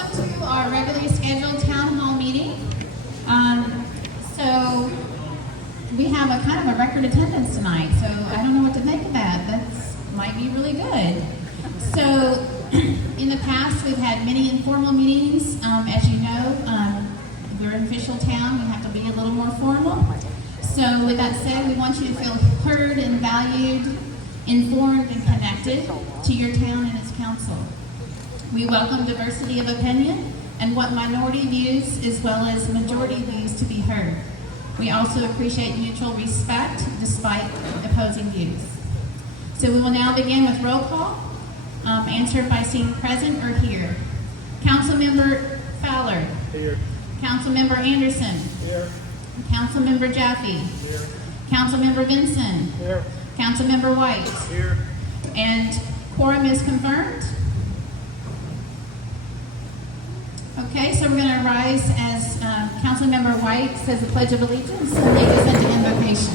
welcome to our regularly scheduled town hall meeting. So we have a kind of a record attendance tonight, so I don't know what to think of that. That's might be really good. So in the past, we've had many informal meetings. As you know, we're an official town. We have to be a little more formal. So with that said, we want you to feel heard and valued, informed and connected to your town and its council. We welcome diversity of opinion and want minority views as well as majority views to be heard. We also appreciate mutual respect despite opposing views. So we will now begin with roll call, answered by saying present or here. Councilmember Fowler. Here. Councilmember Anderson. Here. Councilmember Jaffe. Here. Councilmember Vinson. Here. Councilmember White. Here. And quorum is confirmed. Okay, so we're going to rise as Councilmember White says the Pledge of Allegiance and lead us into invocation.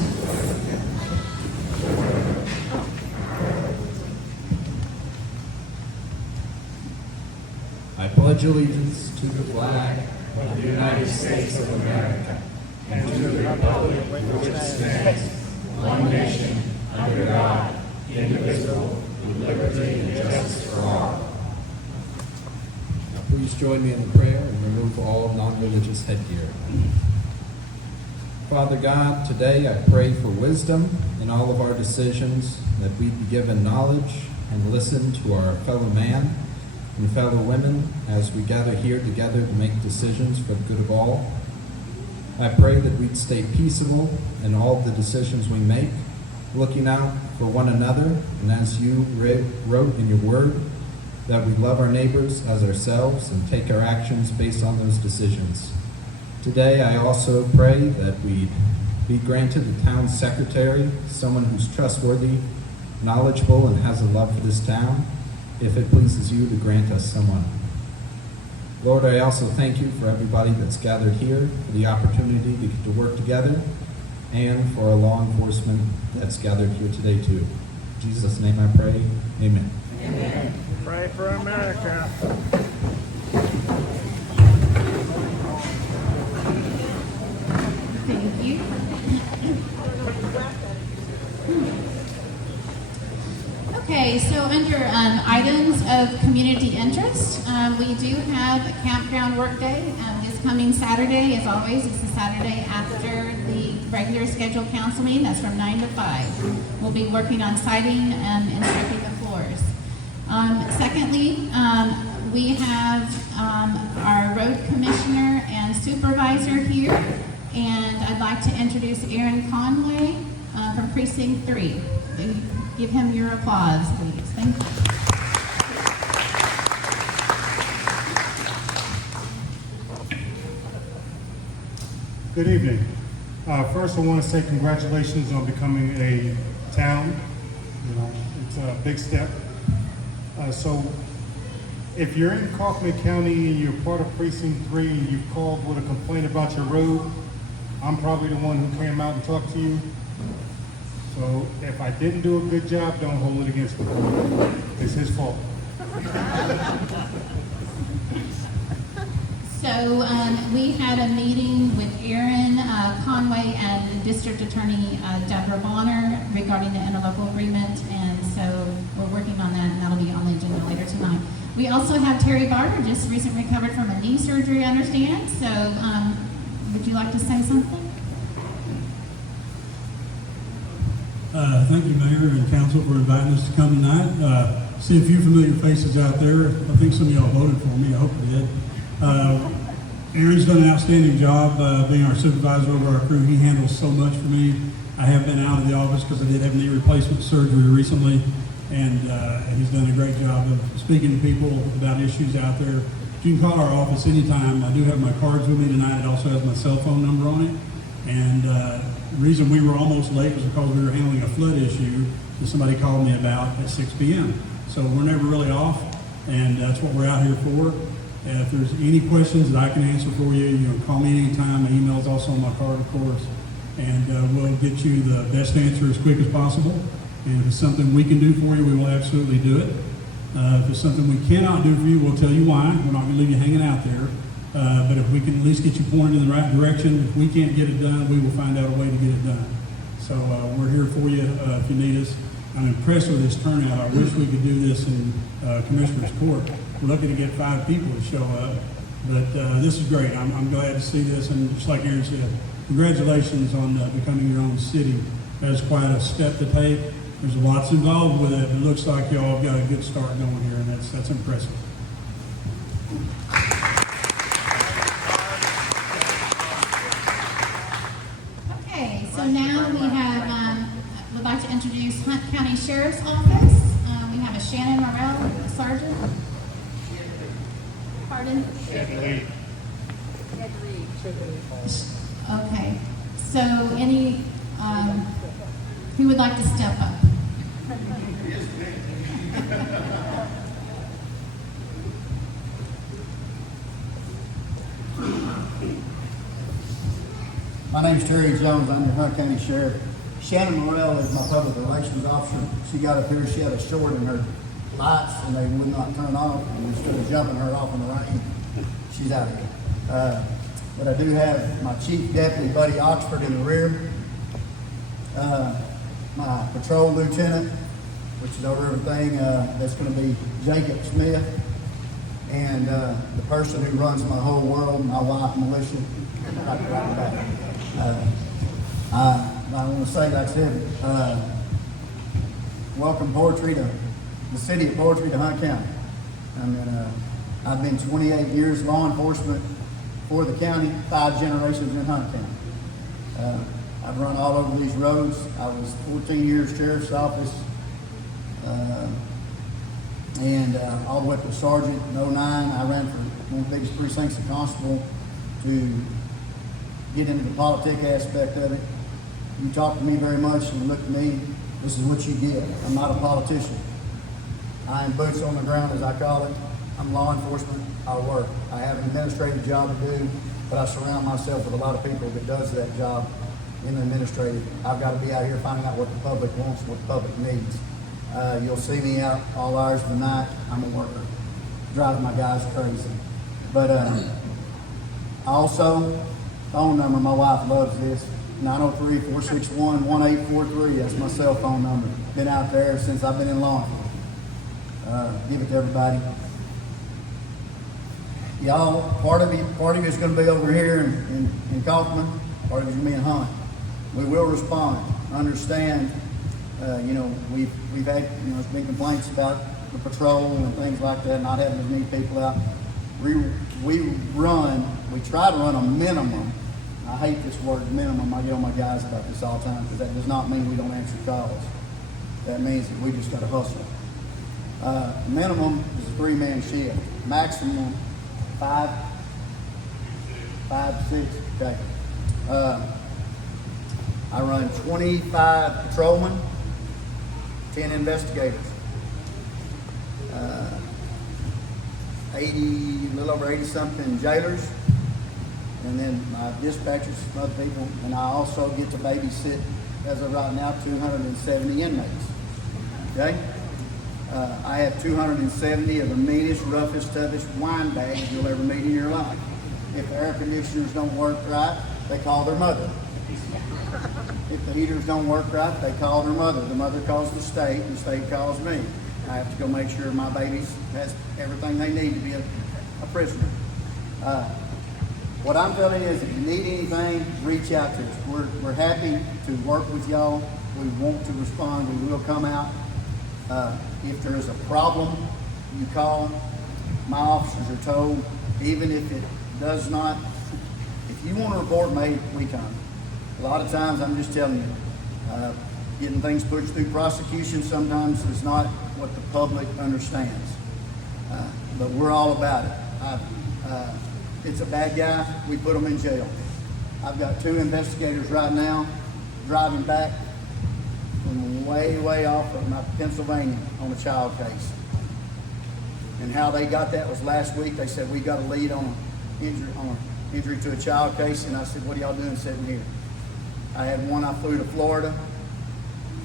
I pledge allegiance to the flag of the United States of America and to the republic for which it stands, one nation, under God, indivisible, with liberty and justice for all. Now please join me in the prayer and remove all non-religious headgear. Father God, today I pray for wisdom in all of our decisions, that we be given knowledge and listen to our fellow man and fellow women as we gather here together to make decisions for the good of all. I pray that we'd stay peaceable in all the decisions we make, looking out for one another, and as you wrote in your word, that we love our neighbors as ourselves and take our actions based on those decisions. Today I also pray that we'd be granted a town secretary, someone who's trustworthy, knowledgeable, and has a love for this town, if it pleases you to grant us someone. Lord, I also thank you for everybody that's gathered here, for the opportunity to get to work together, and for our law enforcement that's gathered here today too. In Jesus' name I pray, amen. Amen. Pray for America. Thank you. Okay, so under items of community interest, we do have Campground Work Day. This coming Saturday, as always, it's the Saturday after the regular scheduled council meeting. That's from 9 to 5. We'll be working on siding and inspecting the floors. Secondly, we have our road commissioner and supervisor here, and I'd like to introduce Aaron Conway from Precinct 3. Give him your applause, please. Thank you. Good evening. First, I want to say congratulations on becoming a town. You know, it's a big step. So, if you're in Kaufman County and you're part of Precinct 3 and you've called with a complaint about your road, I'm probably the one who came out and talked to you. So if I didn't do a good job, don't hold it against me. It's his fault. So we had a meeting with Aaron Conway and the District Attorney Deborah Bonner regarding the interlocal agreement, and so we're working on that, and that'll be on the agenda later tonight. We also have Terry Barber, just recently recovered from a knee surgery, I understand. So would you like to say something? Thank you, Mayor and Council, for inviting us to come tonight. See a few familiar faces out there. I think some of y'all voted for me. I hope you did. Aaron's done an outstanding job being our supervisor over our crew. He handles so much for me. I have been out of the office because I did have knee replacement surgery recently, and he's done a great job of speaking to people about issues out there. You can call our office anytime. I do have my cards with me tonight. It also has my cell phone number on it. And the reason we were almost late was because we were handling a flood issue that somebody called me about at 6 p.m. So we're never really off, and that's what we're out here for. If there's any questions that I can answer for you, you know, call me anytime. My email is also on my card, of course, and we'll get you the best answer as quick as possible. And if it's something we can do for you, we will absolutely do it. If it's something we cannot do for you, we'll tell you why. We're not going to leave you hanging out there. But if we can at least get you pointed in the right direction, if we can't get it done, we will find out a way to get it done. So we're here for you if you need us. I'm impressed with this turnout. I wish we could do this in Commissioner's Court. We're lucky to get 5 people to show up. But this is great. I'm glad to see this. And just like Aaron said, congratulations on becoming your own city. That's quite a step to take. There's lots involved with it. It looks like y'all have got a good start going here, and that's impressive. Okay, so now we have, would like to introduce Hunt County Sheriff's Office. We have a Shannon Morrell, a sergeant. Pardon? Okay, so any, who would like to step up? My name's Terry Jones. I'm the Hunt County Sheriff. Shannon Morrell is my public relations officer. She got up here, she had a short in her lights and they would not turn off. And instead of jumping her off in the rain, she's out of here. But I do have my chief deputy, Buddy Oxford, in the rear. My patrol lieutenant, which is over everything, that's going to be Jacob Smith. And the person who runs my whole world, my wife, Melissa, right back. I want to say that's it. Welcome poetry to the city of Poetry to Hunt County. I mean, I've been 28 years law enforcement for the county, 5 generations in Hunt County. I've run all over these roads. I was 14 years sheriff's office, and all the way up to sergeant in 09. I ran for one of the biggest precincts of constable to get into the politic aspect of it. You talk to me very much and you look at me, this is what you get. I'm not a politician. I am boots on the ground, as I call it. I'm law enforcement. I work. I have an administrative job to do, but I surround myself with a lot of people that does that job in the administrative. I've got to be out here finding out what the public wants, what the public needs. You'll see me out all hours of the night. I'm a worker. Driving my guys crazy. But also, phone number, my wife loves this. 903-461-1843. That's my cell phone number. Been out there since I've been in law enforcement. Give it to everybody. Y'all, part of you is going to be over here in Kaufman. Part of it's going to be in Hunt. We will respond. Understand, we've had, there's been complaints about the patrol and things like that, not having as many people out. We try to run a minimum. I hate this word minimum. I get on my guys about this all the time because that does not mean we don't answer calls. That means that we just got to hustle. Minimum is a 3-man shift. Maximum 5, 6. Okay. I run 25 patrolmen, 10 investigators, a little over 80 something jailers, and then my dispatchers, some other people, and I also get to babysit, as of right now, 270 inmates. Okay? I have 270 of the meanest, roughest, toughest wine bags you'll ever meet in your life. If the air conditioners don't work right, they call their mother. If the heaters don't work right, they call their mother. The mother calls the state calls me. I have to go make sure my babies has everything they need to be a prisoner. What I'm telling you is if you need anything, reach out to us. We're happy to work with y'all. We want to respond. We will come out. If there is a problem, you call. My officers are told, even if it does not, if you want to report made, we come. A lot of times, I'm just telling you, getting things pushed through prosecution sometimes is not what the public understands. But we're all about it. It's a bad guy, we put them in jail. I've got 2 investigators right now driving back from way off of Pennsylvania on a child case. And how they got that was last week. They said, we got a lead on an injury to a child case. And I said, what are y'all doing sitting here? I had one I flew to Florida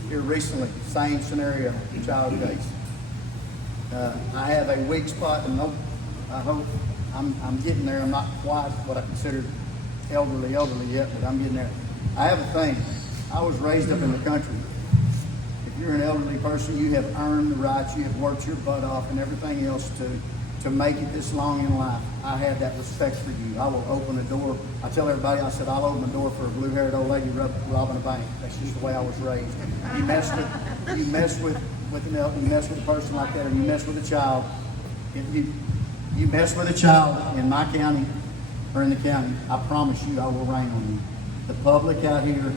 here recently, same scenario, child case. I have a weak spot, and I hope I'm getting there. I'm not quite what I consider elderly yet, but I'm getting there. I have a thing. I was raised up in the country. If you're an elderly person, you have earned the rights, you have worked your butt off and everything else to make it this long in life. I have that respect for you. I will open a door. I tell everybody, I said, I'll open a door for a blue-haired old lady robbing a bank. That's just the way I was raised. You mess with a person like that, or you mess with a child, you mess with a child in my county or in the county, I promise you I will rain on you. The public out here,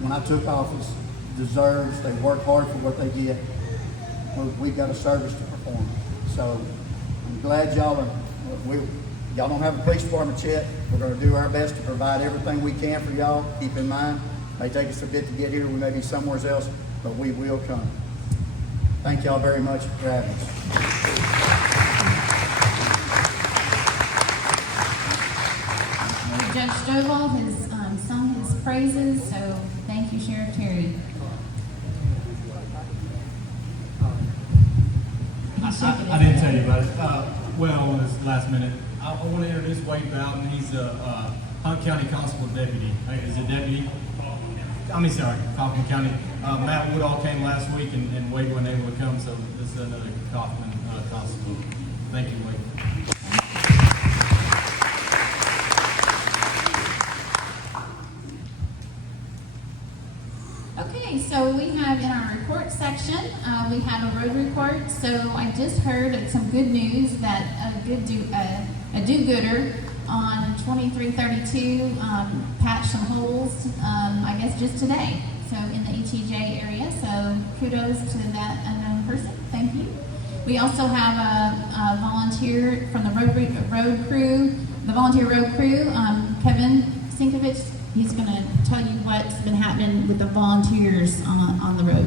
when I took office, deserves, they work hard for what they get. We've got a service to perform. So I'm glad y'all don't have a police department yet. We're going to do our best to provide everything we can for y'all. Keep in mind, it may take us a bit to get here. We may be somewhere else, but we will come. Thank y'all very much for having us. Judge Stovall has sung his praises, so thank you, Sheriff Terry. I didn't tell you about it. Well, it's last minute. I want to introduce Wade Bowden. He's a Hunt County Constable Deputy. Is it deputy? Kaufman County. Matt Woodall came last week, and Wade wasn't able to come, so this is another Kaufman Constable. Thank you, Wade. Okay, so we have in our report section, we have a road report. So I just heard of some good news that a do-gooder on 2332 patched some holes, I guess just today. So in the ETJ area, so kudos to that unknown person. Thank you. We also have a volunteer from the road crew, Kevin Sinkovich. He's going to tell you what's been happening with the volunteers on the road.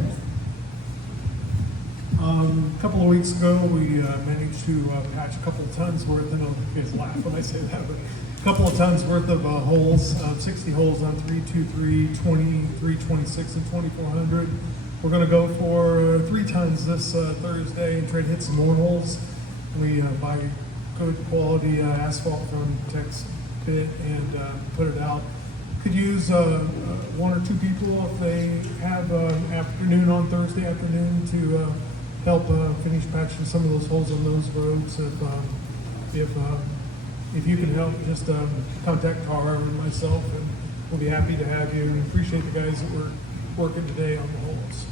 A couple of weeks ago, we managed to patch a couple of tons worth, and you guys laugh when I say that, but a couple of tons worth of holes, 60 holes on 323, 20, 326, and 2400. We're going to go for 3 tons this Thursday and try to hit some more holes. We buy good quality asphalt from Tex Pit and put it out. Could use 1 or 2 people if they have an afternoon on Thursday afternoon to help finish patching some of those holes on those roads. If you can help, just contact Tara and myself, and we'll be happy to have you. And appreciate the guys that were working today on the holes.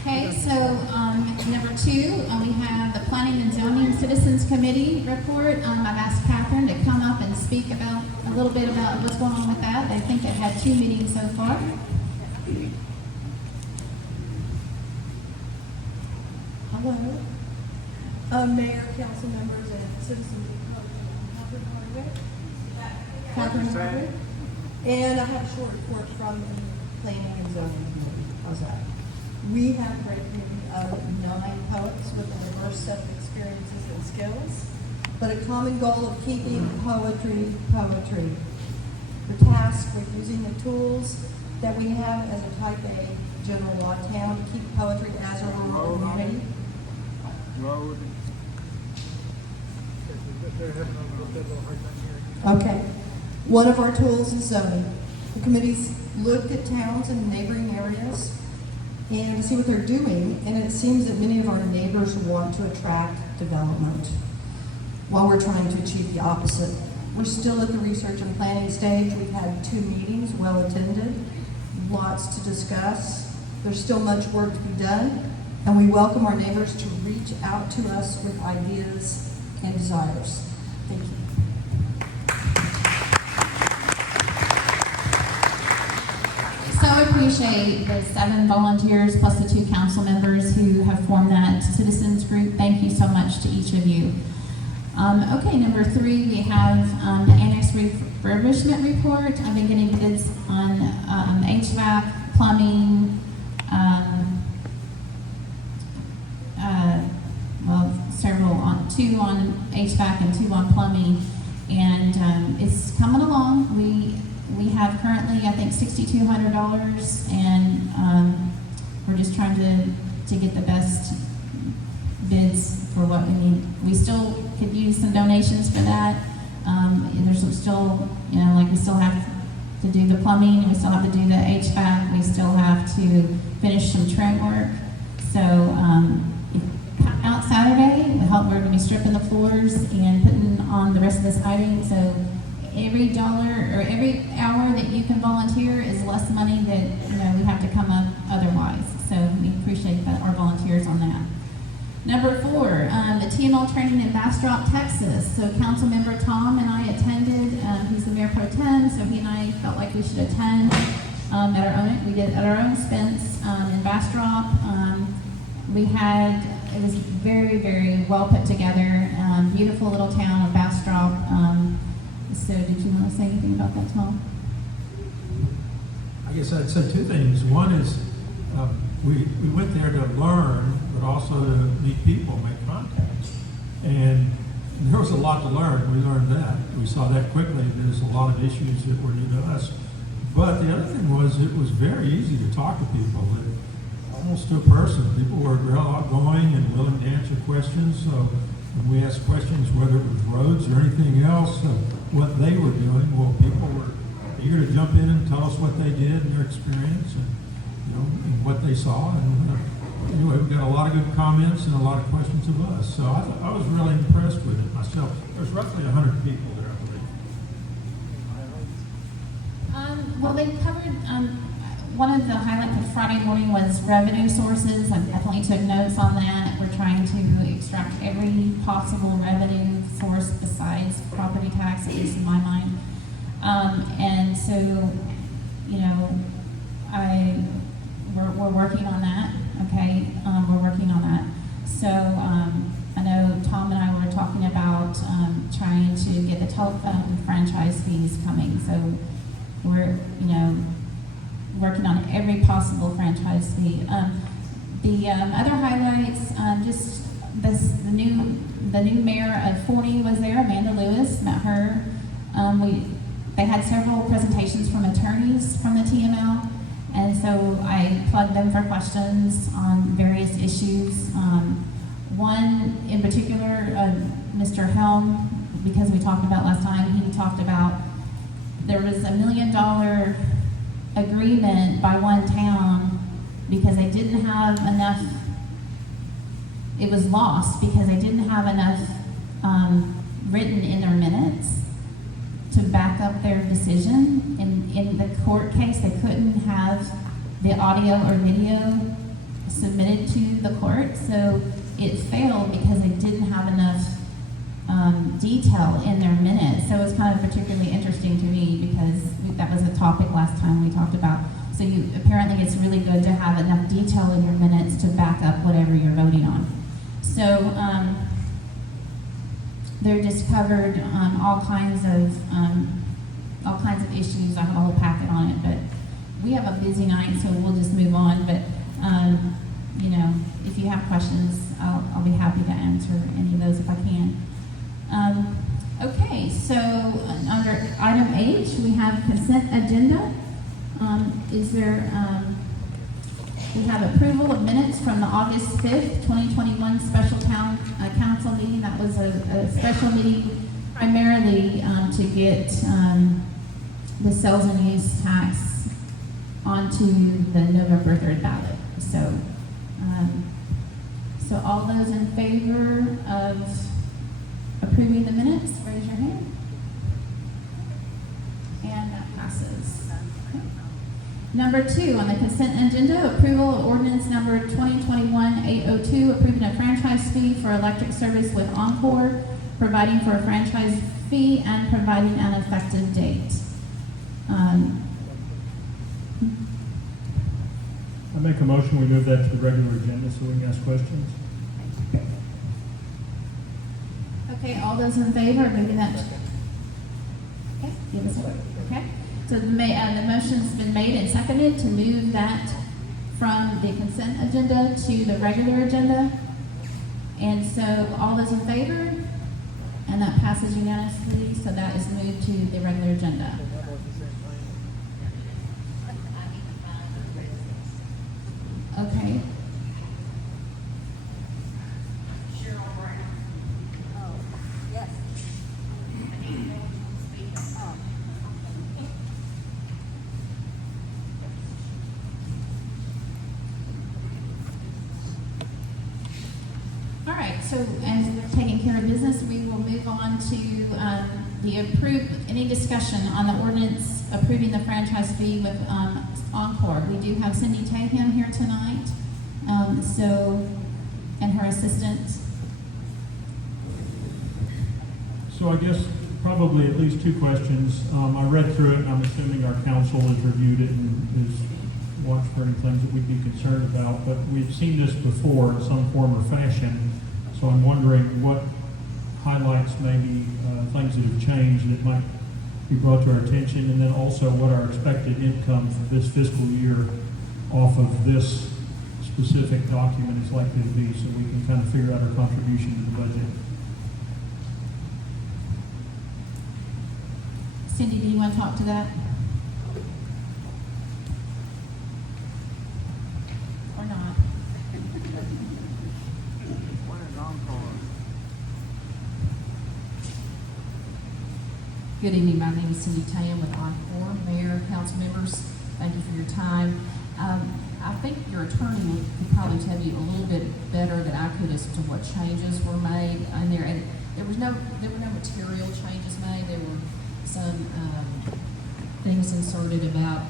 Okay, so number 2, we have the Planning and Zoning Citizens Committee report. I've asked Catherine to come up and speak about a little bit about what's going on with that. I think they've had 2 meetings so far. Hello. Mayor, council members, and citizens of Catherine Hardwick. And I have a short report from the Planning and Zoning Committee. How's that? We have a great community of 9 poets with a diverse set of experiences and skills, but a common goal of keeping poetry. The task with using the tools that we have as a Type A general law town to keep poetry as a rural community. Okay. One of our tools is zoning. The committee's looked at towns and neighboring areas and to see what they're doing, and it seems that many of our neighbors want to attract development while we're trying to achieve the opposite. We're still at the research and planning stage. We've had 2 meetings, well attended, lots to discuss. There's still much work to be done, and we welcome our neighbors to reach out to us with ideas and desires. Thank you. So I appreciate the 7 volunteers plus the 2 council members who have formed that citizens group. Thank you so much to each of you. Okay, number 3, we have the Annex Refurbishment report. I've been getting bids on HVAC, plumbing, several 2 on HVAC and 2 on plumbing, and it's coming along. we have currently, I think, $6,200, and we're just trying to get the best bids for what we need. We still could use some donations for that. There's still, like we still have to do the plumbing, we still have to do the HVAC, we still have to finish some trim work. So out Saturday, we're going to be stripping the floors and putting on the rest of the siding. So every dollar or every hour that you can volunteer is less money that we have to come up otherwise. So we appreciate our volunteers on that. Number 4, the TML training in Bastrop, Texas. So Councilmember Tom and I attended. He's the Mayor Pro Tem, so he and I felt like we should attend we did at our own expense in Bastrop. It was very, very well put together. Beautiful little town of Bastrop. So did you want to say anything about that, Tom? I guess I'd say 2 things. One is we went there to learn, but also to meet people, make contacts. And there was a lot to learn. We learned that. We saw that quickly. There's a lot of issues that were new to us. But the other thing was it was very easy to talk to people. Almost to a person. People were real outgoing and willing to answer questions. So when we asked questions, whether it was roads or anything else, what they were doing, well, people were eager to jump in and tell us what they did and their experience and and what they saw. And anyway, we got a lot of good comments and a lot of questions of us. So I was really impressed with it myself. There's roughly 100 people there, I believe. Well, they covered, one of the highlights of Friday morning was revenue sources. I definitely took notes on that. We're trying to extract every possible revenue source besides property tax, at least in my mind. And so, we're working on that, okay? We're working on that. So I know Tom and I were talking about trying to get the telephone franchise fees coming. So we're, working on every possible franchise fee. The other highlights, just the new mayor of Forney was there, Amanda Lewis, met her. They had several presentations from attorneys from the TML, and so I plugged them for questions on various issues. One in particular, Mr. Helm, because we talked about last time, he talked about there was $1 million agreement by one town because they didn't have enough, it was lost because they didn't have enough written in their minutes to back up their decision. In the court case, they couldn't have the audio or video submitted to the court, so it failed because they didn't have enough detail in their minutes. So it was kind of particularly interesting to me because that was a topic last time we talked about. So apparently it's really good to have enough detail in your minutes to back up whatever you're voting on. So they're just covered all kinds of issues. I have a whole packet on it, but we have a busy night, so we'll just move on. But if you have questions, I'll be happy to answer any of those if I can. Okay, so under item H, we have consent agenda. We have approval of minutes from the August 5th, 2021 special town council meeting. That was a special meeting primarily to get the sales and use tax onto the November 3rd ballot. So all those in favor of approving the minutes, raise your hand. And that passes. Okay. Number 2 on the consent agenda, approval of ordinance number 2021-802, approving a franchise fee for electric service with Encore, providing for a franchise fee and providing an effective date. I make a motion, we move that to the regular agenda so we can ask questions. Okay, all those in favor of moving that? Okay, give us a vote. Okay, so the motion's been made and seconded to move that from the consent agenda to the regular agenda. And so all those in favor? And that passes unanimously, so that is moved to the regular agenda. so as we're taking care of business, we will move on to any discussion on the ordinance approving the franchise fee with Encore. We do have Cindy Tahan here tonight, and her assistant. So I guess probably at least two questions. I read through it, and I'm assuming our council has reviewed it and is watched for any things that we'd be concerned about, but we've seen this before in some form or fashion, so I'm wondering what highlights maybe things that have changed that might be brought to our attention, and then also what our expected income for this fiscal year off of this specific document is likely to be, so we can kind of figure out our contribution to the budget. Cindy, do you want to talk to that? Or not? Good evening, my name is Cindy Tam with Encore. Mayor, council members, thank you for your time. I think your attorney could probably tell you a little bit better than I could as to what changes were made in there. And there were no material changes made. There were some things inserted about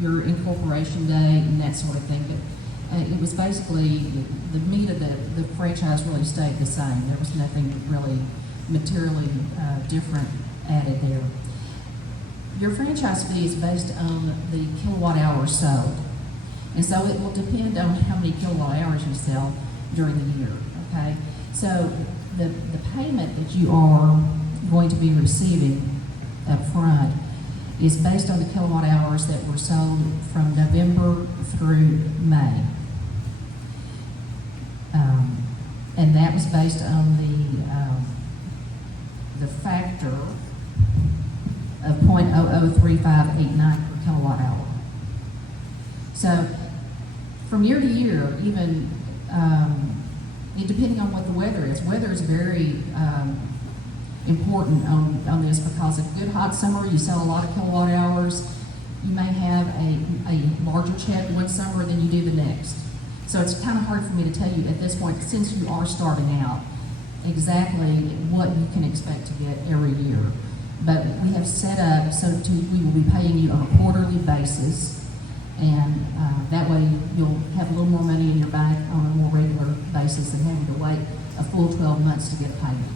your incorporation date and that sort of thing. But it was basically the meat of the franchise really stayed the same. There was nothing really materially different added there. Your franchise fee is based on the kilowatt hours sold. And so it will depend on how many kilowatt hours you sell during the year, okay? So the payment that you are going to be receiving up front is based on the kilowatt hours that were sold from November through May. And that was based on the factor of 0.003589 per kilowatt hour. So from year to year, even depending on what the weather is very important on this, because a good hot summer, you sell a lot of kilowatt hours. You may have a larger check one summer than you do the next. So it's kind of hard for me to tell you at this point, since you are starting out, exactly what you can expect to get every year. But we have set up so we will be paying you on a quarterly basis, and that way you'll have a little more money in your bank on a more regular basis than having to wait a full 12 months to get a payment.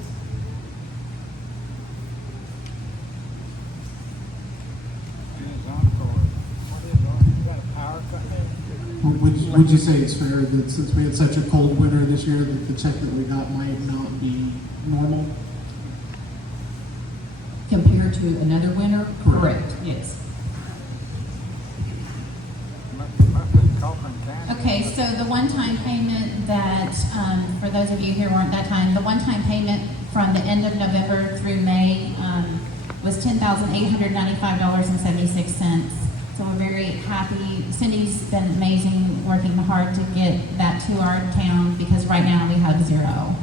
Would you say it's fair that since we had such a cold winter this year that the check that we got might not be normal? Compared to another winter? Correct, yes. Okay, so the one-time payment that, for those of you who weren't that time, the one-time payment from the end of November through May was $10,895.76. So we're very happy. Cindy's been amazing, working hard to get that to our town, because right now we have zero.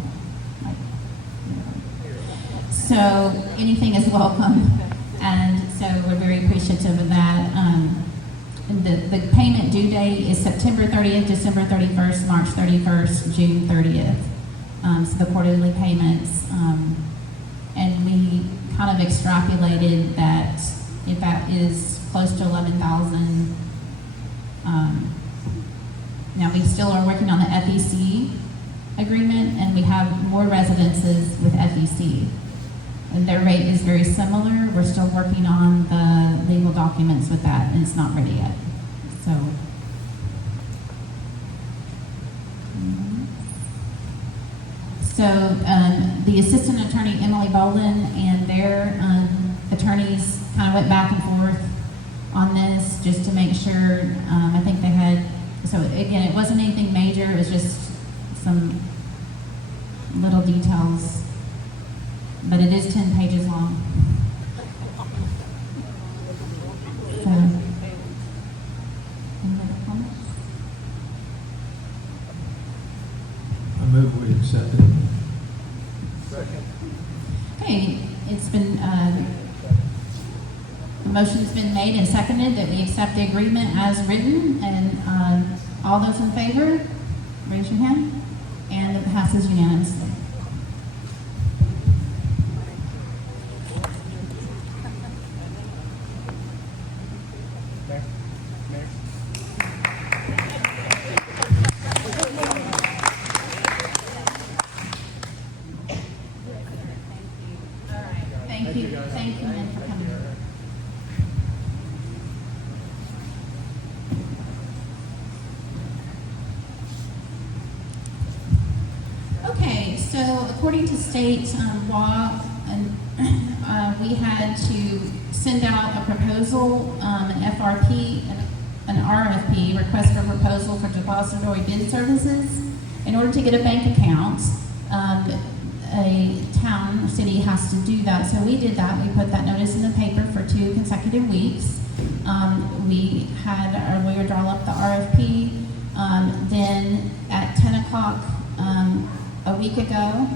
So anything is welcome, and so we're very appreciative of that. The payment due date is September 30th, December 31st, March 31st, June 30th. So the quarterly payments, and we kind of extrapolated that if that is close to 11,000. Now we still are working on the FEC agreement, and we have more residences with FEC. And their rate is very similar. We're still working on the legal documents with that, and it's not ready yet. So, the assistant attorney, Emily Bolin, and their attorneys kind of went back and forth on this just to make sure. I think they had, so again, it wasn't anything major. It was just some little details. But it is 10 pages long. So, any other comments? I move we accept it. Okay, it's been, the motion's been made and seconded that we accept the agreement as written, and all those in favor, raise your hand, and it passes unanimously. Okay. Next. Thank you, men, for coming. Okay, so according to state law, we had to send out a proposal, an FRP, an RFP, request for proposal for depository bid services. In order to get a bank account, a town or city has to do that. So we did that. We put that notice in the paper for 2 consecutive weeks. We had our lawyer draw up the RFP. Then at 10 o'clock a week ago,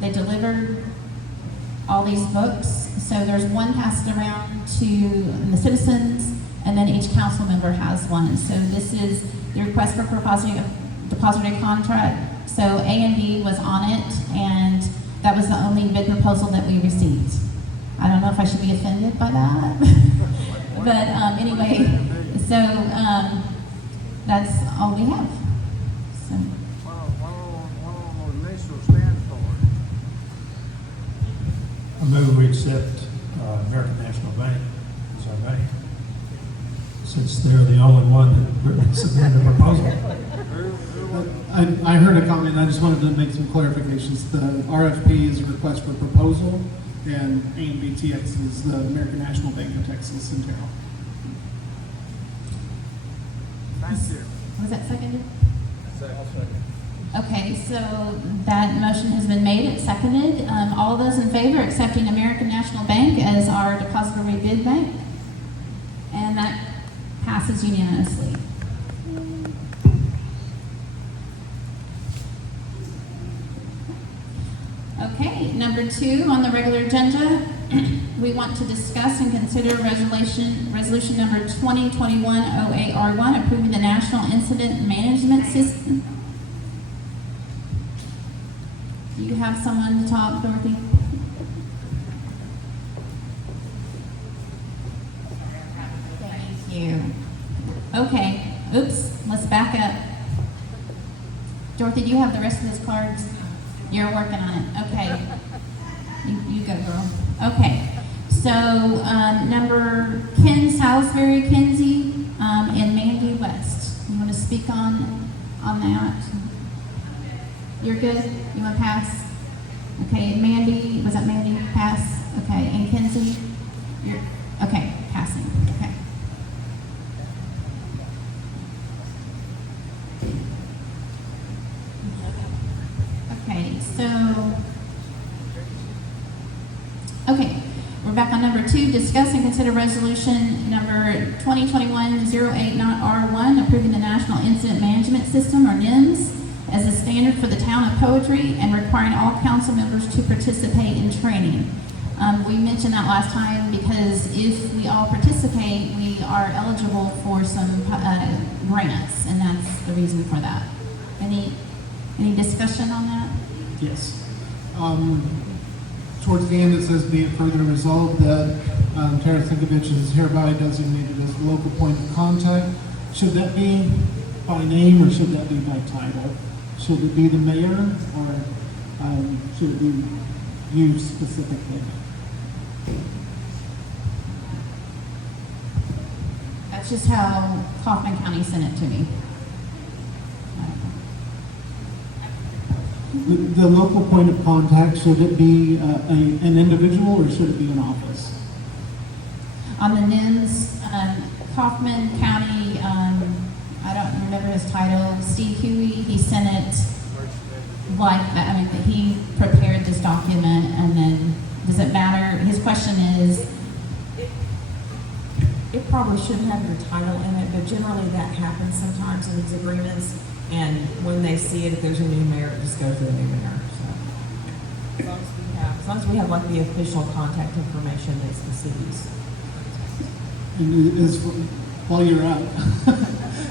they delivered all these books. So there's one passed around to the citizens, and then each council member has one. So this is the request for depository contract. So A and B was on it, and that was the only bid proposal that we received. I don't know if I should be offended by that, but anyway, so that's all we have. So. What will initial stand for? I move we accept American National Bank as our bank, since they're the only one that submitted a proposal. I heard a comment, I just wanted to make some clarifications. The RFP is a request for proposal, and AMBTX is the American National Bank of Texas in town. Thank you. Was that seconded? Okay, so that motion has been made and seconded. All those in favor accepting American National Bank as our depository bid bank? And that passes unanimously. Okay, number 2 on the regular agenda, we want to discuss and consider resolution number 2021-08R1, approving the National Incident Management System. Do you have someone to talk, Dorothy? Thank you. Okay, oops, let's back up. Dorothy, do you have the rest of those cards? You're working on it. Okay. You go, girl. Okay. So, number Ken Salisbury, Kinsey, and Mandy West. You want to speak on that? You're good? You want to pass? Okay. And Mandy, was that Mandy? Pass. Okay. And Kinsey? You're okay. Passing. Okay. Okay, so, okay, we're back on number 2, discuss and consider resolution number 2021-08-R1, approving the National Incident Management System, or NIMS, as a standard for the town of Poetry and requiring all council members to participate in training. We mentioned that last time because if we all participate, we are eligible for some grants, and that's the reason for that. Any discussion on that? Yes. Towards the end, it says, be it further resolved that Terrace Convention is hereby designated as the local point of contact. Should that be by name or should that be by title? Should it be the mayor or should it be you specifically? That's just how Kaufman County sent it to me. The local point of contact, should it be an individual or should it be an office? On the NIMS, Kaufman County, I don't remember his title, Steve Huey, he sent it like that. I mean, he prepared this document, and then, does it matter? His question is, It probably shouldn't have your title in it, but generally that happens sometimes in these agreements. And when they see it, if there's a new mayor, it just goes to the new mayor. So as long as we have like the official contact information, it's the city's. And while you're out,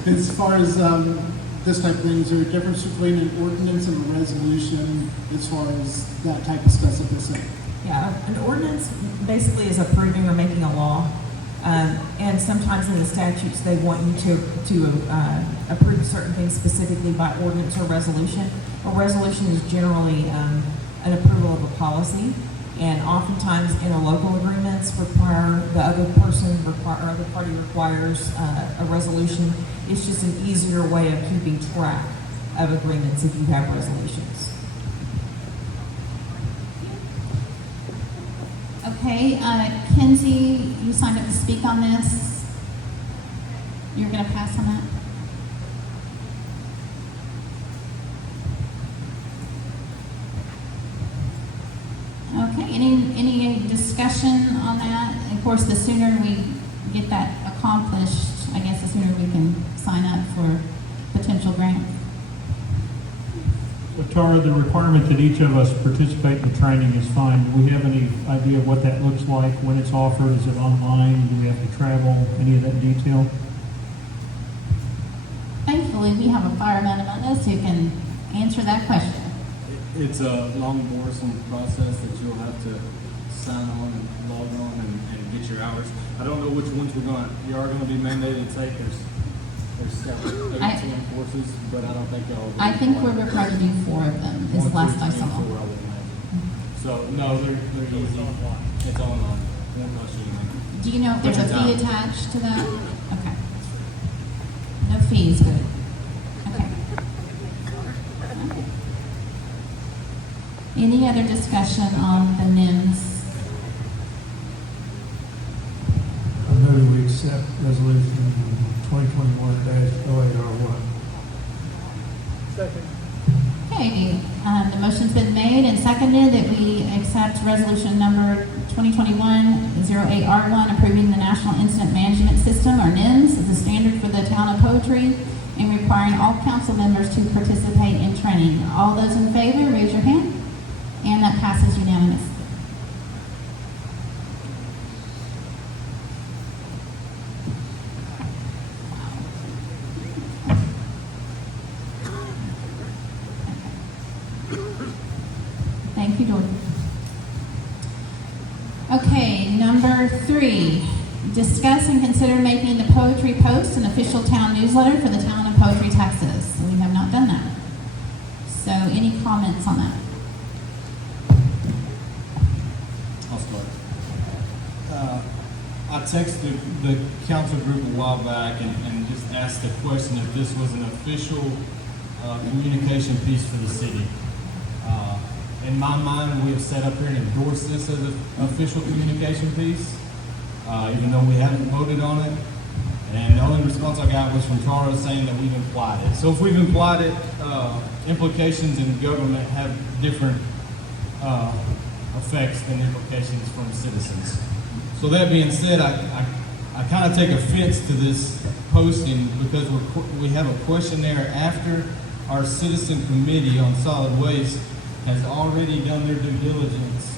as far as this type of thing, is there a difference between an ordinance and a resolution as far as that type of specificity? Yeah, an ordinance basically is approving or making a law. And sometimes in the statutes, they want you to approve certain things specifically by ordinance or resolution. A resolution is generally an approval of a policy, and oftentimes interlocal agreements require the other party requires a resolution. It's just an easier way of keeping track of agreements if you have resolutions. Okay, Kenzie, you signed up to speak on this. You're going to pass on that? Okay, any discussion on that? Of course, the sooner we get that accomplished, I guess the sooner we can sign up for potential grants. So Tara, the requirement that each of us participate in the training is fine. Do we have any idea of what that looks like, when it's offered? Is it online? Do we have to travel? Any of that detail? Thankfully, we have a fireman among us who can answer that question. It's a long, boresome process that you'll have to sign on and log on and get your hours. I don't know which ones you are gonna be mandated to take. There's several, 13 courses, but I don't think y'all. I think we're required to do 4 of them, is the last I saw. So, no, they're easy. It's online. It won't cost you anything. Do you know if there's a What's your fee time? attached to that? Okay. No fees, good. Okay. Any other discussion on the NIMS? I move we accept resolution 2021-08R1. Second. Okay, the motion's been made and seconded that we accept resolution number 2021-08R1, approving the National Incident Management System, or NIMS, as a standard for the town of Poetry, and requiring all council members to participate in training. All those in favor, raise your hand. And that passes unanimously. Thank you, Jordan. Okay, number 3, discuss and consider making the Poetry Post an official town newsletter for the town of Poetry, Texas. We have not done that. So any comments on that? I'll start. I texted the council group a while back and just asked the question if this was an official communication piece for the city. In my mind, we have set up here and endorsed this as an official communication piece, even though we haven't voted on it. And the only response I got was from Tara saying that we've implied it. So if we've implied it, implications in government have different effects than implications from citizens. So that being said, I kind of take offense to this posting because we have a questionnaire after our citizen committee on solid waste has already done their due diligence,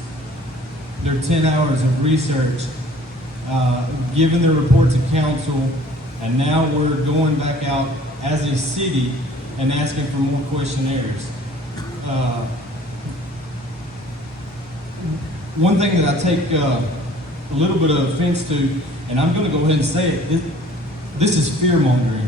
their 10 hours of research, given their report to council, and now we're going back out as a city and asking for more questionnaires. One thing that I take a little bit of offense to, and I'm going to go ahead and say it, this is fear-mongering.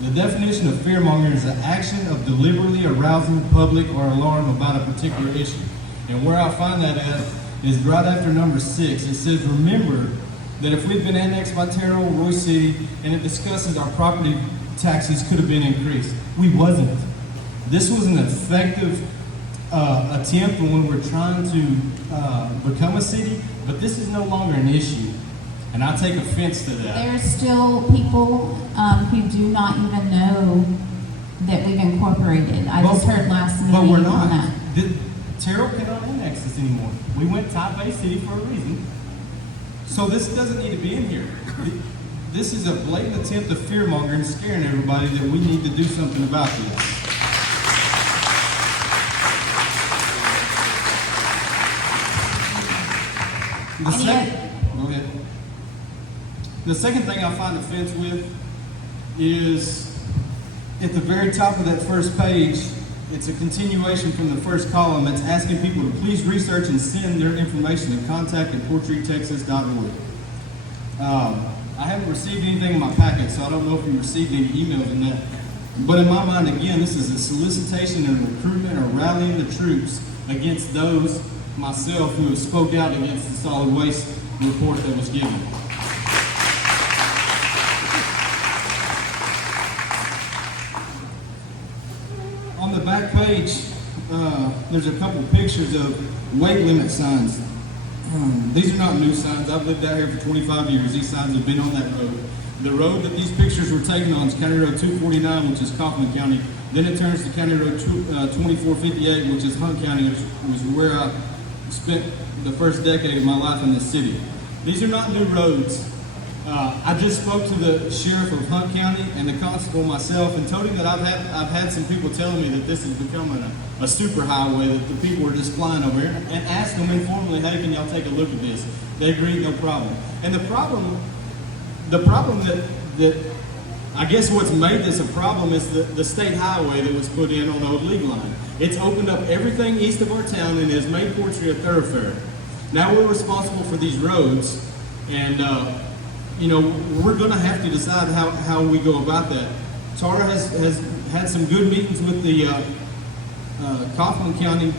The definition of fear-mongering is the action of deliberately arousing the public or alarm about a particular issue. And where I find that at is right after number 6. It says, remember that if we've been annexed by Terrell, Roy City, and it discusses our property taxes could have been increased. We wasn't. This was an effective attempt when we're trying to become a city, but this is no longer an issue. And I take offense to that. There's still people who do not even know that we've incorporated. I just heard last meeting But we're on not. that. Terrell cannot annex this anymore. We went type-A city for a reason. So this doesn't need to be in here. This is a blatant attempt of fear-mongering and scaring everybody that we need to do something about this. Go ahead. The second thing I find offense with is at the very top of that first page, it's a continuation from the first column. It's asking people to please research and send their information to contact@portreettexas.org. I haven't received anything in my packet, so I don't know if you received any emails in that. But in my mind, again, this is a solicitation and recruitment or rallying the troops against those, myself, who have spoke out against the solid waste report that was given. On the back page, there's a couple pictures of weight limit signs. These are not new signs. I've lived out here for 25 years. These signs have been on that road. The road that these pictures were taken on is County Road 249, which is Kaufman County. Then it turns to County Road 2458, which is Hunt County, which was where I spent the first decade of my life in this city. These are not new roads. I just spoke to the sheriff of Hunt County and the constable myself and told him that I've had some people telling me that this is becoming a super highway, that the people are just flying over here, and asked them informally, hey, can y'all take a look at this? They agreed, no problem. And the problem that I guess what's made this a problem is the state highway that was put in on the old league line. It's opened up everything east of our town and has made Poetry a thoroughfare. Now we're responsible for these roads, and we're going to have to decide how we go about that. Tara has had some good meetings with the Kaufman County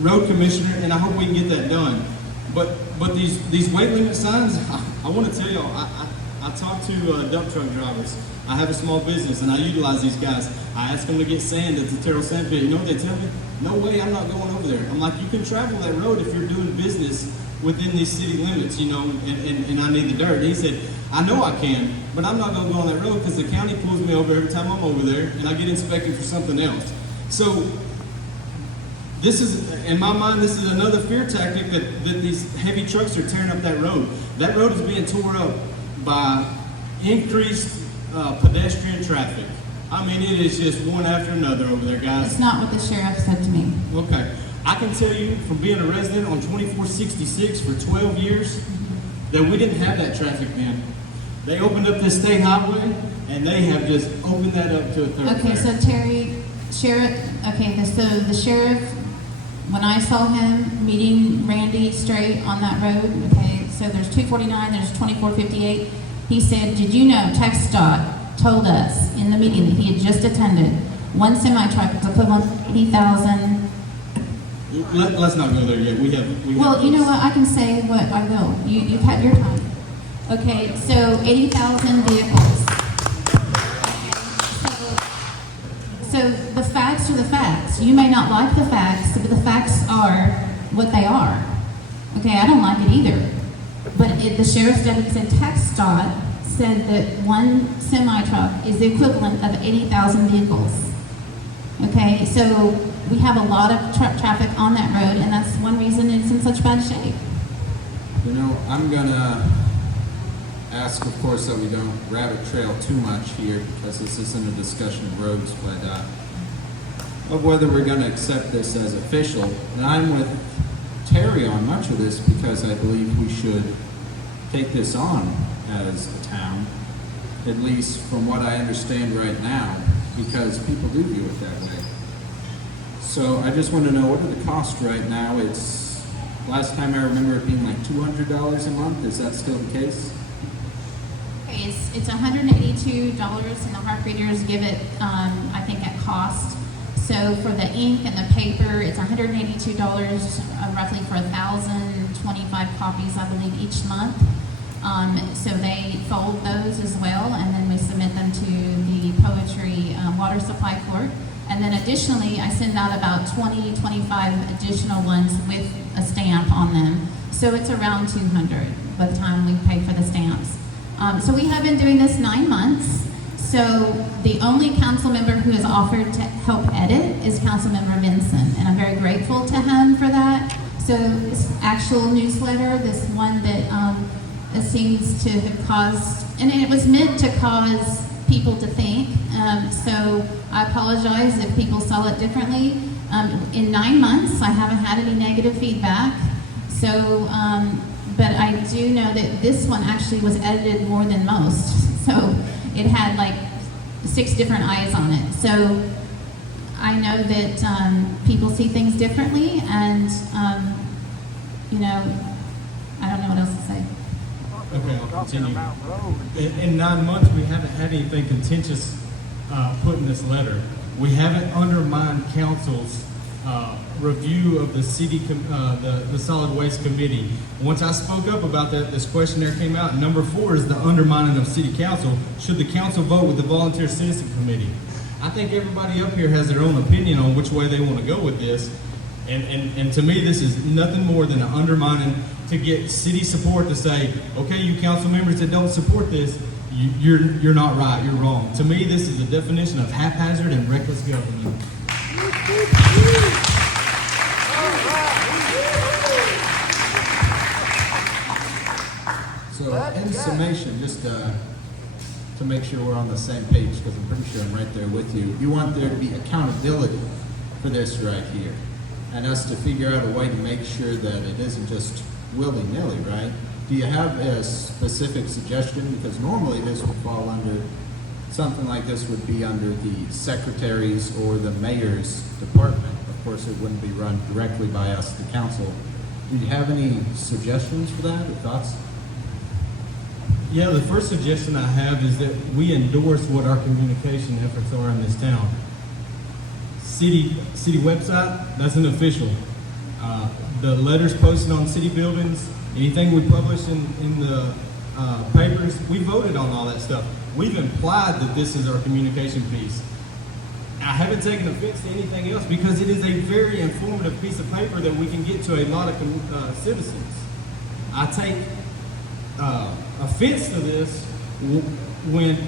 Road Commissioner, and I hope we can get that done. But these weight limit signs, I want to tell y'all, I talk to dump truck drivers. I have a small business, and I utilize these guys. I ask them to get sand at the Terrell Sand Pit. You know what they tell me? No way, I'm not going over there. I'm like, you can travel that road if you're doing business within these city limits, and I need the dirt. And he said, I know I can, but I'm not going to go on that road because the county pulls me over every time I'm over there, and I get inspected for something else. So this is, in my mind, this is another fear tactic that these heavy trucks are tearing up that road. That road is being torn up by increased pedestrian traffic. I mean, it is just one after another over there, guys. It's not what the sheriff said to me. Okay. I can tell you from being a resident on 2466 for 12 years that we didn't have that traffic then. They opened up this state highway, and they have just opened that up to a thoroughfare. Okay, so Terry, sheriff, so the sheriff, when I saw him meeting Randy straight on that road, okay, so there's 249, there's 2458. He said, did you know TxDOT told us in the meeting that he had just attended, one semi-truck is equivalent to 80,000. Let's not go there yet. We have You know what? I can say what I will. You've had your time. Okay, so 80,000 vehicles. So the facts are the facts. You may not like the facts, but the facts are what they are. Okay, I don't like it either. But the sheriff's deputy said TxDOT said that one semi-truck is the equivalent of 80,000 vehicles. Okay, so we have a lot of truck traffic on that road, and that's one reason it's in such bad shape. I'm gonna ask, of course, that we don't rabbit trail too much here, because this isn't a discussion of roads, but of whether we're gonna accept this as official. And I'm with Terry on much of this, because I believe we should take this on as a town, at least from what I understand right now, because people do view it that way. So I just want to know, what are the costs right now? It's, last time I remember it being like $200 a month. Is that still the case? Okay, it's $182, and the heart readers give it, I think, at cost. So for the ink and the paper, it's $182, roughly for 1,025 copies, I believe, each month. So they fold those as well, and then we submit them to the Poetry Water Supply Court. And then additionally, I send out about 20, 25 additional ones with a stamp on them. So it's around 200 by the time we pay for the stamps. So we have been doing this 9 months. So the only council member who has offered to help edit is Councilmember Benson, and I'm very grateful to him for that. So this actual newsletter, this one that it seems to have caused, and it was meant to cause people to think. So I apologize if people saw it differently. In 9 months, I haven't had any negative feedback. So, but I do know that this one actually was edited more than most. So it had like 6 different eyes on it. So I know that people see things differently, and I don't know what else to say. Okay, I'll continue. In 9 months, we haven't had anything contentious put in this letter. We haven't undermined council's review of the the solid waste committee. Once I spoke up about that, this questionnaire came out. Number 4 is the undermining of city council. Should the council vote with the volunteer citizen committee? I think everybody up here has their own opinion on which way they want to go with this. And to me, this is nothing more than an undermining to get city support to say, okay, you council members that don't support this, you're not right, you're wrong. To me, this is a definition of haphazard and reckless government. So in summation, just to make sure we're on the same page, because I'm pretty sure I'm right there with you, you want there to be accountability for this right here, and us to figure out a way to make sure that it isn't just willy-nilly, right? Do you have a specific suggestion? Because normally this would fall under, something like this would be under the secretary's or the mayor's department. Of course, it wouldn't be run directly by us, the council. Do you have any suggestions for that or thoughts? Yeah, the first suggestion I have is that we endorse what our communication efforts are in this town. City website, that's an official. The letters posted on city buildings, anything we publish in the papers, we voted on all that stuff. We've implied that this is our communication piece. I haven't taken offense to anything else because it is a very informative piece of paper that we can get to a lot of citizens. I take offense to this when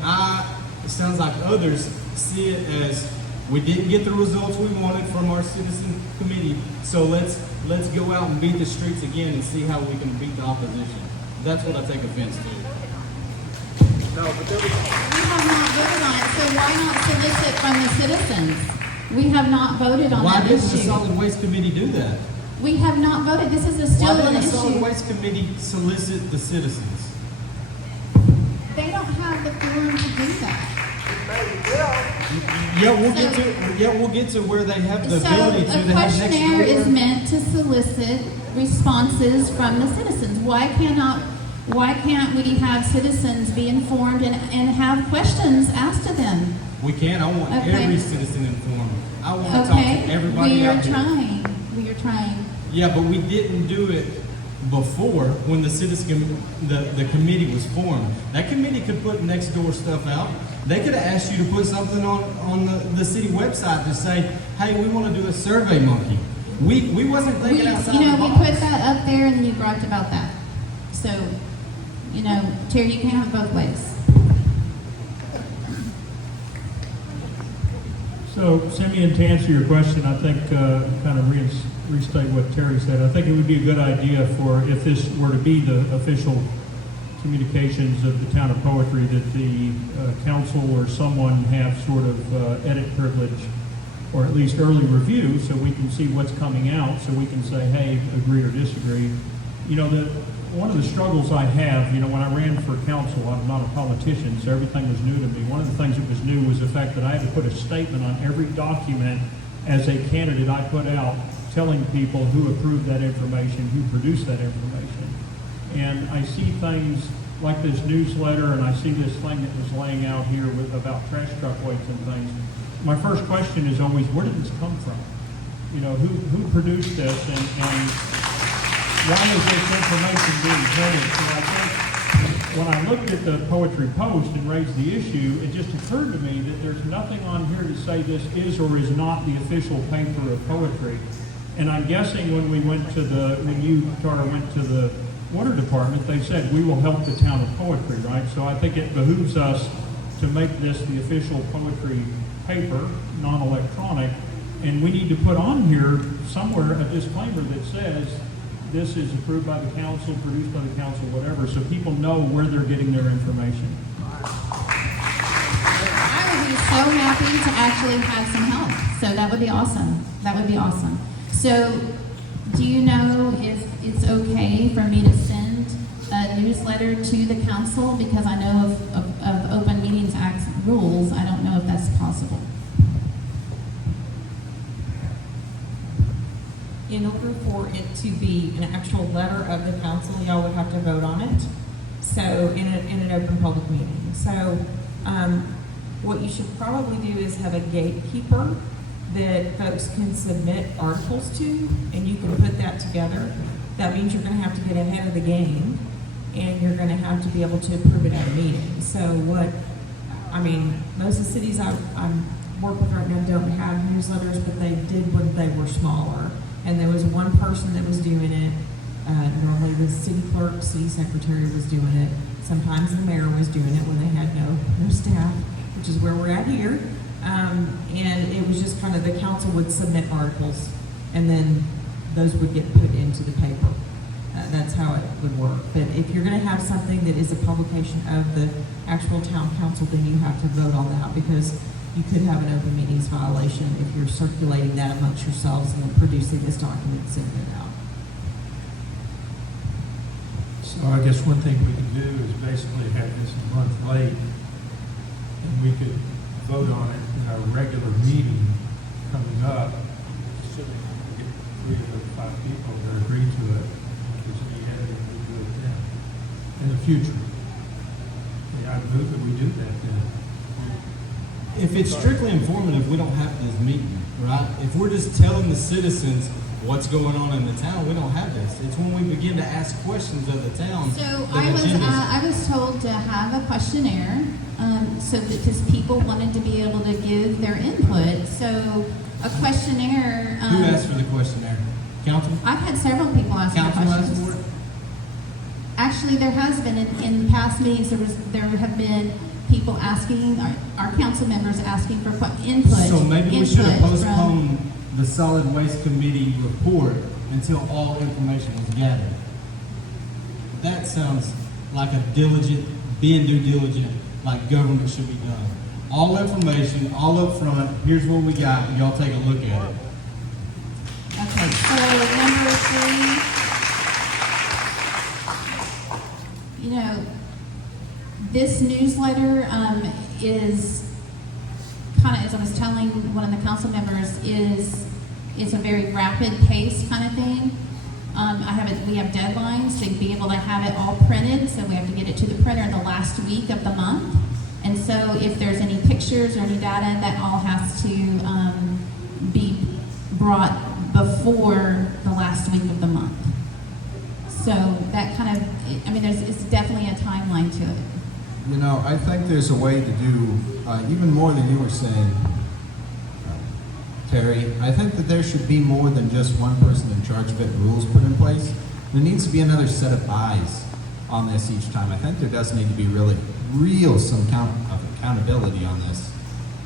it sounds like others see it as we didn't get the results we wanted from our citizen committee, so let's go out and beat the streets again and see how we can beat the opposition. That's what I take offense to. We have not voted on it, so why not solicit from the citizens? We have not voted on Why that didn't the issue. solid waste committee do that? We have not voted. This is still Why an didn't the solid issue. waste committee solicit the citizens? They don't have the forum to do that. Yeah, we'll get to where they have the So ability to. a They have next questionnaire is door. meant to solicit responses from the citizens. Why can't we have citizens be informed and have questions asked to them? We can. I want Okay. every citizen informed. I want to talk Okay, to everybody we are out there. trying. We are trying. Yeah, but we didn't do it before when the committee was formed. That committee could put next door stuff out. They could have asked you to put something on the city website to say, hey, we want to do a survey monkey. We wasn't thinking outside the We box. put that up there and you griped about that. So, Terry, you can't have it both ways. So, Simeon, to answer your question, I think, kind of restate what Terry said. I think it would be a good idea for, if this were to be the official communications of the town of Poetry, that the council or someone have sort of edit privilege, or at least early review, so we can see what's coming out, so we can say, hey, agree or disagree. One of the struggles I have, when I ran for council, I'm not a politician, so everything was new to me. One of the things that was new was the fact that I had to put a statement on every document as a candidate I put out, telling people who approved that information, who produced that information. And I see things like this newsletter, and I see this thing that was laying out here about trash truck weights and things. My first question is always, where did this come from? Who produced this, and why is this information being printed? So I think when I looked at the Poetry Post and raised the issue, it just occurred to me that there's nothing on here to say this is or is not the official paper of poetry. And I'm guessing when you, Tara, went to the water department, they said, we will help the town of Poetry, right? So I think it behooves us to make this the official poetry paper, non-electronic, and we need to put on here somewhere a disclaimer that says, this is approved by the council, produced by the council, whatever, so people know where they're getting their information. I would be so happy to actually have some help. So that would be awesome. That would be awesome. So do you know if it's okay for me to send a newsletter to the council? Because I know of Open Meetings Act rules. I don't know if that's possible. In order for it to be an actual letter of the council, y'all would have to vote on it. So in an open public meeting. So what you should probably do is have a gatekeeper that folks can submit articles to, and you can put that together. That means you're going to have to get ahead of the game, and you're going to have to be able to approve it at a meeting. So most of the cities I work with right now don't have newsletters, but they did when they were smaller. And there was one person that was doing it. Normally the city clerk, city secretary was doing it. Sometimes the mayor was doing it when they had no staff, which is where we're at here. And it was just kind of the council would submit articles, and then those would get put into the paper. That's how it would work. But if you're going to have something that is a publication of the actual town council, then you have to vote on that, because you could have an open meetings violation if you're circulating that amongst yourselves and then producing this document and sending it out. So I guess one thing we can do is basically have this a month late, and we could vote on it in our regular meeting coming up, assuming we get 3 of the 5 people that agree to it. If there's any editing, we do it then. In the future. Yeah, I move that we do that then. If it's strictly informative, we don't have this meeting, right? If we're just telling the citizens what's going on in the town, we don't have this. It's when we begin to ask questions of the town. So that I was told to have a questionnaire, so that because people wanted to be able to give their input. So a questionnaire. Who asked for the questionnaire? Council? I've had several people ask me Council asked questions. for it? Actually, there has been in past meetings. There have been people asking, our council members asking for input. So maybe we should have input postponed the solid waste committee report until all information was gathered. That sounds like a diligent, being due diligent, like government should be done. All information, all up front, here's what we got, and y'all take a look at it. Okay, so number 3, this newsletter is kind of, as I was telling one of the council members, it's a very rapid pace kind of thing. We have deadlines to be able to have it all printed, so we have to get it to the printer in the last week of the month. And so if there's any pictures or any data, that all has to be brought before the last week of the month. So that kind of, it's definitely a timeline to it. I think there's a way to do even more than you were saying, Terry. I think that there should be more than just one person in charge of it, rules put in place. There needs to be another set of eyes on this each time. I think there does need to be some accountability on this.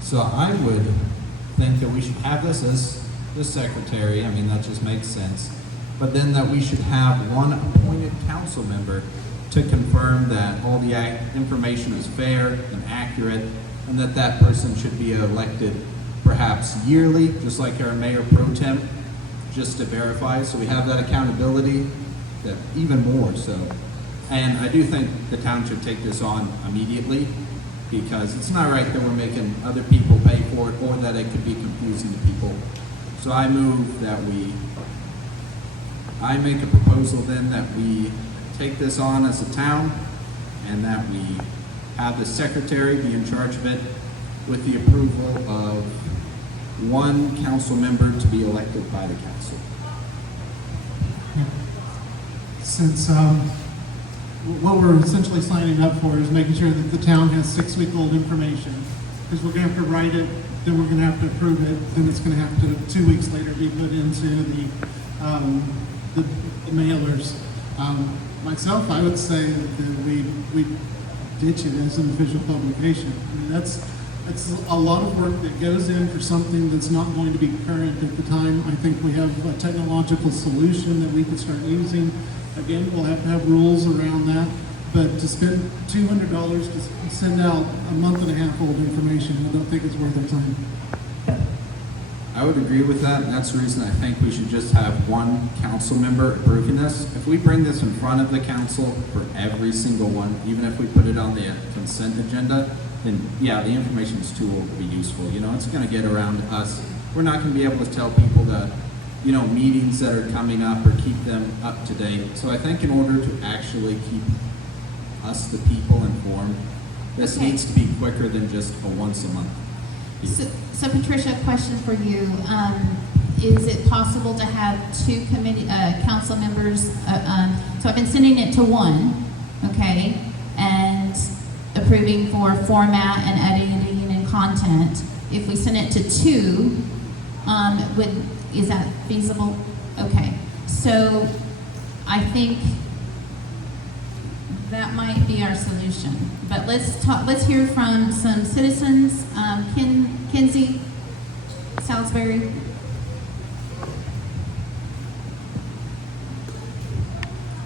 So I would think that we should have this as the secretary. That just makes sense. But then that we should have one appointed council member to confirm that all the information is fair and accurate, and that person should be elected perhaps yearly, just like our mayor pro tem, just to verify. So we have that accountability, that even more so. And I do think the town should take this on immediately, because it's not right that we're making other people pay for it, or that it could be confusing to people. So I move that I make a proposal then that we take this on as a town, and that we have the secretary be in charge of it, with the approval of one council member to be elected by the council. Since what we're essentially signing up for is making sure that the town has 6-week-old information, because we're going to have to write it, then we're going to have to approve it, then it's going to have to 2 weeks later be put into the mailers. Myself, I would say that we ditch it as an official publication. That's a lot of work that goes in for something that's not going to be current at the time. I think we have a technological solution that we can start using. Again, we'll have to have rules around that, but to spend $200 to send out a month and a half old information, I don't think it's worth our time. I would agree with that, and that's the reason I think we should just have one council member approving this. If we bring this in front of the council for every single one, even if we put it on the consent agenda, then yeah, the information is too old to be useful. It's going to get around to us. We're not going to be able to tell people the, meetings that are coming up or keep them up to date. So I think in order to actually keep us, the people, informed. This Okay. needs to be quicker than just a once a month. So Patricia, question for you. Is it possible to have two committee, council members? So I've been sending it to one, okay, and approving for format and editing and content. If we send it to two, is that feasible? Okay, so I think that might be our solution. But let's hear from some citizens. Kinsey, Salisbury.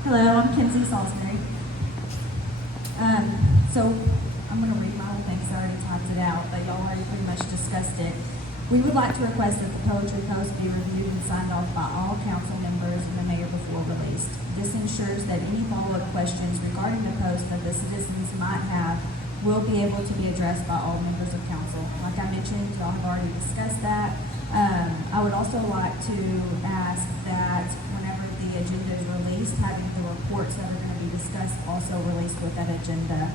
Hello, I'm Kinsey Salisbury. So I'm going to read my whole thing because I already typed it out, but y'all already pretty much discussed it. We would like to request that the poetry post be reviewed and signed off by all council members and the mayor before released. This ensures that any follow-up questions regarding the post that the citizens might have will be able to be addressed by all members of council. Like I mentioned, y'all have already discussed that. I would also like to ask that whenever the agenda is released, having the reports that are going to be discussed also released with that agenda.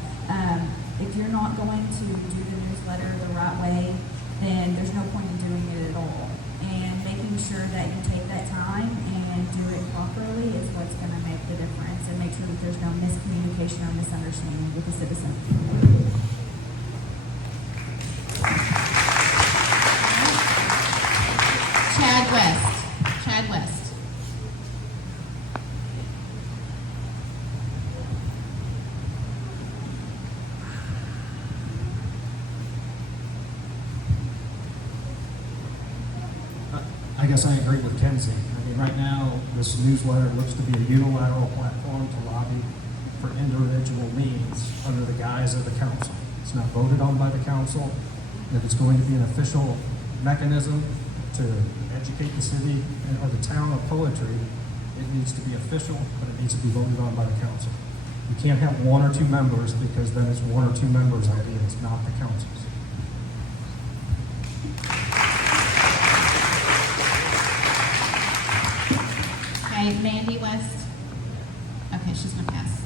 If you're not going to do the newsletter the right way, then there's no point in doing it at all. And making sure that you take that time and do it properly is what's going to make the difference, and make sure that there's no miscommunication or misunderstanding with the citizen. Chad West. I guess I agree with Kenzie. I mean, right now, this newsletter looks to be a unilateral platform to lobby for individual means under the guise of the council. It's not voted on by the council. If it's going to be an official mechanism to educate the city or the town of poetry, it needs to be official, but it needs to be voted on by the council. You can't have one or two members, because then it's one or two members' ideas, not the council's. Okay, Mandy West. Okay, she's gonna pass.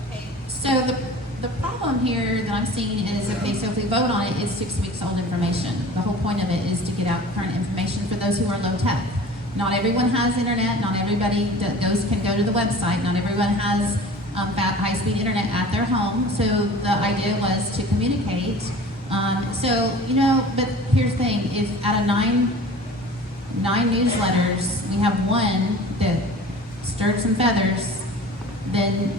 Okay, so the problem here that I'm seeing is, okay, so if we vote on it, it's 6 weeks old information. The whole point of it is to get out current information for those who are low tech. Not everyone has internet, not everybody can go to the website, not everyone has high-speed internet at their home, so the idea was to communicate. But here's the thing, if out of nine newsletters, we have one that stirred some feathers, then,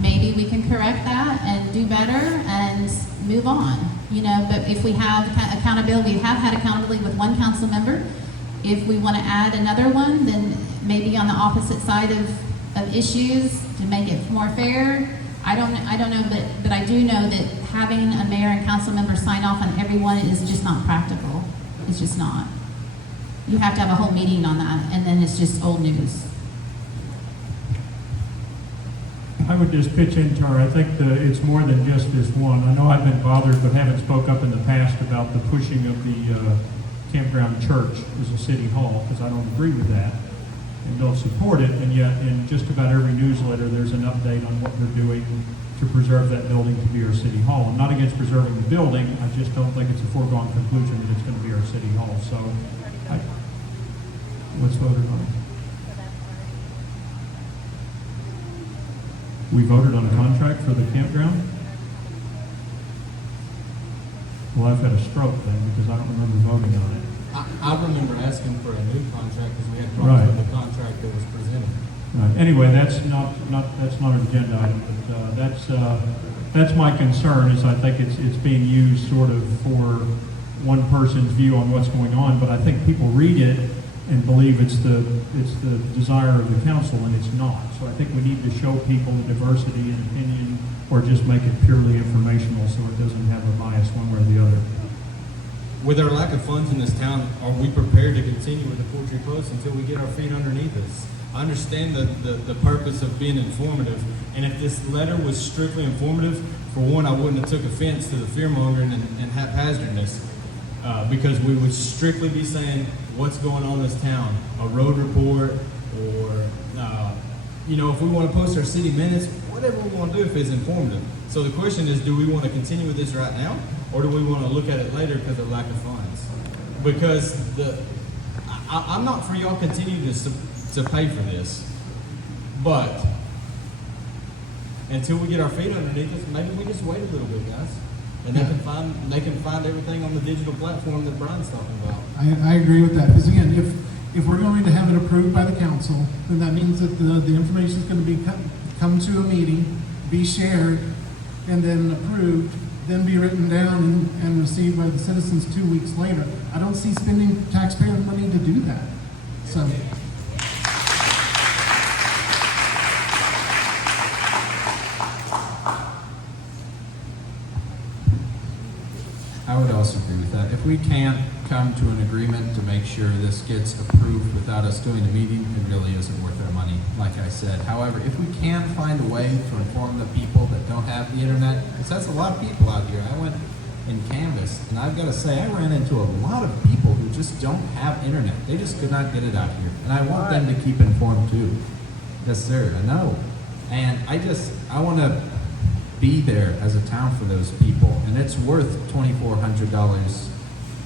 maybe we can correct that and do better and move on, but if we have accountability, we have had accountability with one council member. If we want to add another one, then maybe on the opposite side of issues to make it more fair. I don't know, but I do know that having a mayor and council member sign off on everyone is just not practical. It's just not. You have to have a whole meeting on that, and then it's just old news. I would just pitch into her. I think it's more than just this one. I know I've been bothered, but haven't spoke up in the past about the pushing of the Campground Church as a city hall, because I don't agree with that and don't support it. And yet, in just about every newsletter, there's an update on what we're doing to preserve that building to be our city hall. I'm not against preserving the building. I just don't think it's a foregone conclusion that it's going to be our city hall. So, let's vote on it. We voted on a contract for the campground? Well, I've had a stroke then, because I don't remember voting on it. I remember asking for a new contract because we had problems with the contract that was presented. Right. Anyway, that's not an agenda item, but that's my concern. Is I think it's being used sort of for one person's view on what's going on, but I think people read it and believe it's the desire of the council, and it's not. So I think we need to show people the diversity in opinion, or just make it purely informational so it doesn't have a bias one way or the other. With our lack of funds in this town, are we prepared to continue with the poultry post until we get our feet underneath us? I understand the purpose of being informative, and if this letter was strictly informative, for one, I wouldn't have took offense to the fear-mongering and haphazardness, because we would strictly be saying what's going on in this town, a road report, or, if we want to post our city minutes, whatever we want to do if it's informative. So the question is, do we want to continue with this right now, or do we want to look at it later because of lack of funds? Because I'm not for y'all continuing to pay for this, but until we get our feet underneath us, maybe we just wait a little bit, guys, and they can find everything on the digital platform that Brian's talking about. I agree with that, because again, if we're going to have it approved by the council, then that means that the information is going to be come to a meeting, be shared, and then approved, then be written down and received by the citizens 2 weeks later. I don't see spending taxpayer money to do that. So. I would also agree with that. If we can't come to an agreement to make sure this gets approved without us doing a meeting, it really isn't worth our money, like I said. However, if we can find a way to inform the people that don't have the internet, because that's a lot of people out here. I went and canvassed, and I've got to say, I ran into a lot of people who just don't have internet. They just could not get it out here. And I want them to keep informed too. Yes, sir, I know. And I want to be there as a town for those people, and it's worth $2,400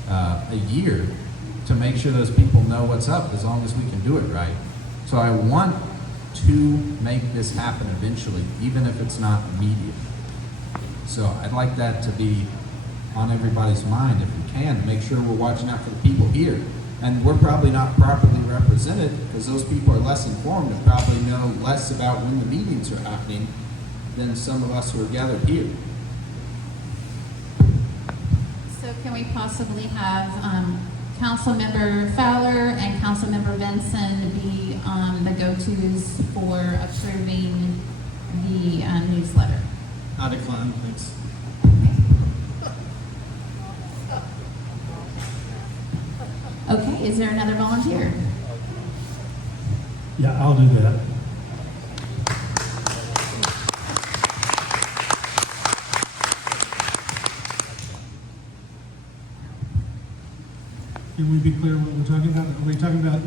a year to make sure those people know what's up, as long as we can do it right. So I want to make this happen eventually, even if it's not immediate. So I'd like that to be on everybody's mind if we can, to make sure we're watching out for the people here. And we're probably not properly represented because those people are less informed and probably know less about when the meetings are happening than some of us who are gathered here. So can we possibly have Councilmember Fowler and Councilmember Benson be the go-tos for approving the newsletter? I decline, thanks. Okay, is there another volunteer? Yeah, I'll do that. Can we be clear what we're talking about? Are we talking about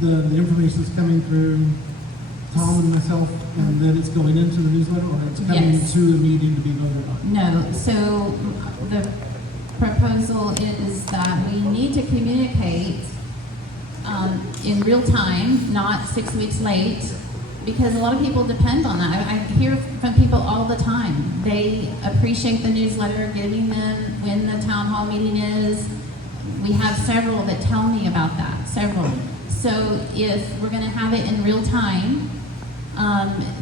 the information that's coming through Tom and myself, and then it's going into the newsletter, or it's coming Yes. to the meeting to be voted on? No, so the proposal is that we need to communicate in real time, not 6 weeks late, because a lot of people depend on that. I hear from people all the time. They appreciate the newsletter, giving them when the town hall meeting is. We have several that tell me about that, several. So if we're gonna have it in real time,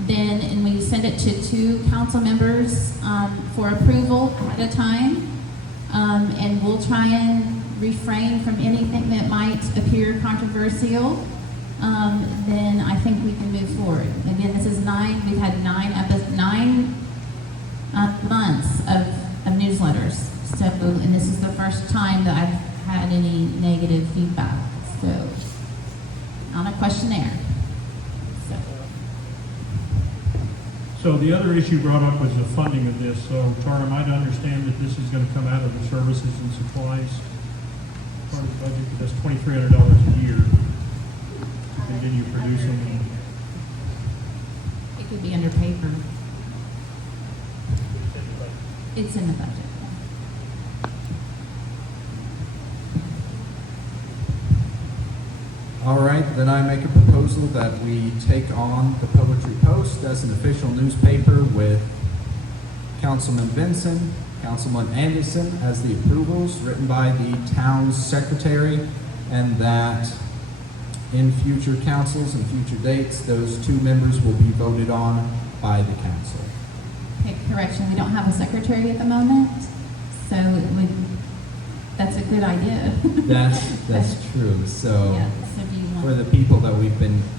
then, and we send it to 2 council members for approval at a time, and we'll try and refrain from anything that might appear controversial, then I think we can move forward. Again, this is we've had 9 months of newsletters. So, and this is the first time that I've had any negative feedback. So, on a questionnaire. So the other issue brought up was the funding of this. So Tara, am I to understand that this is going to come out of the services and supplies part of the budget? That's $2,300 a year to continue producing. It could be under paper. It's in the budget. All right, then I make a proposal that we take on the Poetry Post as an official newspaper with Councilman Benson, Councilman Anderson as the approvals written by the town's secretary, and that in future councils and future dates, those 2 members will be voted on by the council. Okay, correction, we don't have a secretary at the moment, so that's a good idea. That's true. So, Yeah, so do you want? for the people that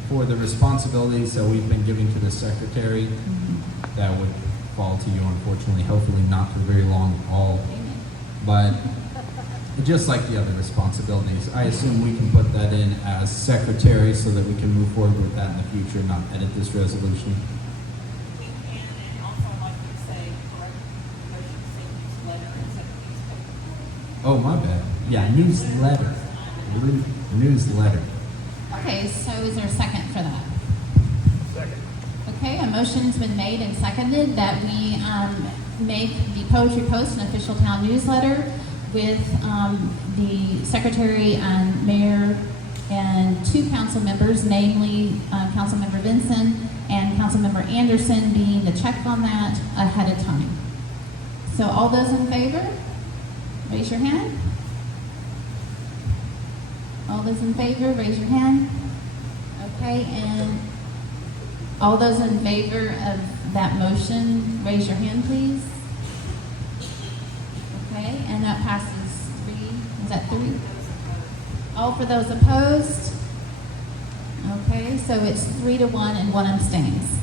for the responsibilities that we've been giving to the secretary, that would fall to you, unfortunately, hopefully not for very long at all. But just like the other responsibilities, I assume we can put that in as secretary so that we can move forward with that in the future, not edit this resolution. We can, and also like you say, correct, motion to say newsletter instead of newspaper. Oh, my bad. Yeah, newsletter. Newsletter. I Okay, so is there a second for that? Second. Okay, a motion's been made and seconded that we make the Poetry Post an official town newsletter with the secretary and mayor and 2 council members, namely Councilmember Vinson and Councilmember Anderson being the check on that ahead of time. So all those in favor, raise your hand. All those in favor, raise your hand. Okay, and all those in favor of that motion, raise your hand, please. Okay, and that passes 3. Is that 3? All for those opposed? Okay, so it's 3-1 and 1 abstains.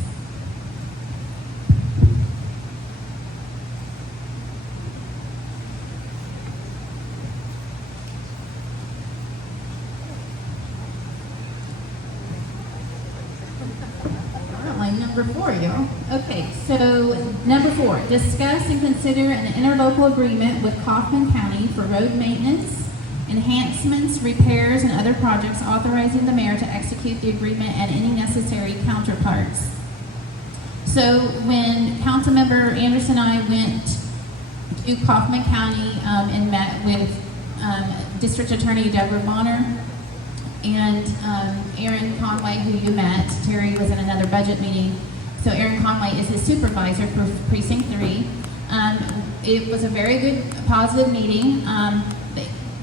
Number 4, y'all. Okay, so number 4, discuss and consider an interlocal agreement with Kaufman County for road maintenance, enhancements, repairs, and other projects, authorizing the mayor to execute the agreement and any necessary counterparts. So when Councilmember Anderson and I went to Kaufman County and met with District Attorney Deborah Bonner and Aaron Conway, who you met. Terry was in another budget meeting. So Aaron Conway is his supervisor for Precinct 3. It was a very good, positive meeting.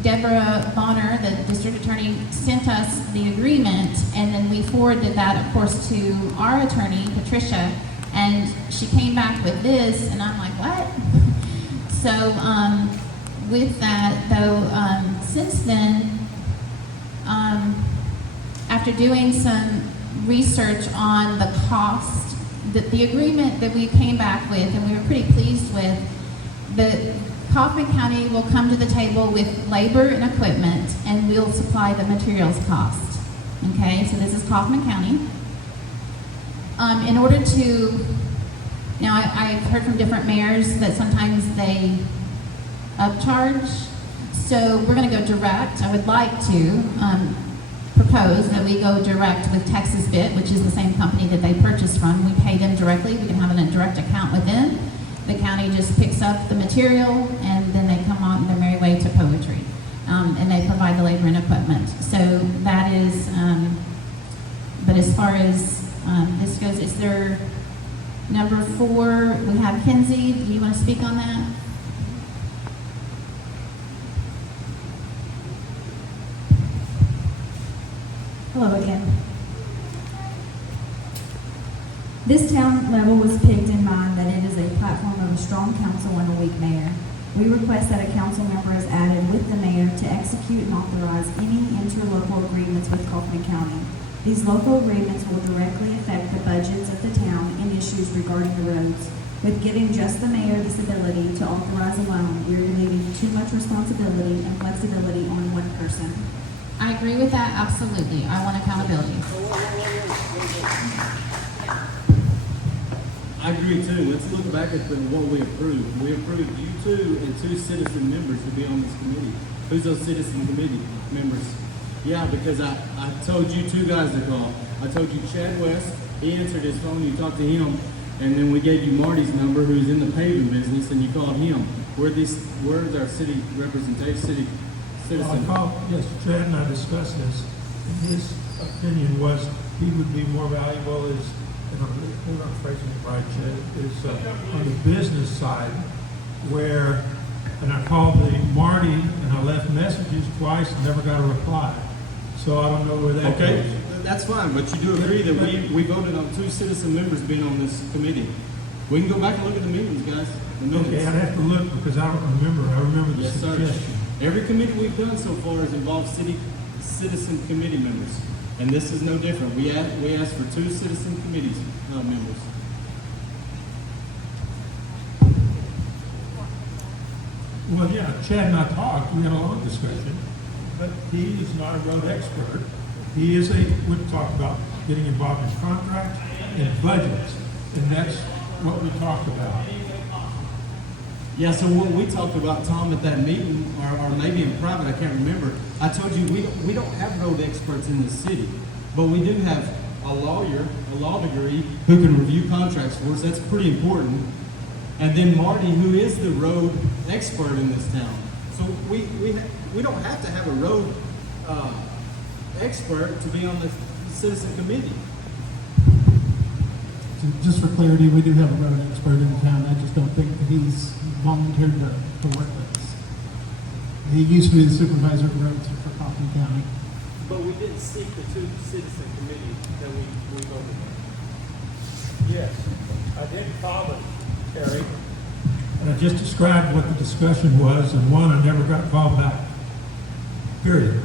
Deborah Bonner, the district attorney, sent us the agreement, and then we forwarded that, of course, to our attorney, Patricia, and she came back with this, and I'm like, what? So with that, though, since then, after doing some research on the cost, the agreement that we came back with, and we were pretty pleased with, the Kaufman County will come to the table with labor and equipment, and we'll supply the materials cost. Okay, so this is Kaufman County. In order to, now I've heard from different mayors that sometimes they upcharge, so we're going to go direct. I would like to propose that we go direct with Texas Bit, which is the same company that they purchased from. We pay them directly. We can have a direct account with them. The county just picks up the material, and then they come on their merry way to poetry. And they provide the labor and equipment. So that is, but as far as this goes, is there number 4, we have Kenzie. Do you want to speak on that? Hello again. This town level was picked in mind that it is a platform of a strong council and a weak mayor. We request that a council member is added with the mayor to execute and authorize any interlocal agreements with Kaufman County. These local agreements will directly affect the budgets of the town and issues regarding the roads. With giving just the mayor this ability to authorize alone, we are leaving too much responsibility and flexibility on one person. I agree with that, absolutely. I want accountability. I agree too. Let's look back at what we approved. We approved you 2 and 2 citizen members to be on this committee. Who's those citizen committee members? Yeah, because I told you 2 guys to call. I told you Chad West, he answered his phone, you talked to him, and then we gave you Marty's number, who's in the paving business, and you called him. Where's our city representation, city citizen? Yes, Chad and I discussed this, and his opinion was he would be more valuable as, I'm not phrasing it right, Chad, is on the business side, where, and I called the Marty, and I left messages twice and never got a reply. So I don't know where that goes. That's fine, but you do agree that we voted on 2 citizen members being on this committee. We can go back and look at the meetings, guys. The minutes. Okay, I'd have to look because I don't remember. I remember the suggestion. Every committee we've done so far has involved citizen committee members. And this is no different. We asked for 2 citizen committees members. Well, yeah, Chad and I talked. We had a long discussion, but he is not a road expert. He is would talk about getting involved in contracts and budgets, and that's what we talked about. Yeah, so what we talked about, Tom, at that meeting, or maybe in private, I can't remember. I told you we don't have road experts in the city. But we do have a lawyer, a law degree, who can review contracts for us. That's pretty important. And then Marty, who is the road expert in this town. So we don't have to have a road expert to be on the citizen committee. So just for clarity, we do have a road expert in town. I just don't think that he's volunteered to work with us. He used to be the supervisor of roads for Kaufman County. But we didn't seek the two citizen committee that we voted on. Yes, I did comment, Terry. And I just described what the discussion was, and one, I never got called back. Period.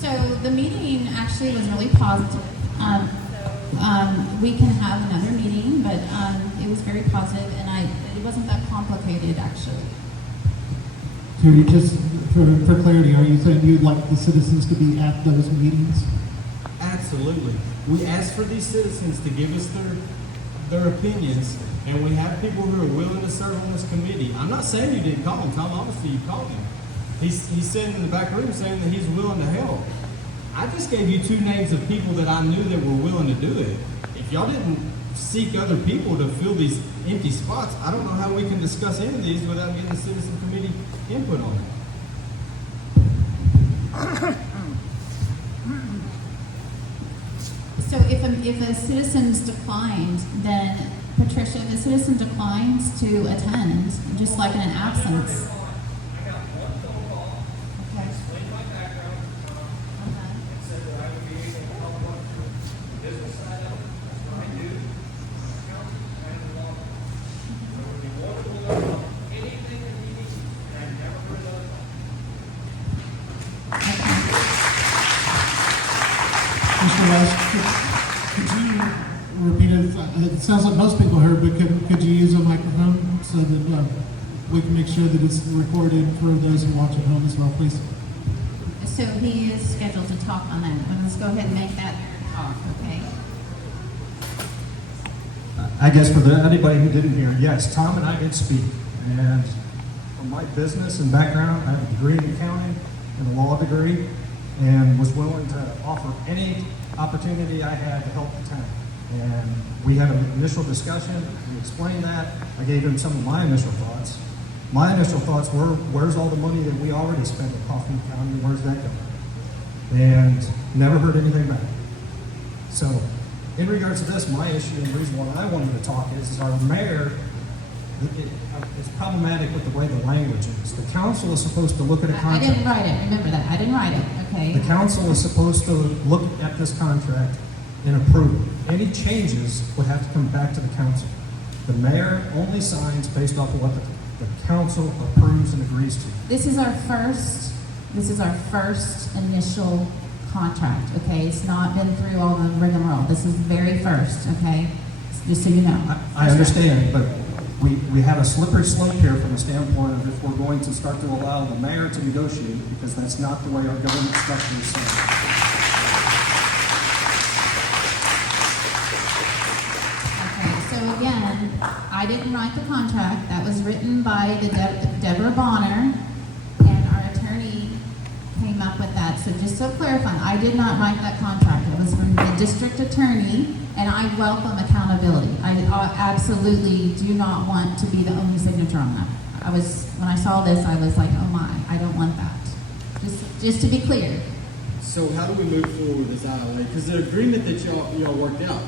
So the meeting actually was really positive. We can have another meeting, but it was very positive, and it wasn't that complicated actually. So you just, for clarity, are you saying you'd like the citizens to be at those meetings? Absolutely. We asked for these citizens to give us their opinions, and we have people who are willing to serve on this committee. I'm not saying you didn't call him, Tom. Obviously, you called him. He's sitting in the back room saying that he's willing to help. I just gave you two names of people that I knew that were willing to do it. If y'all didn't seek other people to fill these empty spots, I don't know how we can discuss any of these without getting the citizen committee input on it. So if a citizen's declined, then Patricia, the citizen declines to attend, just like in an absence. I got one phone call, explained my background, and said that I would be able to help run through the business side of it. That's what I do. I'm a accountant and a law. So it would be wonderful to learn about anything that we need, and I've never heard of it. Mr. West, could you repeat it? It sounds like most people heard, but could you use a microphone so that we can make sure that it's recorded for those who watch at home as well, please? So he is scheduled to talk on that. And let's go ahead and make that talk, okay? I guess for anybody who didn't hear, yes, Tom and I did speak. And from my business and background, I have a degree in accounting and a law degree, and was willing to offer any opportunity I had to help the town. And we had an initial discussion, we explained that, I gave him some of my initial thoughts. My initial thoughts were, where's all the money that we already spent in Kaufman County, where's that going? And never heard anything back. So, in regards to this, my issue and the reason why I wanted to talk is our mayor is problematic with the way the language is. The council is supposed to look at a I contract. didn't write it, remember that. I didn't write it, okay? The council is supposed to look at this contract and approve it. Any changes would have to come back to the council. The mayor only signs based off of what the council approves and agrees to. This is our first initial contract, okay? It's not been through all the rigmarole. This is the very first, okay? Just so you know. I understand, but we have a slippery slope here from the standpoint of if we're going to start to allow the mayor to negotiate, because that's not the way our government structure is set up. Okay, so again, I didn't write the contract. That was written by the Deborah Bonner, and our attorney came up with that. So just so clarifying, I did not write that contract. It was from the district attorney, and I welcome accountability. I absolutely do not want to be the only signature on that. When I saw this, I was like, oh my, I don't want that. Just to be clear. So how do we move forward with this ILA? Because the agreement that y'all worked out,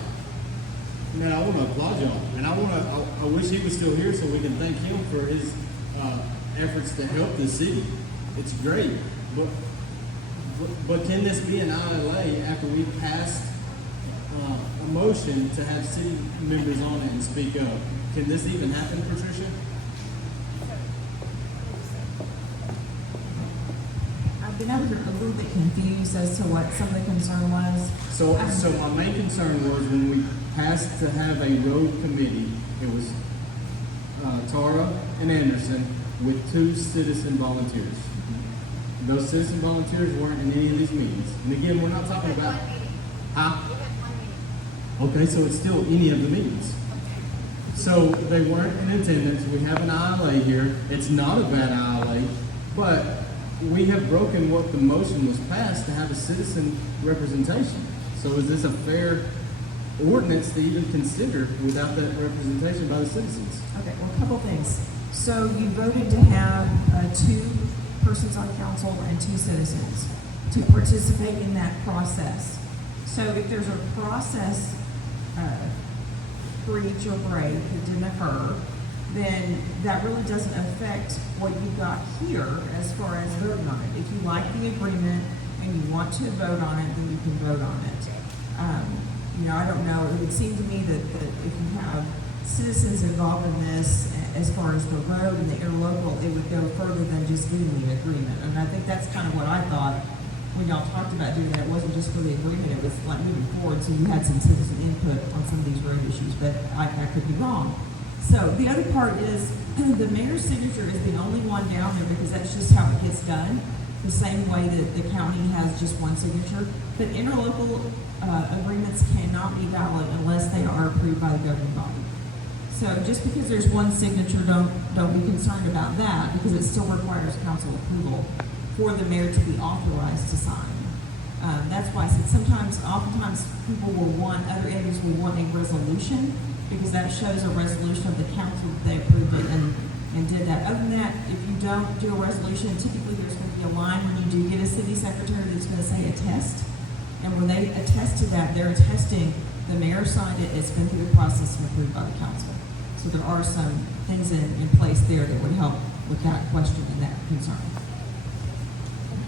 man, I want to applaud y'all, and I wish he was still here so we can thank him for his efforts to help the city. It's great, but can this be an ILA after we passed a motion to have city members on it and speak up? Can this even happen, Patricia? I've been a little bit confused as to what some of the concern was. So my main concern was when we passed to have a road committee, it was Tara and Anderson with 2 citizen volunteers. Those citizen volunteers weren't in any of these meetings. And again, we're not talking about... Okay, so it's still any of the meetings. So they weren't in attendance. We have an ILA here. It's not a bad ILA, but we have broken what the motion was passed to have a citizen representation. So is this a fair ordinance to even consider without that representation by the citizens? Okay, well, a couple things. So you voted to have 2 persons on council and 2 citizens to participate in that process. So if there's a process breach or break that didn't occur, then that really doesn't affect what you got here as far as voting on it. If you like the agreement and you want to vote on it, then you can vote on it. I don't know, it would seem to me that if you have citizens involved in this, as far as the road and the interlocal, it would go further than just getting the agreement. And I think that's kind of what I thought when y'all talked about doing that. It wasn't just for the agreement, it was like moving forward, so you had some citizen input on some of these road issues, but I could be wrong. So the other part is, the mayor's signature is the only one down there because that's just how it gets done, the same way that the county has just one signature. But interlocal agreements cannot be valid unless they are approved by the governing body. So just because there's one signature, don't be concerned about that, because it still requires council approval for the mayor to be authorized to sign. That's why I said oftentimes people other entities will want a resolution, because that shows a resolution of the council that they approved it and did that. Other than that, if you don't do a resolution, typically there's going to be a line when you do get a city secretary that's going to say attest. And when they attest to that, they're attesting the mayor signed it, it's been through the process and approved by the council. So there are some things in place there that would help with that question and that concern.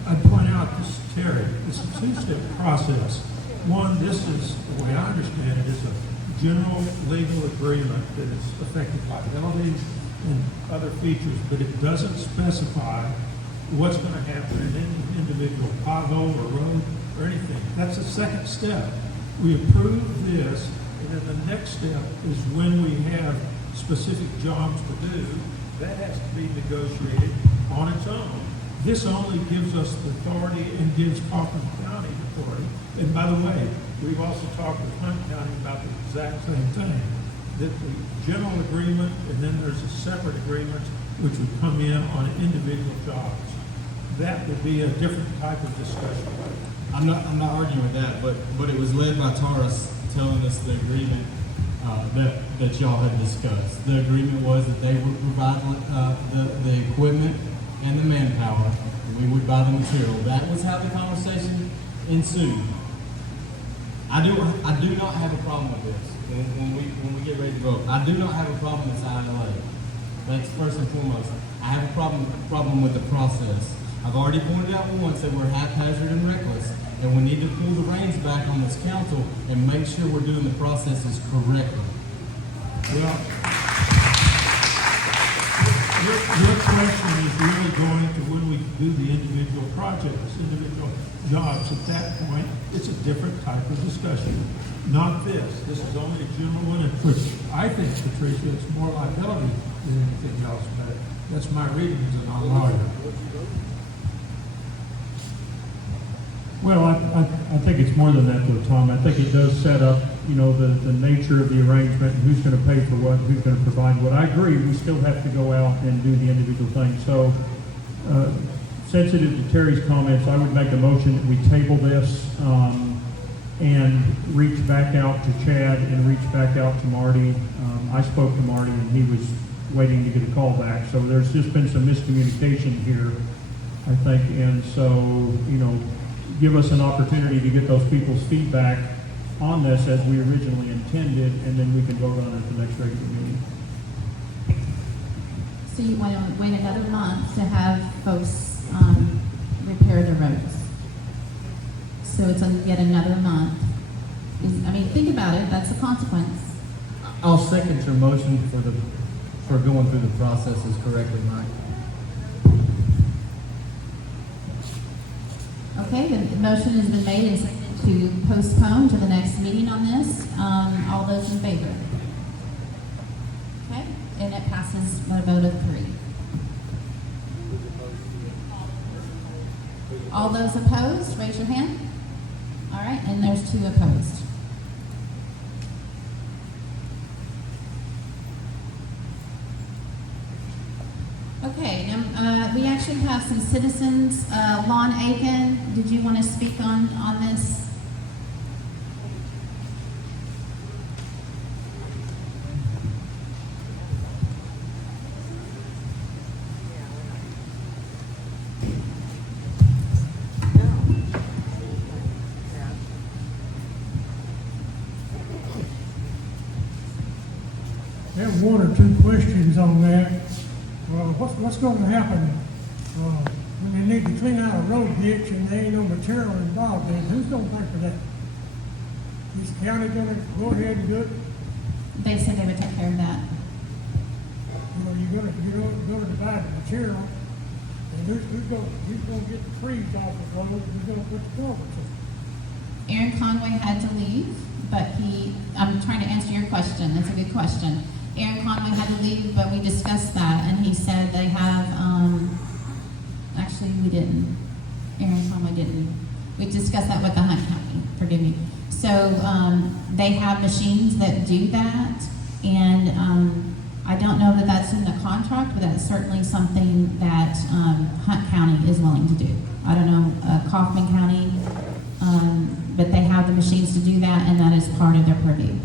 I'd point out this, Terry, it's a 2-step process. One, this is, the way I understand it, is a general legal agreement that is affected by penalties and other features, but it doesn't specify what's going to happen in any individual pothole or road or anything. That's the second step. We approve this, and then the next step is when we have specific jobs to do, that has to be negotiated on its own. This only gives us the authority and gives Kaufman County authority. And by the way, we've also talked with Hunt County about the exact same thing, that the general agreement and then there's a separate agreement which would come in on individual jobs. That would be a different type of discussion. I'm not arguing with that, but it was led by Taurus telling us the agreement that y'all had discussed. The agreement was that they would provide the equipment and the manpower, and we would buy the material. That was how the conversation ensued. I do not have a problem with this when we get ready to vote. I do not have a problem with ILA. That's first and foremost. I have a problem with the process. I've already pointed out once that we're haphazard and reckless, and we need to pull the reins back on this council and make sure we're doing the processes correctly. Well, your question is really going to when we do the individual projects, individual jobs. At that point, it's a different type of discussion. Not this. This is only a general one, which I think, Patricia, it's more liability than anything else. But that's my reading as a non-lawyer. Well, I think it's more than that though, Tom. I think it does set up, the nature of the arrangement and who's going to pay for what, who's going to provide what. I agree, we still have to go out and do the individual things. So, sensitive to Terry's comments, I would make a motion that we table this and reach back out to Chad and reach back out to Marty. I spoke to Marty and he was waiting to get a call back. So there's just been some miscommunication here, I think. And so, give us an opportunity to get those people's feedback on this as we originally intended, and then we can vote on it at the next regular meeting. So you want to wait another month to have folks repair their roads? So it's yet another month. Think about it. That's the consequence. I'll second your motion for going through the processes correctly, Mike. Okay, the motion has been made and seconded to postpone to the next meeting on this. All those in favor? Okay, and it passes by a vote of 3. All those opposed, raise your hand. All right, and there's 2 opposed. Okay, we actually have some citizens. Lon Aiken, did you want to speak on this? I have one or two questions on that. What's going to happen when they need to clean out a road ditch and there ain't no material involved in it? Who's going to pay for that? Is the county going to go ahead and do it? They said they would take care of that. You're going to divide the material, and who's going to get the trees off the road? Who's going to put the culverts in? Aaron Conway had to leave, but I'm trying to answer your question. That's a good question. Aaron Conway had to leave, but we discussed that, and he said they have, actually we didn't. Aaron Conway didn't. We discussed that with the Hunt County, forgive me. So they have machines that do that, and I don't know that that's in the contract, but that's certainly something that Hunt County is willing to do. I don't know, Kaufman County, but they have the machines to do that, and that is part of their purview.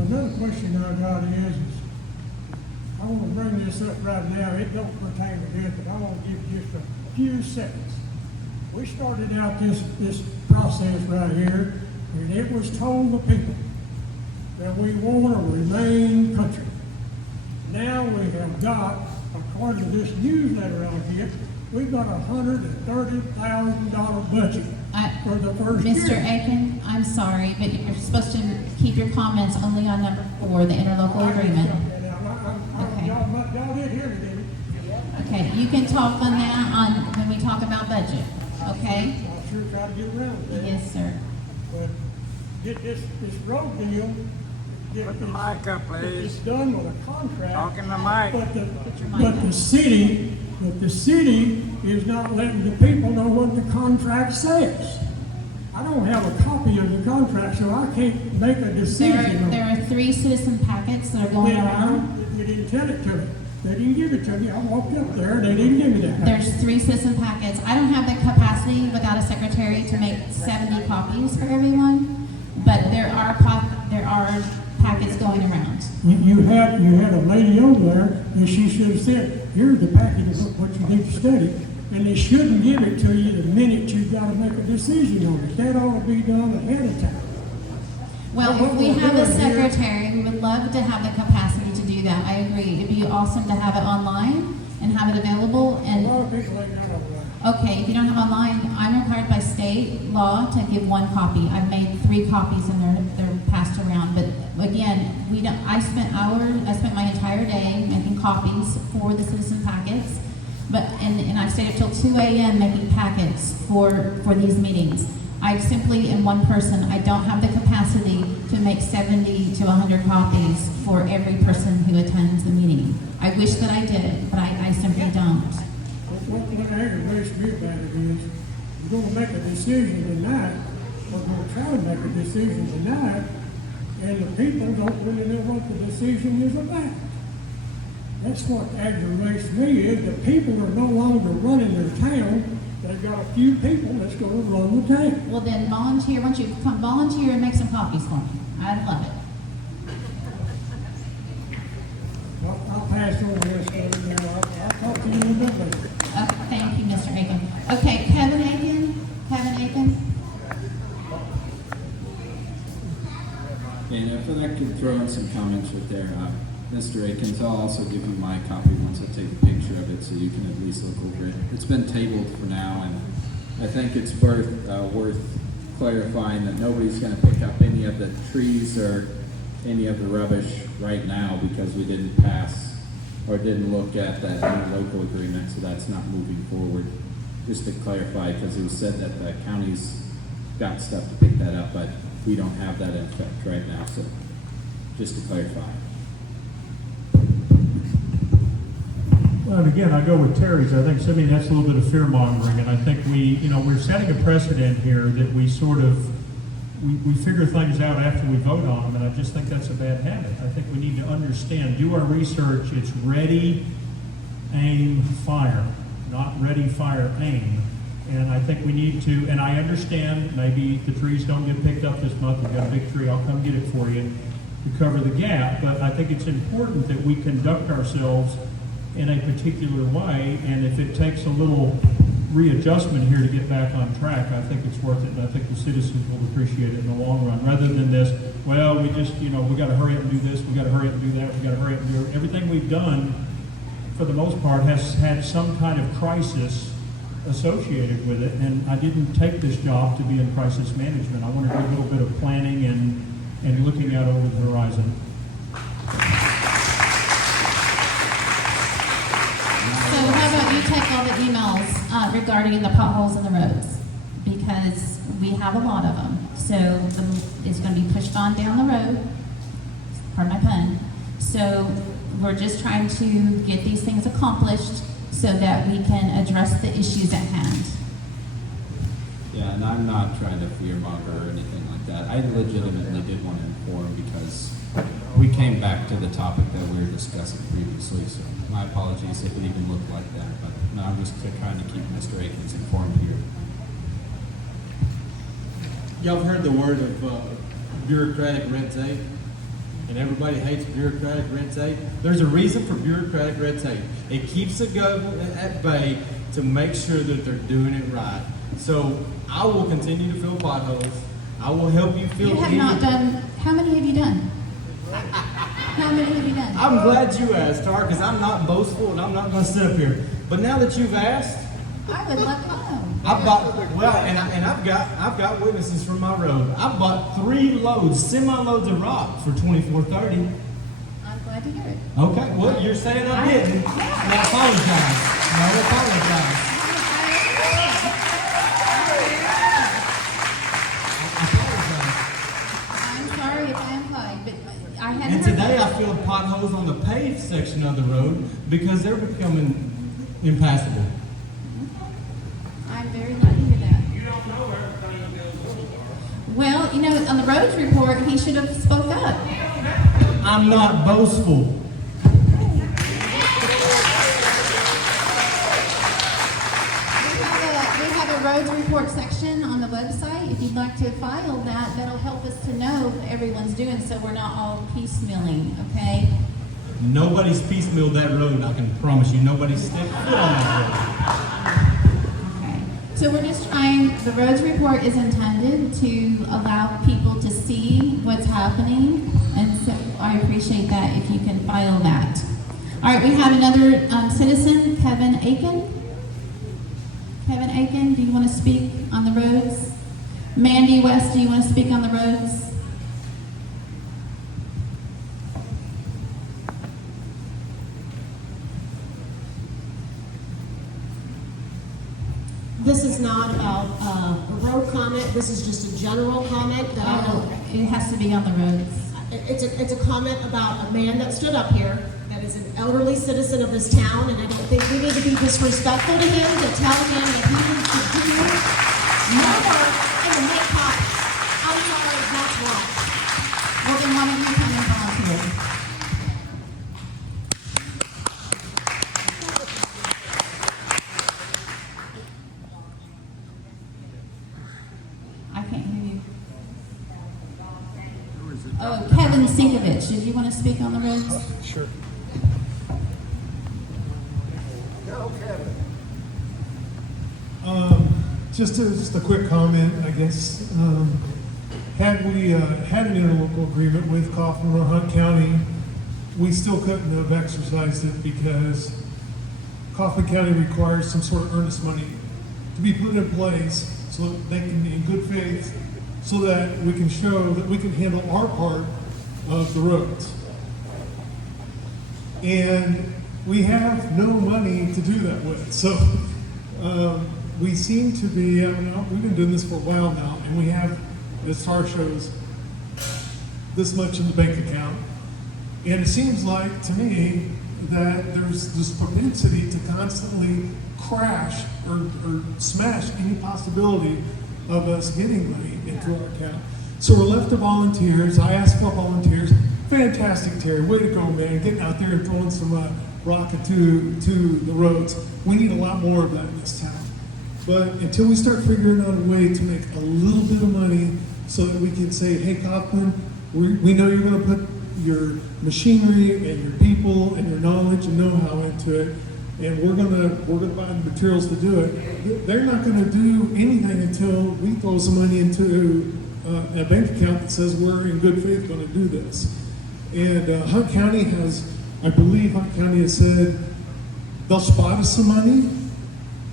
Another question I got is I want to bring this up right now. It don't pertain to this, but I want to give just a few seconds. We started out this process right here, and it was told the people that we want to remain country. Now we have got, according to this newsletter out here, we've got $130,000 budget for the first year. Mr. Aiken, I'm sorry, but you're supposed to keep your comments only on number 4, the interlocal agreement. Okay. Y'all did hear me, didn't you? Okay, you can talk on that when we talk about budget, okay? I'll sure try to get around that. Yes, sir. But get this road deal. Put the mic up, please. It's done with a contract. Talk in the mic. But the city is not letting the people know what the contract says. I don't have a copy of the contract, so I can't make a decision. There are 3 citizen packets that are going around. They didn't tell it to me. They didn't give it to me. I walked up there, and they didn't give me that. There's 3 citizen packets. I don't have the capacity without a secretary to make 70 copies for everyone, but there are packets going around. You had a lady over there, and she should have said, here's the package of what you need to study, and they shouldn't give it to you the minute you've got to make a decision on it. That ought to be done ahead of time. Well, if we have a secretary, we would love to have the capacity to do that. I agree. It'd be awesome to have it online and have it available. And a lot of people ain't got online. Okay, if you don't have online, I'm required by state law to give 1 copy. I've made 3 copies and they're passed around. But again, I spent my entire day making copies for the citizen packets. And I stayed up till 2 a.m. making packets for these meetings. I simply am one person. I don't have the capacity to make 70 to 100 copies for every person who attends the meeting. I wish that I did, but I simply don't. What aggravates me about it is, we're going to make a decision tonight, we're going to try to make a decision tonight, and the people don't really know what the decision is about. That's what aggravates me, is the people are no longer running their town. They've got a few people that's going to run the town. Well, then volunteer. Why don't you come volunteer and make some copies for me? I'd love it. I'll pass over this one now. I'll talk to you in a bit later. Thank you, Mr. Aiken. Okay, Kevin Aiken. And if I could throw in some comments right there, Mr. Aikens, I'll also give you my copy once I take a picture of it so you can at least look over it. It's been tabled for now, and I think it's worth clarifying that nobody's going to pick up any of the trees or any of the rubbish right now because we didn't pass or didn't look at that new local agreement, so that's not moving forward. Just to clarify, because it was said that the county's got stuff to pick that up, but we don't have that in effect right now, so just to clarify. Well, and again, I go with Terry's. I think, Simeon, that's a little bit of fear mongering, and I think we're setting a precedent here that we we figure things out after we vote on them, and I just think that's a bad habit. I think we need to understand, do our research. It's ready, aim, fire, not ready, fire, aim. And I think we need to, and I understand maybe the trees don't get picked up this month. We've got a big tree, I'll come get it for you to cover the gap. But I think it's important that we conduct ourselves in a particular way, and if it takes a little readjustment here to get back on track, I think it's worth it, and I think the citizens will appreciate it in the long run, rather than this, well, we just, we got to hurry up and do this, we got to hurry up and do that, we got to hurry up and do it. Everything we've done, for the most part, has had some kind of crisis associated with it, and I didn't take this job to be in crisis management. I want to do a little bit of planning and looking out over the horizon. So how about you take all the emails regarding the potholes in the roads? Because we have a lot of them. So it's going to be pushed on down the road. Pardon my pun. So we're just trying to get these things accomplished so that we can address the issues at hand. Yeah, and I'm not trying to fearmonger or anything like that. I legitimately did want to inform because we came back to the topic that we were discussing previously, so my apologies if it even looked like that, but no, I'm just trying to keep Mr. Akins informed here. Y'all have heard the word of bureaucratic red tape? And everybody hates bureaucratic red tape. There's a reason for bureaucratic red tape. It keeps the government at bay to make sure that they're doing it right. So I will continue to fill potholes. I will help you fill. You have not done. How many have you done? How many have you done? I'm glad you asked, Tara, because I'm not boastful and I'm not going to sit up here. But now that you've asked, I would love to know. I've got witnesses from my road. I bought 3 loads, semi-loads of rock for $24.30. I'm glad to hear it. Okay, well, you're saying I didn't. I apologize. I apologize. I'm sorry if I implied, but I hadn't. And today I filled potholes on the paved section of the road because they're becoming impassable. I'm very glad to hear that. You don't know everything goes. Well, on the roads report, he should have spoke up. I'm not boastful. We have a roads report section on the website. If you'd like to file that, that'll help us to know what everyone's doing so we're not all piecemealing, okay? Nobody's piecemealed that road, I can promise you. Nobody's stepped foot on that Okay. So we're just trying, the roads report is intended to allow people to see what's happening, and so I appreciate that if you can file that. All right, we have another citizen, Kevin Aiken. Kevin Aiken, do you want to speak on the roads? Mandy West, do you want to speak on the roads? This is not a road comment. This is just a general comment that I don't. It has to be on the roads. It's a comment about a man that stood up here that is an elderly citizen of this town, and I don't think we need to be disrespectful to him to tell him that he needs to do more work and to make copies. I'm sorry, that's wrong. Well, then why don't you come and volunteer? I can't hear you. Oh, Kevin Sinkovich, did you want to speak on the roads? Sure. Go, Kevin. Just a quick comment, I guess. Had we had an interlocal agreement with Kaufman or Hunt County, we still couldn't have exercised it because Kaufman County requires some sort of earnest money to be put in place so that they can be in good faith, so that we can show that we can handle our part of the roads. And we have no money to do that with. So we seem to be, we've been doing this for a while now, and we have, as TAR shows, this much in the bank account. And it seems like, to me, that there's this propensity to constantly crash or smash any possibility of us getting money into our account. So we're left to volunteers. I asked for volunteers. Fantastic, Terry. Way to go, man. Getting out there and throwing some rocket to the roads. We need a lot more of that in this town. But until we start figuring out a way to make a little bit of money so that we can say, hey, Kaufman, we know you're going to put your machinery and your people and your knowledge and know-how into it, and we're gonna buy the materials to do it. They're not going to do anything until we throw some money into a bank account that says we're in good faith going to do this. And Hunt County I believe Hunt County has said they'll spot us some money.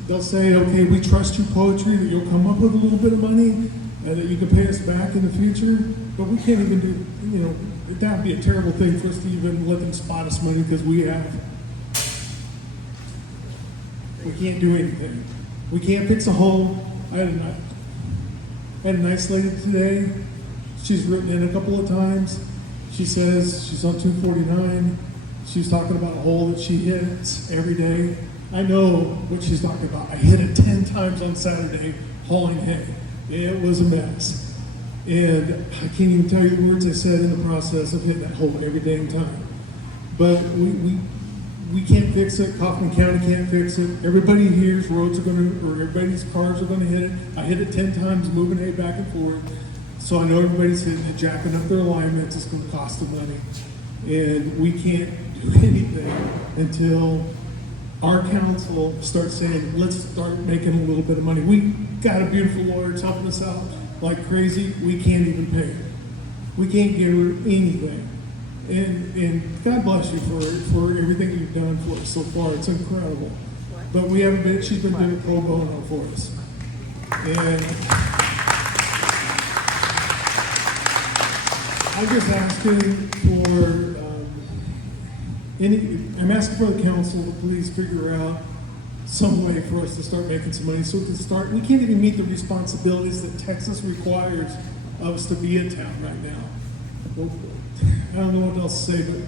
They'll say, okay, we trust your poetry, that you'll come up with a little bit of money, that you can pay us back in the future. But we can't even do, that would be a terrible thing for us to even let them spot us money because we can't do anything. We can't fix a hole. I had a nice lady today. She's written in a couple of times. She says she's on 249. She's talking about a hole that she hits every day. I know what she's talking about. I hit it 10 times on Saturday hauling hay. It was a mess. And I can't even tell you the words I said in the process of hitting that hole every dang time. But we can't fix it. Kaufman County can't fix it. Everybody here's roads are going to, or everybody's cars are going to hit it. I hit it 10 times moving hay back and forth. So I know everybody's hitting it, jacking up their alignments. It's going to cost them money. And we can't do anything until our council starts saying, let's start making a little bit of money. We got a beautiful lawyer that's helping us out like crazy. We can't even pay her. We can't give her anything. And God bless you for everything you've done for us so far. It's incredible. But we haven't been, she's been doing pro bono for us. And I'm just asking for I'm asking for the council to please figure out some way for us to start making some money so we can start. We can't even meet the responsibilities that Texas requires of us to be in town right now. Well, I don't know what else to say, but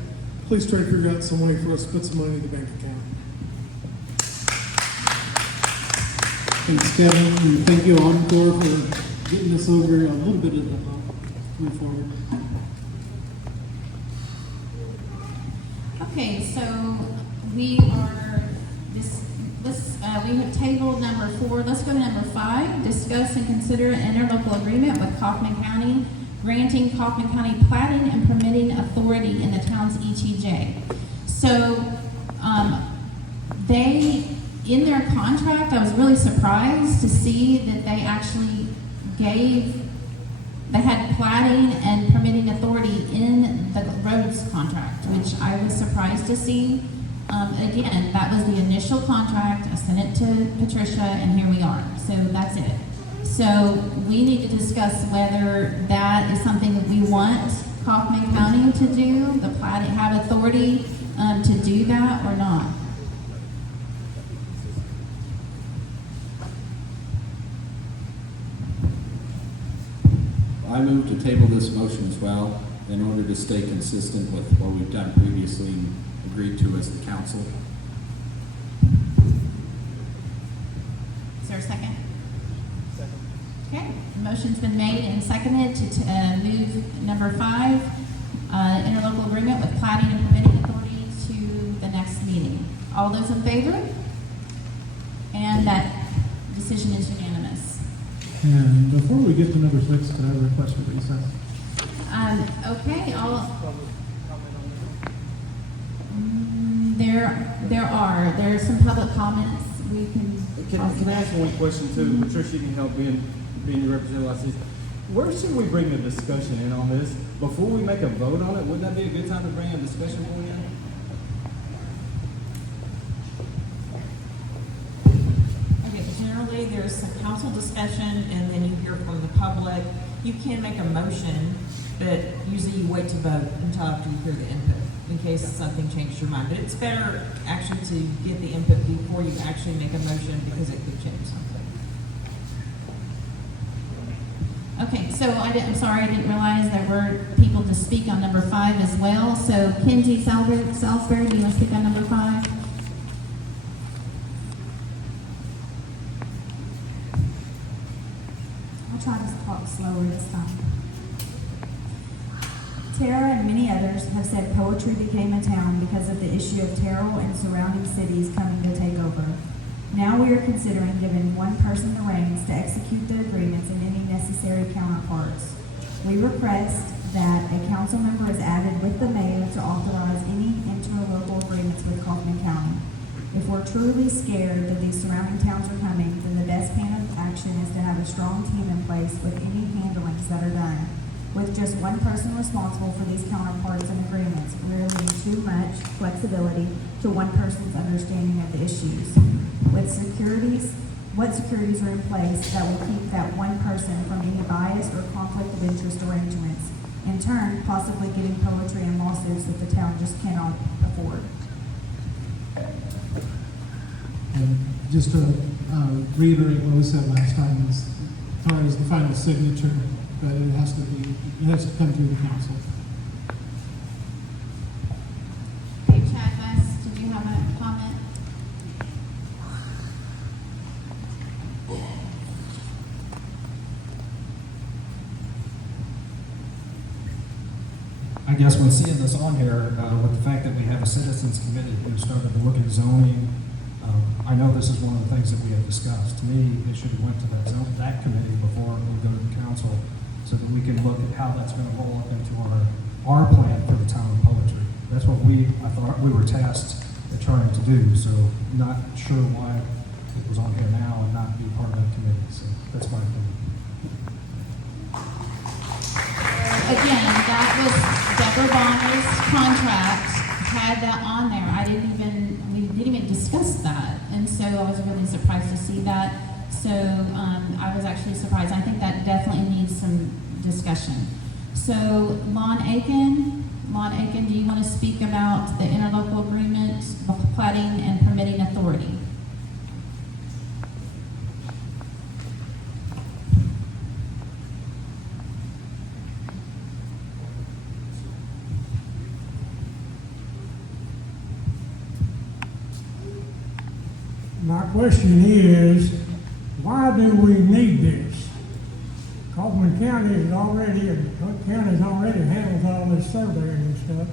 please try to figure out some way for us to put some money in the bank account. Thanks, Kevin, and thank you, Encore, for getting us over a little bit of the bump. Move forward. Okay, so we have tabled number 4. Let's go to number 5. Discuss and consider an interlocal agreement with Kaufman County, granting Kaufman County platting and permitting authority in the town's ETJ. So, in their contract, I was really surprised to see that they actually they had platting and permitting authority in the roads contract, which I was surprised to see. Again, that was the initial contract. I sent it to Patricia, and here we are. So that's it. So we need to discuss whether that is something that we want Kaufman County to do, the platting, have authority to do that or not. I move to table this motion as well in order to stay consistent with what we've done previously and agreed to as the council. Is there a second? Second. Okay, the motion's been made and seconded to move number 5, interlocal agreement with platting and permitting authority to the next meeting. All those in favor? And that decision is unanimous. And before we get to number 6, can I request a recess? Okay, there are some public comments. We can. Can I ask one question too? Patricia, you can help being your representative like this. Where should we bring the discussion in on this? Before we make a vote on it, wouldn't that be a good time to bring a discussion point in? Okay, generally there's some council discussion and then you hear from the public. You can make a motion, but usually you wait to vote until after you hear the input in case something changes your mind. But it's better actually to get the input before you actually make a motion because it could change something. Okay, so I'm sorry, I didn't realize there were people to speak on number 5 as well. So Kenzie Salisbury, do you want to speak on number 5? I'll try to talk slower this time. Tara and many others have said poetry became a town because of the issue of Terrell and surrounding cities coming to take over. Now we are considering giving one person the reins to execute the agreements and any necessary counterparts. We request that a council member is added with the mayor to authorize any interlocal agreements with Kaufman County. If we're truly scared that these surrounding towns are coming, then the best plan of action is to have a strong team in place with any handlings that are done. With just one person responsible for these counterparts and agreements, we're leaving too much flexibility to one person's understanding of the issues. What securities are in place that will keep that one person from any bias or conflict of interest arrangements, in turn possibly getting poetry and lawsuits that the town just cannot afford. And just to reiterate what we said last time, as far as the final signature, but it has to come through the council. Okay, Chad West, did you have a comment? I guess when seeing this on here, with the fact that we have a citizens committee who started to look at zoning, I know this is one of the things that we have discussed. To me, it should have went to that committee before we go to the council, so that we can look at how that's going to roll up into our plan for the town of Poetry. That's what I thought we were tasked at trying to do. So not sure why it was on here now and not be part of that committee. So that's my opinion. Again, that was Deborah Bonner's contract, had that on there. We didn't even discuss that. And so I was really surprised to see that. So I was actually surprised. I think that definitely needs some discussion. So Lon Aiken, do you want to speak about the interlocal agreement, platting and permitting authority? My question is, why do we need this? Kaufman County is already, Cook County's already handles all this surveying and stuff.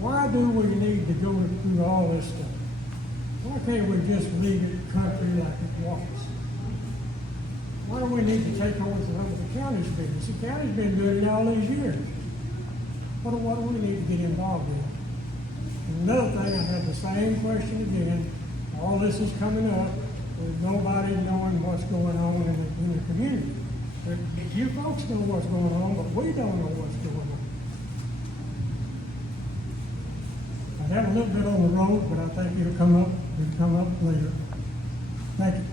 Why do we need to go through all this stuff? Why can't we just leave it country like it was? Why do we need to take over some of the county's business? The county's been doing it all these years. What do we need to get involved in? And another thing, I had the same question again. All this is coming up with nobody knowing what's going on in the community. You folks know what's going on, but we don't know what's going on. I have a little bit on the road, but I think it'll come up later. Thank you.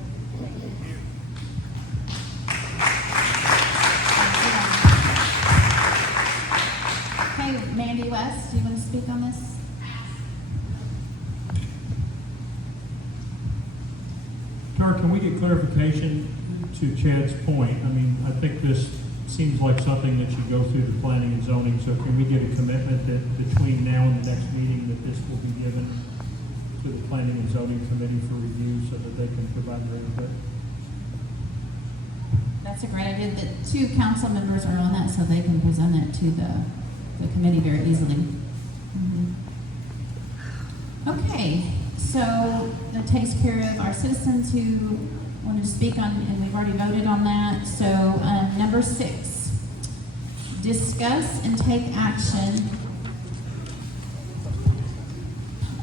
Okay, Mandy West, do you want to speak on this? Tara, can we get clarification to Chad's point? I mean, I think this seems like something that should go through the planning and zoning, so can we get a commitment that between now and the next meeting that this will be given to the planning and zoning committee for review so that they can provide their input? That's a great idea. The two council members are on that, so they can present it to the committee very easily. Okay, so that takes care of our citizens who wanted to speak on, and we've already voted on that. So number 6, discuss and take action.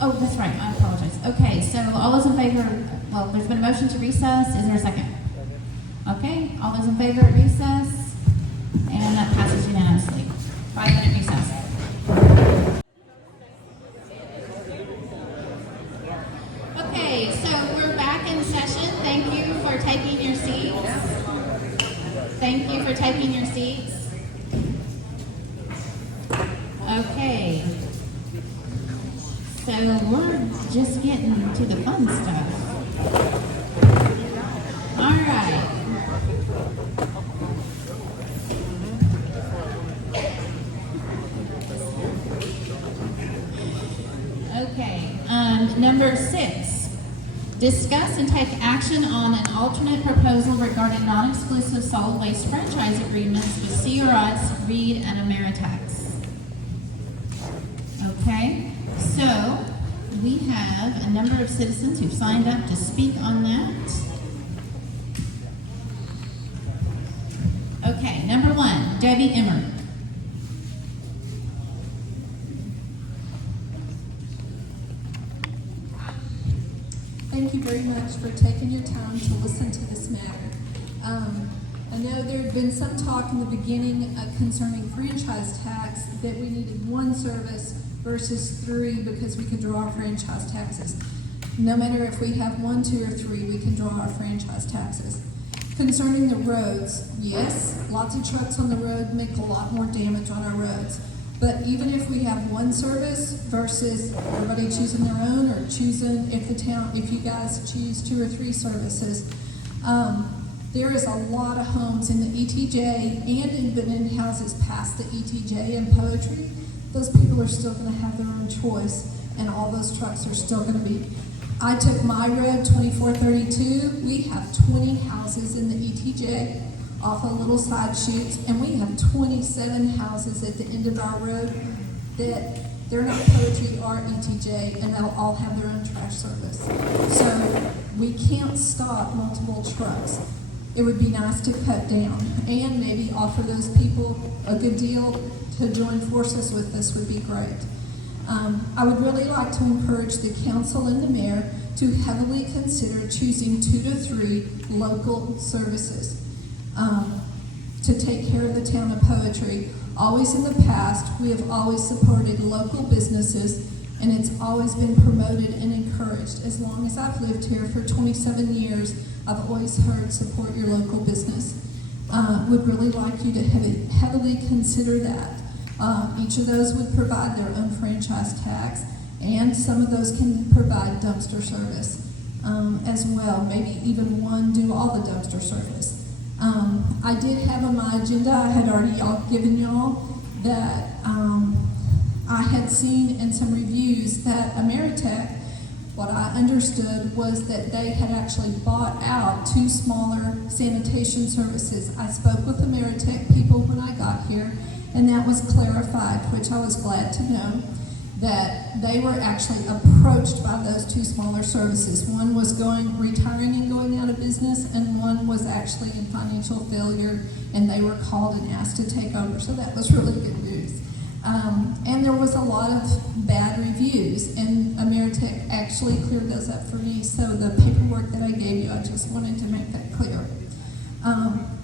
Oh, that's right, I apologize. Okay, so all those in favor, well, there's been a motion to recess. Is there a second? Okay, all those in favor of recess, and that passes unanimously. 5-minute recess. Okay, so we're back in session. Thank you for taking your seats. Thank you for taking your seats. Okay. So we're just getting to the fun stuff. All right. Okay. Number 6. Discuss and take action on an alternate proposal regarding non-exclusive solid waste franchise agreements with CRS, Reed, and Ameritax. Okay, so we have a number of citizens who've signed up to speak on that. Okay, number one, Debbie Emmer. Thank you very much for taking your time to listen to this matter. I know there had been some talk in the beginning concerning franchise tax that we needed one service versus three because we could draw our franchise taxes. No matter if we have 1, 2, or 3, we can draw our franchise taxes. Concerning the roads, yes, lots of trucks on the road make a lot more damage on our roads. But even if we have one service versus everybody choosing their own or choosing if you guys choose 2 or 3 services, there is a lot of homes in the ETJ and even in houses past the ETJ and Poetry. Those people are still going to have their own choice, and all those trucks are still going to be. I took my road, 2432. We have 20 houses in the ETJ off of little side chutes, and we have 27 houses at the end of our road that they're not Poetry or ETJ, and they'll all have their own trash service. So we can't stop multiple trucks. It would be nice to cut down and maybe offer those people a good deal to join forces with us would be great. I would really like to encourage the council and the mayor to heavily consider choosing 2 to 3 local services to take care of the town of Poetry. Always in the past, we have always supported local businesses, and it's always been promoted and encouraged. As long as I've lived here for 27 years, I've always heard support your local business. Would really like you to heavily consider that. Each of those would provide their own franchise tax, and some of those can provide dumpster service as well. Maybe even one do all the dumpster service. I did have on my agenda, I had already given y'all that I had seen in some reviews that Ameritech, what I understood was that they had actually bought out 2 smaller sanitation services. I spoke with Ameritech people when I got here, and that was clarified, which I was glad to know, that they were actually approached by those 2 smaller services. One was retiring and going out of business, and one was actually in financial failure, and they were called and asked to take over. So that was really good news. And there was a lot of bad reviews, and Ameritech actually cleared those up for me. So the paperwork that I gave you, I just wanted to make that clear.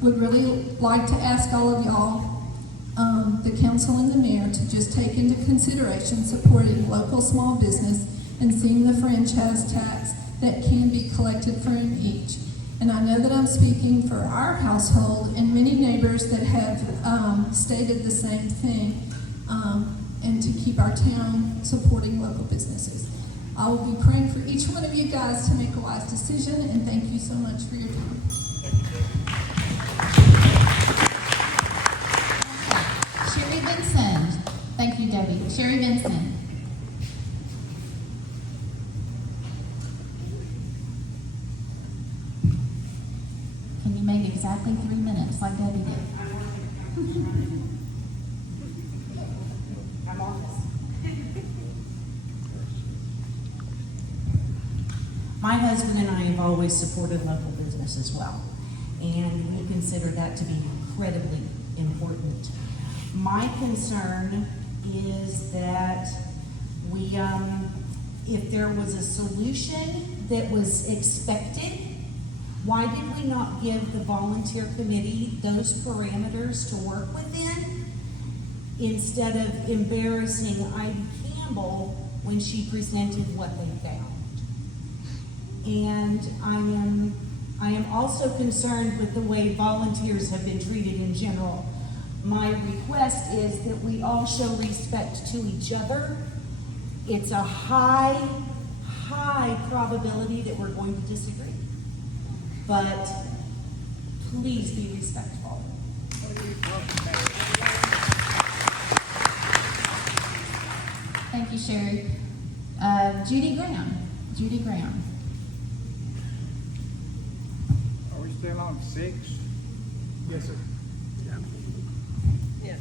Would really like to ask all of y'all, the council and the mayor, to just take into consideration supporting local small business and seeing the franchise tax that can be collected from each. And I know that I'm speaking for our household and many neighbors that have stated the same thing, and to keep our town supporting local businesses. I will be praying for each one of you guys to make a wise decision, and thank you so much for your time. Sherry Benson. Thank you, Debbie. Sherry Benson. Can you make exactly 3 minutes like Debbie did? I'm on this. My husband and I have always supported local business as well, and we consider that to be incredibly important. My concern is that if there was a solution that was expected, why did we not give the volunteer committee those parameters to work within instead of embarrassing Ivy Campbell when she presented what they found? And I am also concerned with the way volunteers have been treated in general. My request is that we all show respect to each other. It's a high probability that we're going to disagree. But please be respectful. Thank you, Sherry. Judy Graham. Judy Graham. Are we still on 6? Yes, sir. Yeah.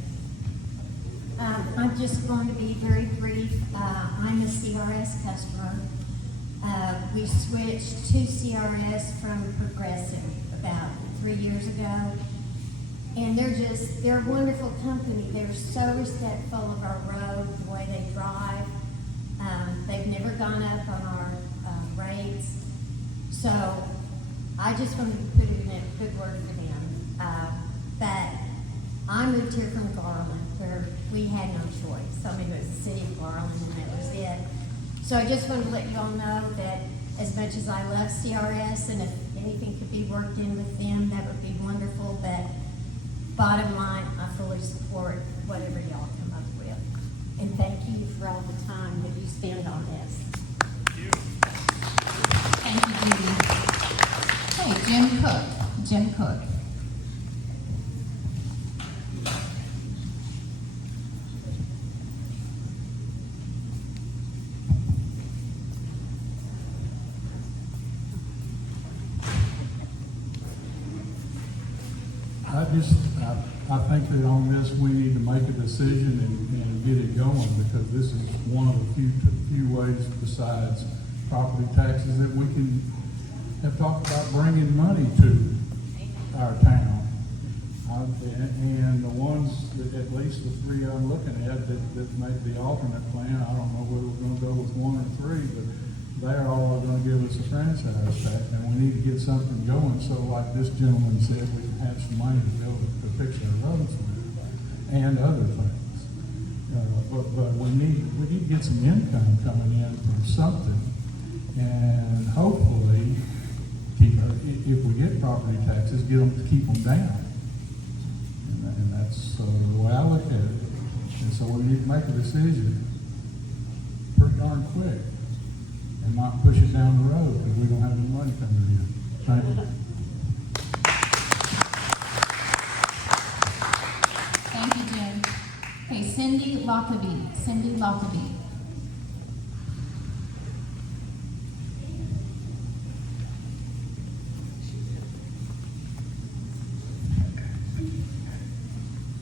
I'm just going to be very brief. I'm a CRS customer. We switched to CRS from Progressive about 3 years ago. And they're a wonderful company. They're so respectful of our road, the way they drive. They've never gone up on our rates. So I just wanted to put in a good word for them. But I moved here from Garland, where we had no choice. I mean, it was the city of Garland, and that was it. So I just wanted to let you all know that as much as I love CRS, and if anything could be worked in with them, that would be wonderful. But bottom line, I fully support whatever y'all come up with. And thank you for all the time that you spend on this. Thank you, Judy. Okay, Jim Cook. Jim Cook. I think that on this, we need to make a decision and get it going, because this is one of the few ways besides property taxes that we can have talked about bringing money to our town. And the ones that, at least the three I'm looking at that make the alternate plan, I don't know whether we're gonna go with one or three, but they're all gonna give us a franchise tax, and we need to get something going, so like this gentleman said, we can have some money to build to fix our roads with, and other things. But we need to get some income coming in from something, and hopefully, if we get property taxes, get them to keep them down. And that's the way I look at it. And so we need to make a decision pretty darn quick, and not push it down the road because we don't have any money coming in. Thank you. Thank you, Jim. Okay, Cindy Lockaby. Cindy Lockaby.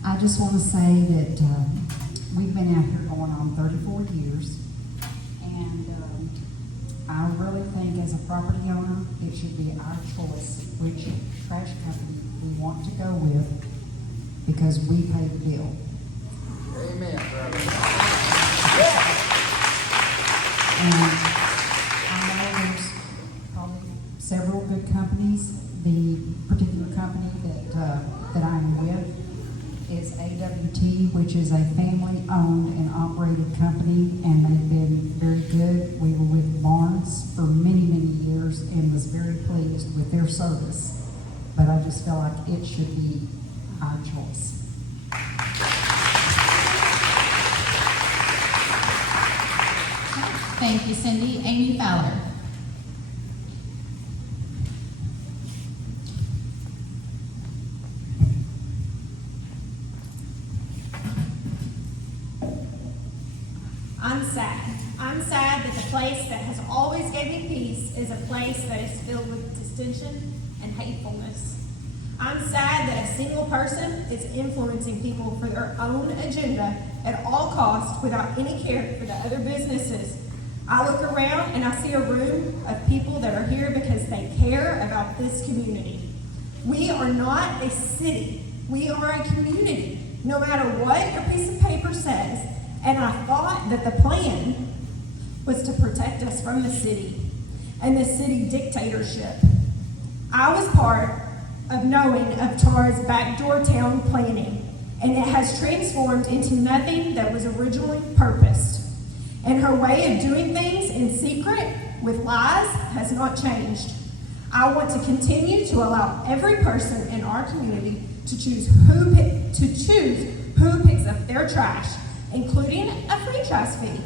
I just want to say that we've been out here going on 34 years, and I really think as a property owner, it should be our choice which trash company we want to go with, because we pay the bill. Amen, brother. And I know there's probably several good companies. The particular company that I'm with is AWT, which is a family-owned and operated company, and they've been very good. We were with Barnes for many, many years and was very pleased with their service. But I just feel like it should be our choice. Thank you, Cindy. Amy Fowler. I'm sad. I'm sad that the place that has always gave me peace is a place that is filled with dissension and hatefulness. I'm sad that a single person is influencing people for their own agenda at all costs without any care for the other businesses. I look around and I see a room of people that are here because they care about this community. We are not a city. We are a community, no matter what your piece of paper says. And I thought that the plan was to protect us from the city and the city dictatorship. I was part of knowing of Tara's backdoor town planning, and it has transformed into nothing that was originally purposed. And her way of doing things in secret with lies has not changed. I want to continue to allow every person in our community to choose who picks up their trash, including a franchise fee.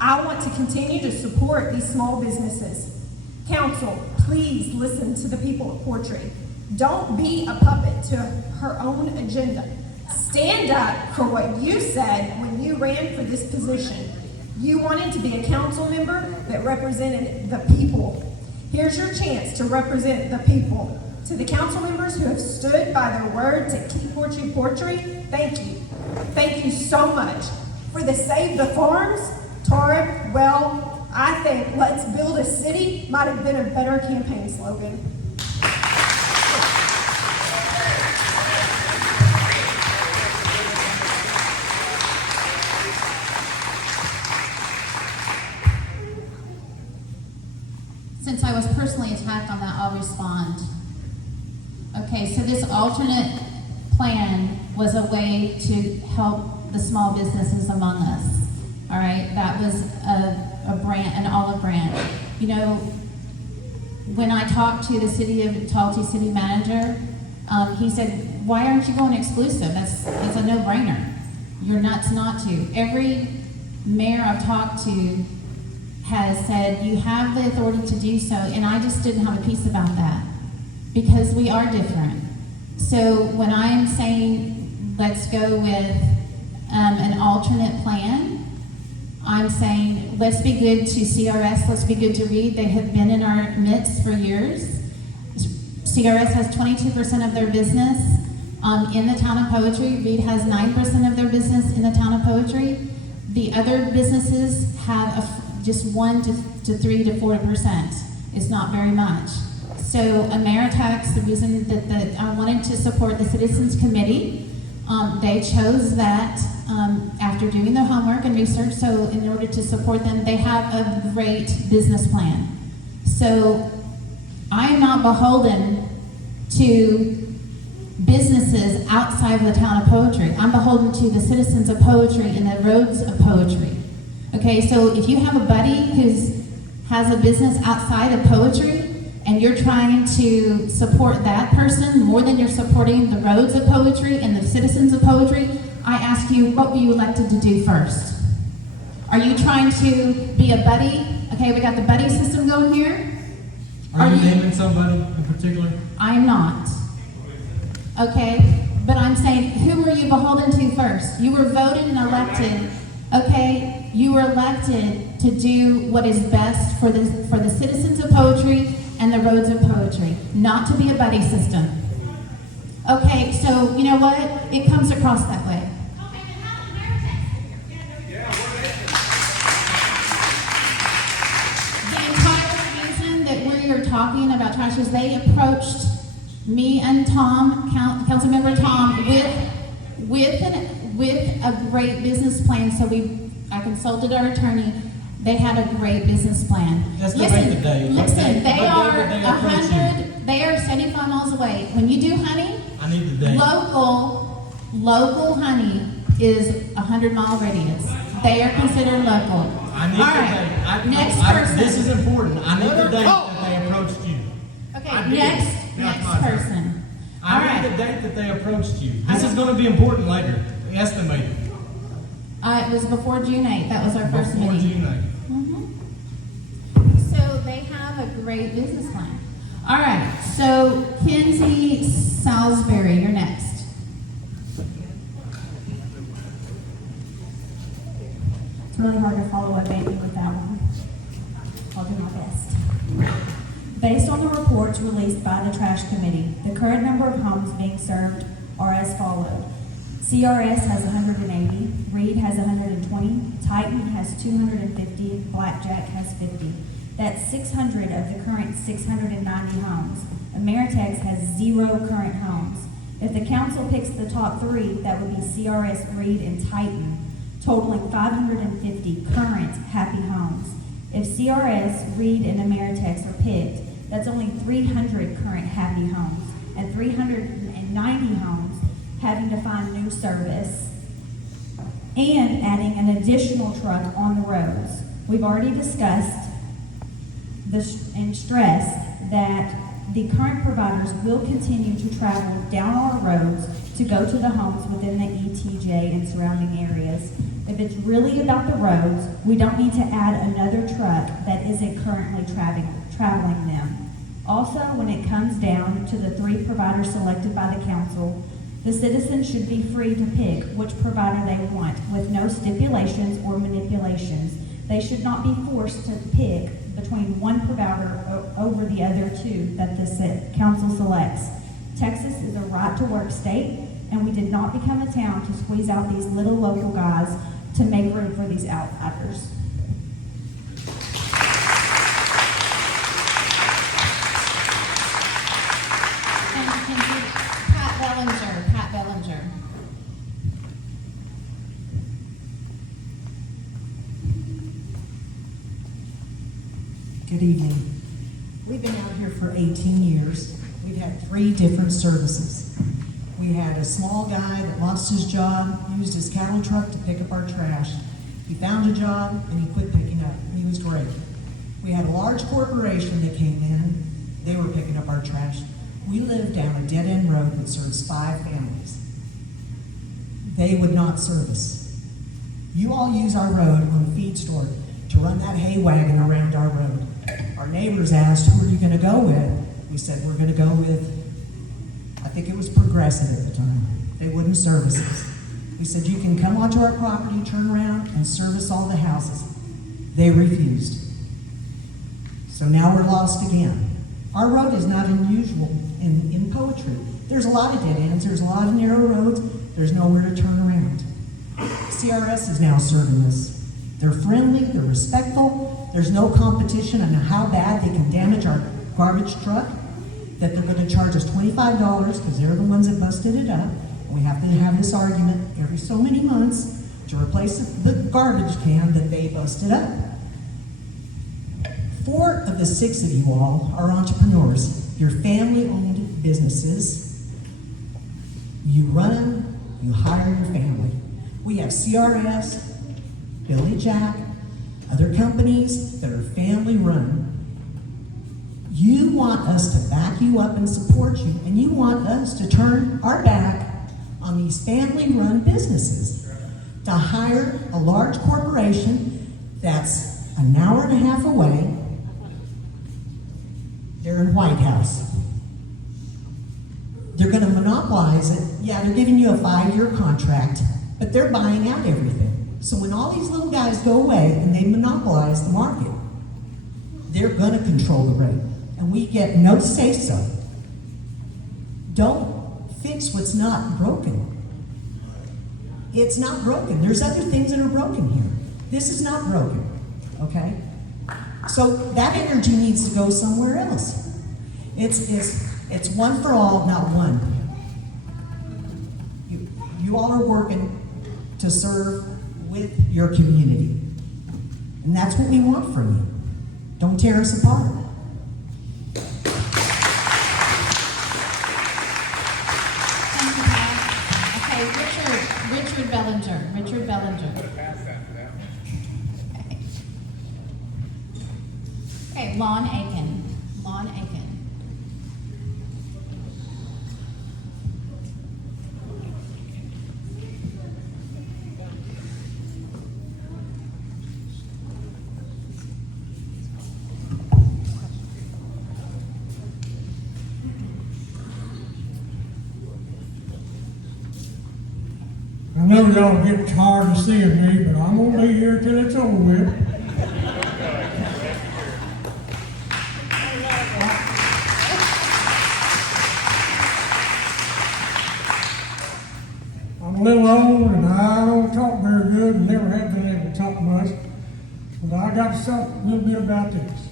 I want to continue to support these small businesses. Council, please listen to the people of Portree. Don't be a puppet to her own agenda. Stand up for what you said when you ran for this position. You wanted to be a council member that represented the people. Here's your chance to represent the people. To the council members who have stood by their word to keep Portree, thank you. thank you so much. For the Save the Farms, Tarek, well, I think let's build a city might have been a better campaign slogan. Since I was personally attacked on that, I'll respond. Okay, so this alternate plan was a way to help the small businesses among us. All right, that was a brand, an olive branch. You know, when I talked to the Talty city manager, he said, "Why aren't you going exclusive? It's a no-brainer. You're nuts not to." Every mayor I've talked to has said you have the authority to do so, and I just didn't have a piece about that because we are different. So when I'm saying let's go with an alternate plan, I'm saying let's be good to CRS, let's be good to Reed. They have been in our midst for years. CRS has 22% of their business in the town of Poetry. Reed has 9% of their business in the town of Poetry. The other businesses have just 1 to 3 to 4%. It's not very much. So a mayor tax, the reason that I wanted to support the Citizens Committee, they chose that after doing their homework and research, so in order to support them, they have a great business plan. So I am not beholden to businesses outside of the town of Poetry. I'm beholden to the citizens of Poetry and the roads of Poetry. Okay, so if you have a buddy who has a business outside of Poetry and you're trying to support that person more than you're supporting the roads of Poetry and the citizens of Poetry, I ask you, what were you elected to do first? Are you trying to be a buddy? Okay, we got the buddy system going here. Are you naming somebody in particular? I am not. Okay, but I'm saying, who were you beholden to first? You were voted and elected. Okay, you were elected to do what is best for the citizens of Poetry and the roads of Poetry, not to be a buddy system. Okay, so you know what? It comes across that way. The entire reason that we are talking about trash is they approached me and Tom, Councilmember Tom, with a great business plan. So I consulted our attorney. They had a great business plan. Let's debate the day. Listen, they are 75 miles away. When you do honey, I need the date. Local honey is 100-mile radius. They are considered local. I need the date. Next person. This is important. I need the date that they approached you. Okay, next person. I need the date that they approached you. This is going to be important later. Estimate it. It was before June 8th. That was our first Before meeting. June 8th. So they have a great business plan. All right, so Kinsey Salisbury, you're next. It's really hard to follow up Amy with that one. I'll do my best. Based on the reports released by the Trash Committee, the current number of homes being served are as followed. CRS has 180, Reed has 120, Titan has 250, Blackjack has 50. That's 600 of the current 690 homes. Ameritex has 0 current homes. If the council picks the top 3, that would be CRS, Reed, and Titan, totaling 550 current happy homes. If CRS, Reed, and Ameritex are picked, that's only 300 current happy homes and 390 homes having to find new service and adding an additional truck on the roads. We've already discussed and stressed that the current providers will continue to travel down our roads to go to the homes within the ETJ and surrounding areas. If it's really about the roads, we don't need to add another truck that isn't currently traveling them. Also, when it comes down to the 3 providers selected by the council, the citizens should be free to pick which provider they want with no stipulations or manipulations. They should not be forced to pick between one provider over the other 2 that the council selects. Texas is a right-to-work state, and we did not become a town to squeeze out these little local guys to make room for these outsiders. Pat Bellinger. Good evening. We've been out here for 18 years. We've had 3 different services. We had a small guy that lost his job, used his cattle truck to pick up our trash. He found a job and he quit picking up. He was great. We had a large corporation that came in. They were picking up our trash. We lived down a dead-end road that serves 5 families. They would not service. You all use our road on the feed store to run that hay wagon around our road. Our neighbors asked, who are you going to go with? We said, we're going to go with, I think it was Progressive at the time. They wouldn't service us. We said, you can come onto our property, turn around, and service all the houses. They refused. So now we're lost again. Our road is not unusual in poetry. There's a lot of dead ends, there's a lot of narrow roads, there's nowhere to turn around. CRS is now serving us. They're friendly, they're respectful, there's no competition on how bad they can damage our garbage truck, that they're going to charge us $25 because they're the ones that busted it up. And we have to have this argument every so many months to replace the garbage can that they busted up. 4 of the 6 of you all are entrepreneurs. You're family-owned businesses. You run them, you hire your family. We have CRS, Billy Jack, other companies that are family-run. You want us to back you up and support you, and you want us to turn our back on these family-run businesses, to hire a large corporation that's an hour and a half away. They're in White House. They're going to monopolize it. Yeah, they're giving you a 5-year contract, but they're buying out everything. So when all these little guys go away and they monopolize the market, they're going to control the rate. And we get no say-so. Don't fix what's not broken. It's not broken. There's other things that are broken here. This is not broken, okay? So that energy needs to go somewhere else. It's one for all, not one. You all are working to serve with your community. And that's what we want from you. Don't tear us apart. Thank you, Pat. Okay, Richard Bellinger. Richard Bellinger. Okay, Lon Aiken. Lon Aiken. I know y'all get tired of seeing me, but I'm gonna be here till it's over with. I'm a little old and I don't talk very good and never have been able to talk much, but I got to talk a little bit about this.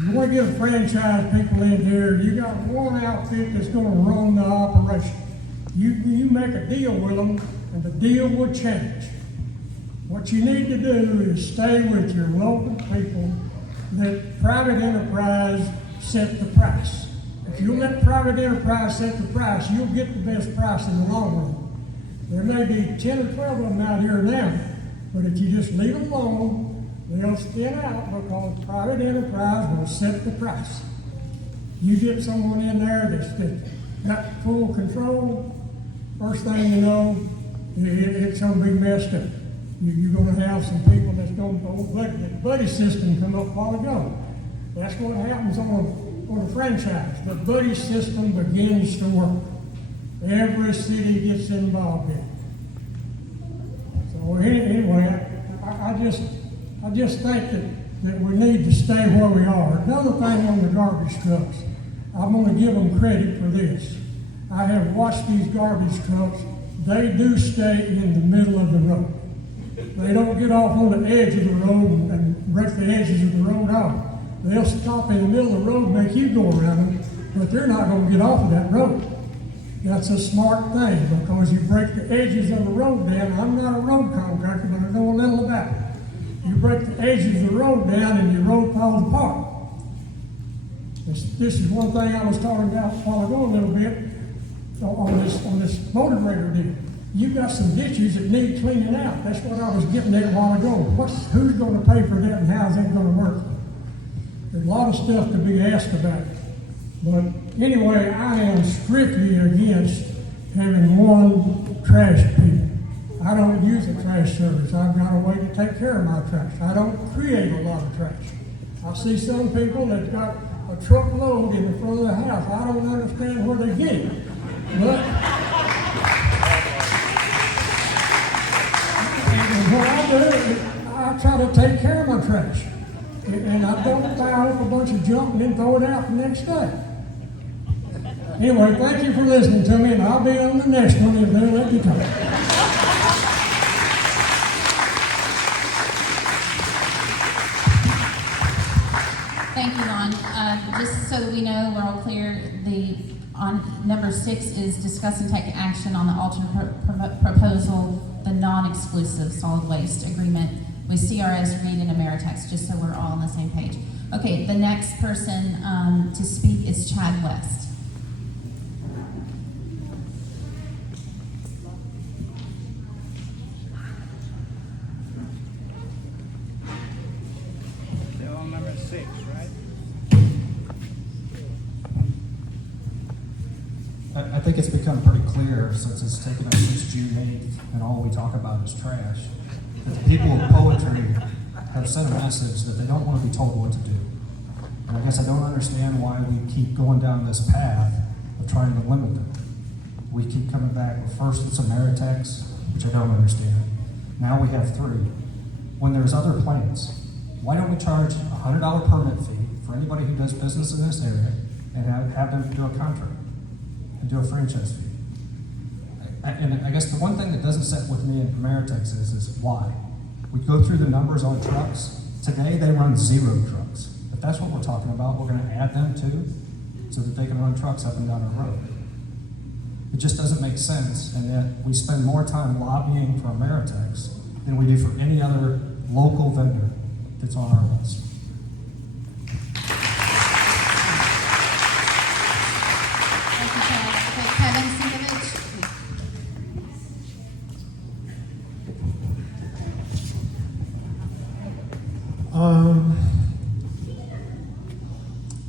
You want to get a franchise people in here, you got one outfit that's going to run the operation. You make a deal with them, and the deal will change. What you need to do is stay with your local people that private enterprise set the price. If you let private enterprise set the price, you'll get the best price in the long run. There may be 10 or 12 of them out here now, but if you just leave them alone, they'll thin out because private enterprise will set the price. You get someone in there that's got full control, first thing you know, it's going to be messed up. You're going to have some people that's going to, the buddy system come up a while ago. That's what happens on a franchise. The buddy system begins to work. Every city gets involved in it. So anyway, I just think that we need to stay where we are. Another thing on the garbage trucks, I'm going to give them credit for this. I have watched these garbage trucks. They do stay in the middle of the road. They don't get off on the edge of the road and break the edges of the road off. They'll stop in the middle of the road, make you go around them, but they're not going to get off of that road. That's a smart thing, because you break the edges of the road down. I'm not a road contractor, but I know a little about it. You break the edges of the road down and your road falls apart. This is one thing I was talking about a while ago a little bit on this motor grader deal. You've got some ditches that need cleaning out. That's what I was getting at a while ago. Who's going to pay for that and how's that going to work? There's a lot of stuff to be asked about. But anyway, I am strictly against having one trash people. I don't use a trash service. I've got a way to take care of my trash. I don't create a lot of trash. I see some people that's got a truckload in the front of the house. I don't understand where they get it. But what I do is I try to take care of my trash. And I don't pile up a bunch of junk and then throw it out the next day. Anyway, thank you for listening to me, and I'll be on the next one if they'll let me talk. Thank you, Lon. Just so we know, we're all clear, on number 6 is discuss and take action on the alternate proposal, the non-exclusive solid waste agreement with CRS, Reed, and Ameritex, just so we're all on the same page. Okay, the next person to speak is Chad West. Bill number 6, right? I think it's become pretty clear since it's taken us since June 8th and all we talk about is trash, that the people of poetry have sent a message that they don't want to be told what to do. And I guess I don't understand why we keep going down this path of trying to limit them. We keep coming back with first it's Ameritex, which I don't understand. Now we have 3. When there's other plants, why don't we charge a $100 permit fee for anybody who does business in this area and have them do a contract and do a franchise fee? And I guess the one thing that doesn't sit with me in Ameritex is why. We go through the numbers on trucks. Today they run 0 trucks. If that's what we're talking about, we're going to add them too, so that they can run trucks up and down our road. It just doesn't make sense, and yet we spend more time lobbying for Ameritex than we do for any other local vendor that's on our list. Thank you, Chad. Okay, Kevin Sinkovich.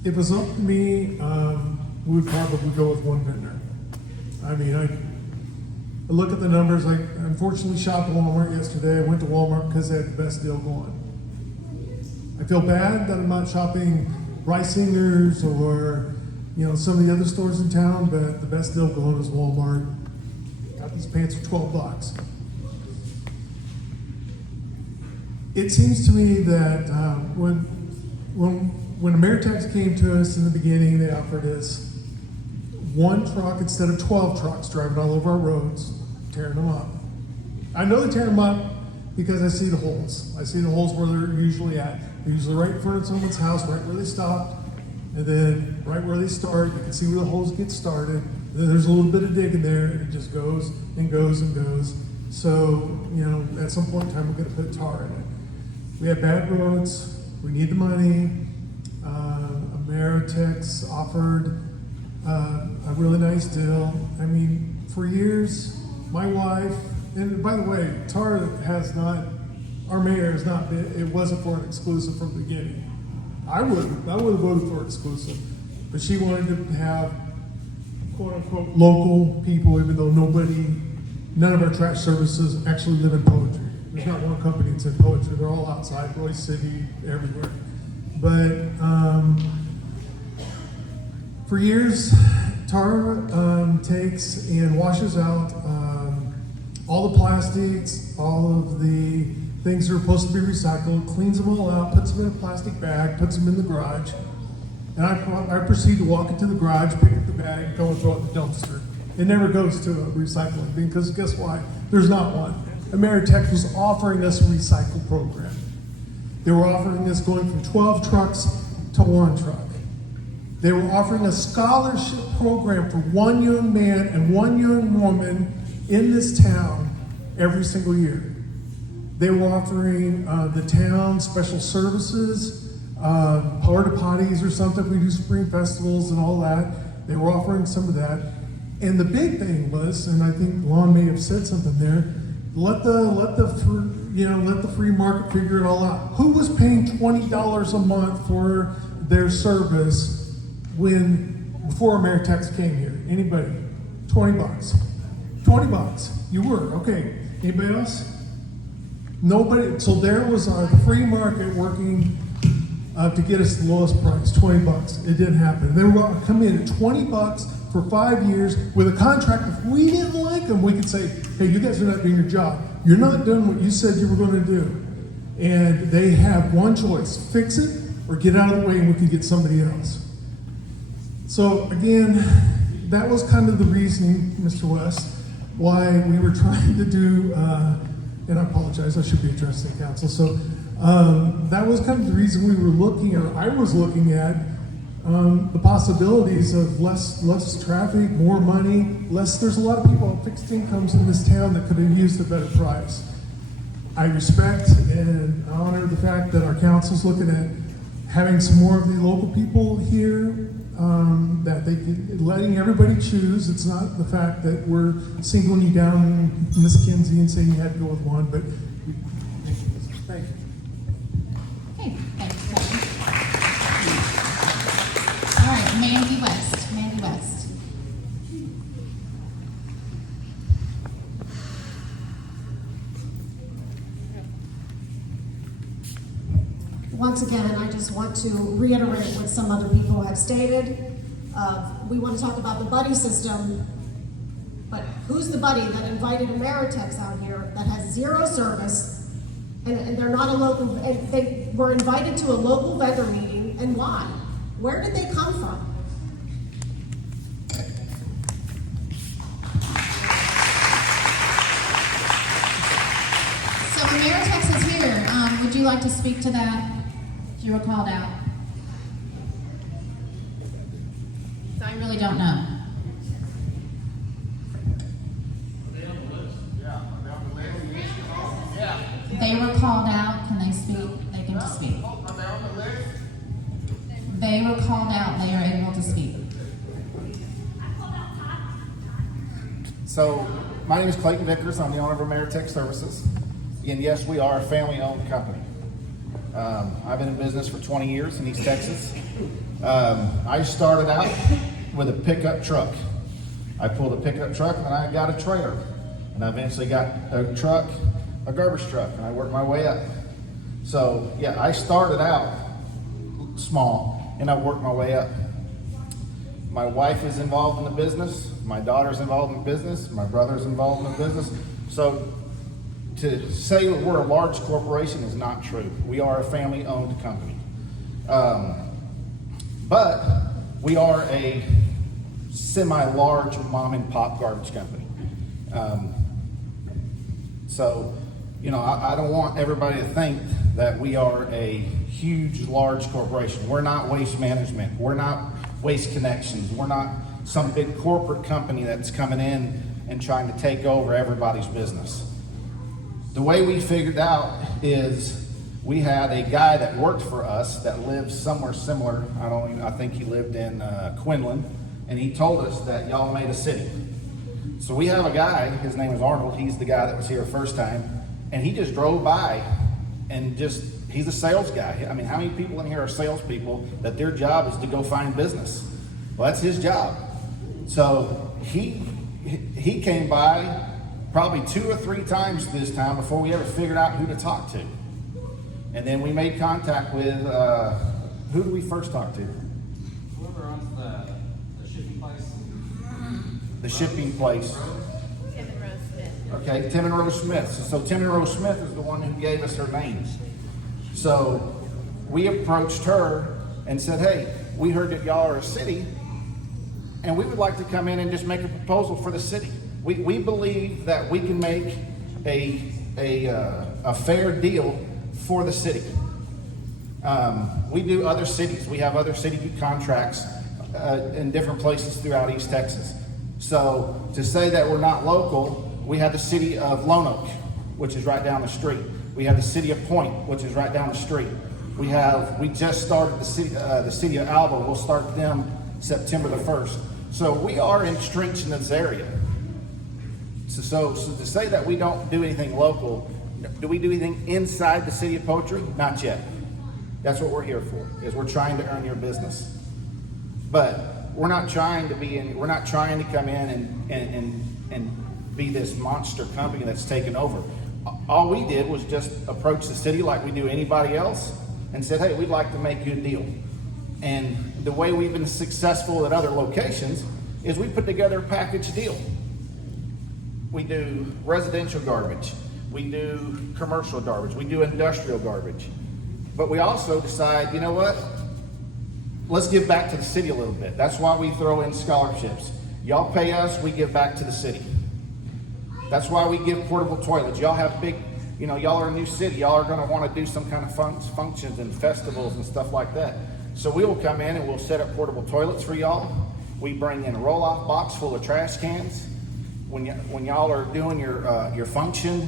If it was up to me, we would probably go with one vendor. I mean, I look at the numbers. I unfortunately shopped at Walmart yesterday. I went to Walmart because they had the best deal going. I feel bad that I'm not shopping Ricinger's or some of the other stores in town, but the best deal going is Walmart. Got these pants for $12. It seems to me that when Ameritex came to us in the beginning, they offered us 1 truck instead of 12 trucks driving all over our roads, tearing them up. I know they tear them up because I see the holes. I see the holes where they're usually at. They're usually right in front of someone's house, right where they stopped, and then right where they start, you can see where the holes get started. And then there's a little bit of digging there, and it just goes and goes and goes. So, at some point in time, we're going to put tar in it. We have bad roads. We need the money. Ameritex offered a really nice deal. I mean, for years, my wife, and by the way, tar has not, our mayor has not been, it wasn't for an exclusive from the beginning. I would have voted for exclusive, but she wanted to have quote unquote local people, even though none of our trash services actually live in poetry. There's not one company that's in poetry. They're all outside, Royce City, everywhere. But for years, tar takes and washes out all the plastics, all of the things that are supposed to be recycled, cleans them all out, puts them in a plastic bag, puts them in the garage. And I proceed to walk into the garage, pick up the bag, go and throw it in the dumpster. It never goes to a recycling thing, because guess why? There's not one. Ameritech was offering us a recycle program. They were offering us going from 12 trucks to 1 truck. They were offering a scholarship program for 1 young man and 1 young woman in this town every single year. They were offering the town special services, porta potties or something. We do spring festivals and all that. They were offering some of that. And the big thing was, and I think Lon may have said something there, let the free market figure it all out. Who was paying $20 a month for their service before Ameritex came here? Anybody? $20. $20. You were, okay. Anybody else? Nobody. So there was our free market working to get us the lowest price, $20. It didn't happen. They were going to come in at $20 for 5 years with a contract. If we didn't like them, we could say, hey, you guys are not doing your job. You're not doing what you said you were going to do. And they have one choice: fix it or get out of the way and we can get somebody else. So again, that was kind of the reasoning, Mr. West, why we were trying to do, and I apologize, I should be addressing council. So that was kind of the reason we were looking, or I was looking at the possibilities of less traffic, more money, less. There's a lot of people on fixed incomes in this town that could have used a better price. I respect and honor the fact that our council's looking at having some more of the local people here, that letting everybody choose. It's not the fact that we're singling you down, Miss Kinsey, and saying you had to go with one, but thank you. Okay, thanks, Kevin. All right, Mandy West. Mandy West. Once again, I just want to reiterate what some other people have stated. We want to talk about the buddy system, but who's the buddy that invited Ameritex out here that has zero service, and they're not a local, and they were invited to a local vendor meeting, and why? Where did they come from? So Ameritex is here. Would you like to speak to that? You were called out. So I really don't know. They were called out. Can they speak? They can speak. They were called out. They are able to speak. So, my name is Clayton Vickers. I'm the owner of Ameritech Services. And yes, we are a family-owned company. I've been in business for 20 years in East Texas. I started out with a pickup truck. I pulled a pickup truck and I got a trailer. And I eventually got a truck, a garbage truck, and I worked my way up. So yeah, I started out small and I worked my way up. My wife is involved in the business. My daughter's involved in the business. My brother's involved in the business. So to say that we're a large corporation is not true. We are a family-owned company. But we are a semi-large mom-and-pop garbage company. So, you know, I don't want everybody to think that we are a huge, large corporation. We're not Waste Management. We're not Waste Connections. We're not some big corporate company that's coming in and trying to take over everybody's business. The way we figured out is we had a guy that worked for us that lived somewhere similar. I think he lived in Quinlan, and he told us that y'all made a city. So we have a guy, his name is Arnold. He's the guy that was here first time, and he just drove by and he's a sales guy. I mean, how many people in here are salespeople that their job is to go find business? Well, that's his job. So he came by probably 2 or 3 times this time before we ever figured out who to talk to. And then we made contact with, who did we first talk to? Whoever owns the shipping place. The shipping place. Tim and Rose Smith. Okay, Tim and Rose Smith. So Tim and Rose Smith is the one who gave us her names. So we approached her and said, hey, we heard that y'all are a city. and we would like to come in and just make a proposal for the city. We believe that we can make a fair deal for the city. We do other cities. We have other city contracts in different places throughout East Texas. So to say that we're not local, we have the city of Lone Oak, which is right down the street. We have the city of Point, which is right down the street. We just started the city of Alba. We'll start them September the 1st. So we are entrenched in this area. So to say that we don't do anything local, do we do anything inside the city of Poultry? Not yet. That's what we're here for, is we're trying to earn your business. But we're not trying to come in and be this monster company that's taken over. All we did was just approach the city like we do anybody else and said, hey, we'd like to make you a deal. And the way we've been successful at other locations is we put together a package deal. We do residential garbage. We do commercial garbage. We do industrial garbage. But we also decide, you know what? Let's give back to the city a little bit. That's why we throw in scholarships. Y'all pay us, we give back to the city. That's why we give portable toilets. Y'all have big, y'all are a new city. Y'all are gonna wanna do some kind of functions and festivals and stuff like that. So we will come in and we'll set up portable toilets for y'all. We bring in a roll-off box full of trash cans. When y'all are doing your function,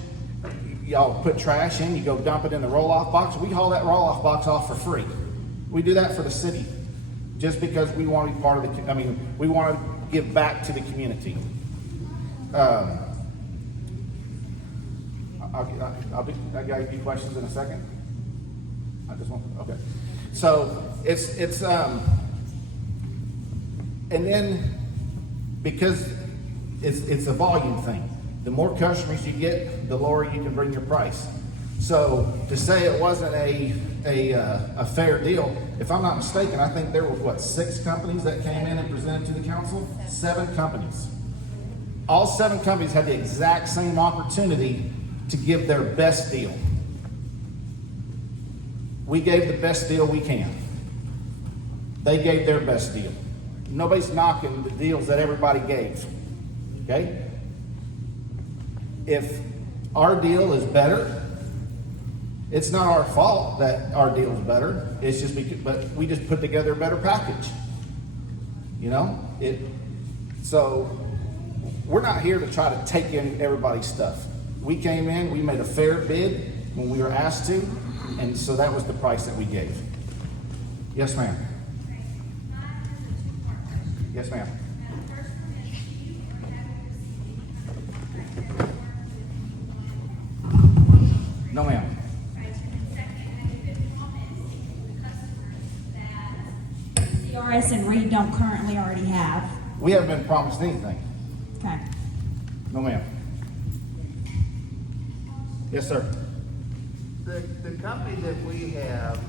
y'all put trash in, you go dump it in the roll-off box. We haul that roll-off box off for free. We do that for the city, just because we want to be part of we want to give back to the community. I'll get a few questions in a second. Okay. So it's and then because it's a volume thing. The more customers you get, the lower you can bring your price. So to say it wasn't a fair deal, if I'm not mistaken, I think there were 6 companies that came in and presented to the council? 7 companies. All 7 companies had the exact same opportunity to give their best deal. We gave the best deal we can. They gave their best deal. Nobody's knocking the deals that everybody gave. Okay? If our deal is better, it's not our fault that our deal is better. It's just but we just put together a better package. So we're not here to try to take in everybody's stuff. We came in, we made a fair bid when we were asked to, and so that was the price that we gave. Yes, ma'am. Yes, ma'am. No, ma'am. CRS and Reed don't currently already have. We haven't been promised anything. Okay. No, ma'am. Yes, sir. The company that we have,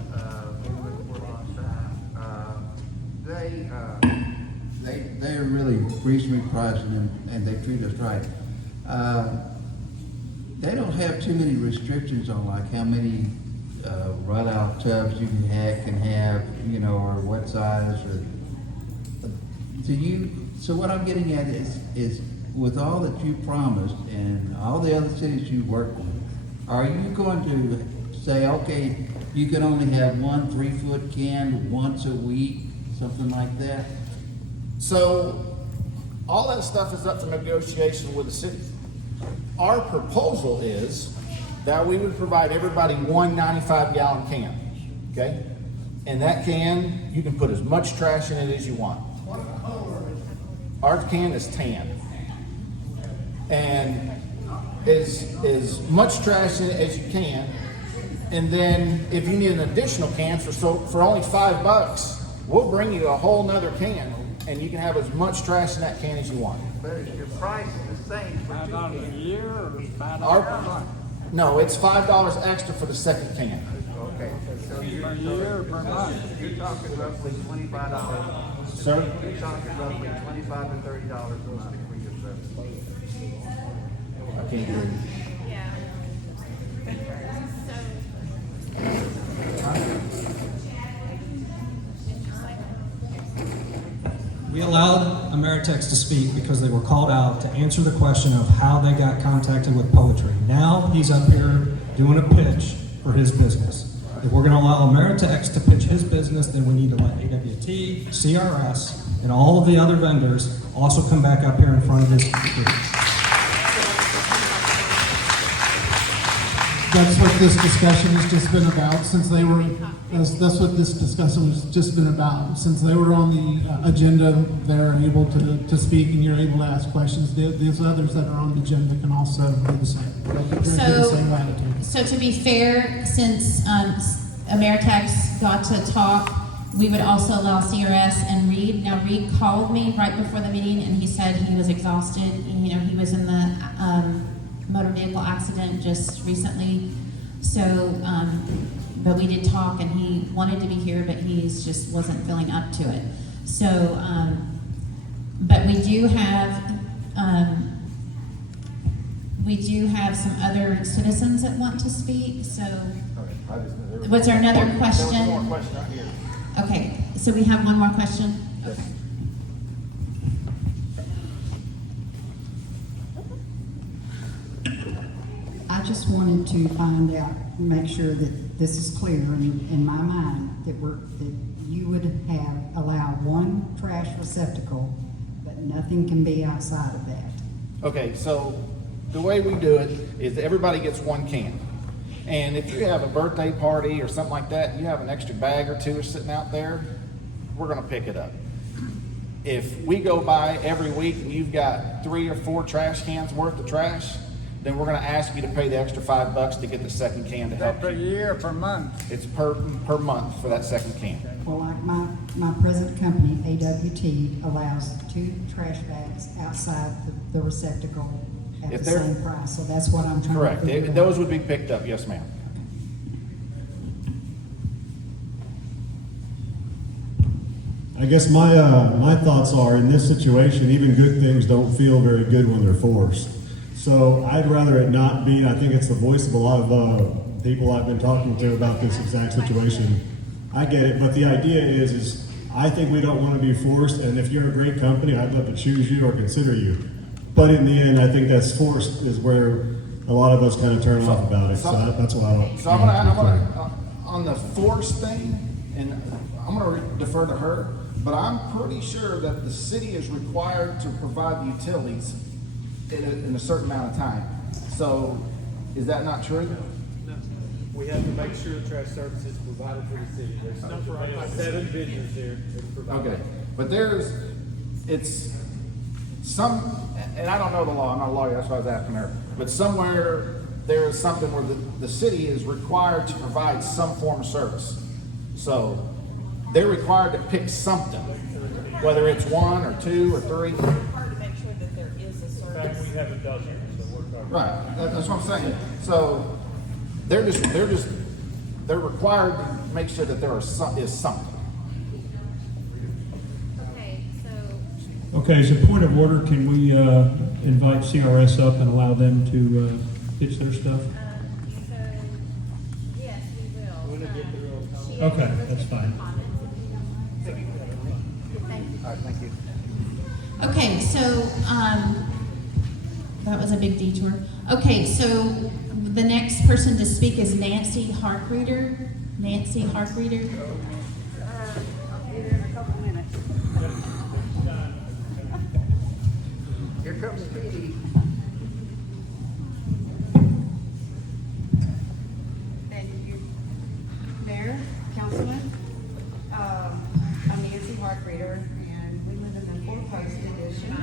they're really reasonably priced and they treat us right. They don't have too many restrictions on like how many run-out tubs you can have, or what size or. So what I'm getting at is with all that you promised and all the other cities you work with, are you going to say, okay, you can only have 1 3-foot can once a week, something like that? So all that stuff is up for negotiation with the city. Our proposal is that we would provide everybody 1 95-gallon can, okay? And that can, you can put as much trash in it as you want. Our can is tan. And as much trash in it as you can. And then if you need an additional can for only $5, we'll bring you a whole nother can and you can have as much trash in that can as you want. but your price is the same for $5 a year or $5 a month? No, it's $5 extra for the second can. Okay, so per year or per month? You're talking roughly $25. Sir? You're talking roughly $25 to $30 a month for your service. I can't hear you. allowed Ameritex to speak because they were called out to answer the question of how they got contacted with poetry. Now he's up here doing a pitch for his business. If we're gonna allow Ameritex to pitch his business, then we need to let AWT, CRS, and all of the other vendors also come back up here in front of this group. That's what this discussion has just been about since they were, that's what this discussion has just been about. Since they were on the agenda, they're able to speak and you're able to ask questions. These others that are on the agenda can also do the same. They'll be drinking the same attitude. So to be fair, since Ameritex got to talk, we would also allow CRS and Reed. Now Reed called me right before the meeting and he said he was exhausted. You know, he was in the motor vehicle accident just recently. So, but we did talk and he wanted to be here, but he just wasn't feeling up to it. So, but we do have some other citizens that want to speak. So, was there another question? There was one more question right here. Okay, so we have one more question. Okay. I just wanted to find out, make sure that this is clear in my mind, that you would have allowed one trash receptacle, but nothing can be outside of that. Okay, so the way we do it is everybody gets one can. And if you have a birthday party or something like that, and you have an extra bag or two sitting out there, we're gonna pick it up. If we go by every week and you've got 3 or 4 trash cans worth of trash, then we're gonna ask you to pay the extra $5 to get the second can to Is help that per you. year or per month? It's per month for that second can. Well, like my present company, AWT, allows 2 trash bags outside the receptacle at If the they're- same price, so that's what I'm trying Correct, to figure out. those would be picked up, yes ma'am. I guess my thoughts are, in this situation, even good things don't feel very good when they're forced. So I'd rather it not be. I think it's the voice of a lot of people I've been talking to about this exact situation. I get it, but the idea is I think we don't want to be forced, and if you're a great company, I'd love to choose you or consider you. But in the end, I think that's forced is where a lot of us kind of turn off about it. So that's why So I'm gonna on the force thing, and I'm gonna defer to her, but I'm pretty sure that the city is required to provide the utilities in a certain amount of time. So is that not true? We have to make sure trash service is provided for the city. There's 7 vendors here that provide. Okay, but it's some, and I don't know the law, I'm not a lawyer, that's why I was asking her, but somewhere there is something where the city is required to provide some form of service. So they're required to pick something, whether it's 1 or 2 or 3. In fact, we have a dozen, so we're covered. Right, that's what I'm saying. So they're required to make sure that there is something. Okay, as a point of order, can we invite CRS up and allow them to pitch their stuff? Yes, we will. Okay, that's fine. All right, thank you. Okay, so that was a big detour. Okay, so the next person to speak is Nancy Harkreader. Nancy Harkreader. I'll be there in a couple minutes. Here comes Petey. Thank you, Mayor, Councilman. I'm Nancy Harkreader, and we live in the 4-post edition.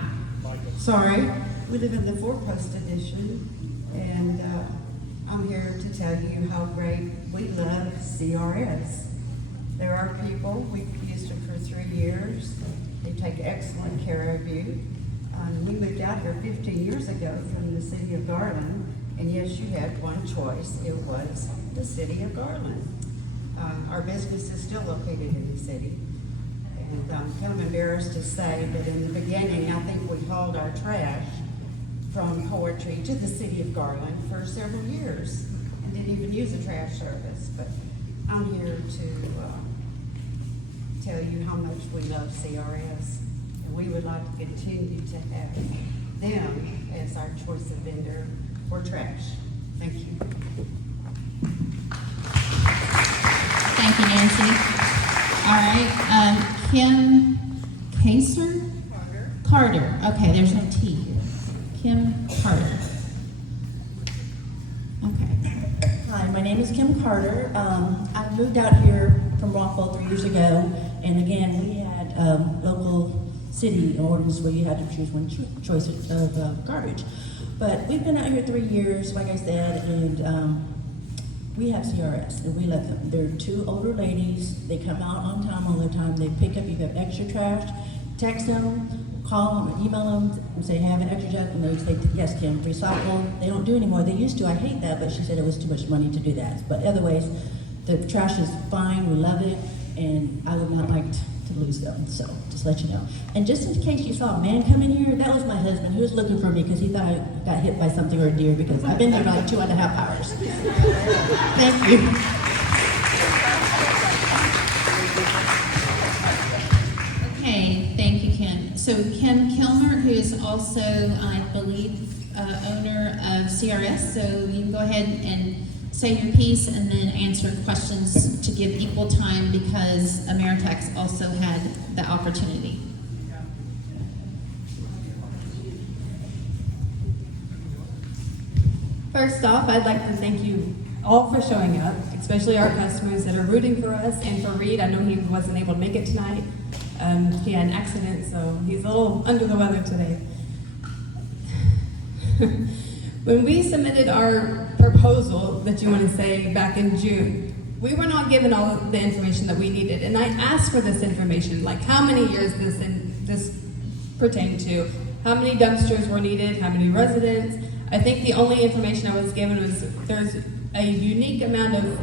Sorry, we live in the 4-post edition, and I'm here to tell you how great we love CRS. There are people, we've used them for 3 years. They take excellent care of you. We moved out here 15 years ago from the city of Garland, and yes, you had one choice. It was the city of Garland. Our business is still located in the city. And I'm kind of embarrassed to say that in the beginning, I think we hauled our trash from Poetry to the city of Garland for several years and didn't even use a trash service. But I'm here to tell you how much we love CRS. And we would like to continue to have them as our choice of vendor for trash. Thank you. Thank you, Nancy. All right, Kim Kaser? Carter. Okay, there's no T here. Kim Carter. Okay. Hi, my name is Kim Carter. I moved out here from Rockville 3 years ago, and again, we had local city ordinance where you had to choose one choice of garbage. But we've been out here 3 years, like I said, and we have CRS, and we let them. They're two older ladies. They come out on time all the time. They pick up, you have extra trash, text them, call them, or email them, and say, have an extra trash, and they say, yes, Kim, recycle. They don't do anymore. They used to. I hate that, but she said it was too much money to do that. But otherwise, the trash is fine. We love it, and I would not like to lose them. So just let you know. And just in case you saw a man come in here, that was my husband. He was looking for me because he thought I got hit by something or a deer, because I've been there like 2.5 hours. Thank you. Okay, thank you, Kim. So Kim Kilmer, who is also, I believe, owner of CRS, so you can go ahead and say your piece and then answer questions to give equal time, because Ameritex also had the opportunity. First off, I'd like to thank you all for showing up, especially our customers that are rooting for us, and for Reed. I know he wasn't able to make it tonight. He had an accident, so he's a little under the weather today. When we submitted our proposal that you want to say back in June, we were not given all of the information that we needed, and I asked for this information, like how many years this pertained to, how many dumpsters were needed, how many residents. I think the only information I was given was there's a unique amount of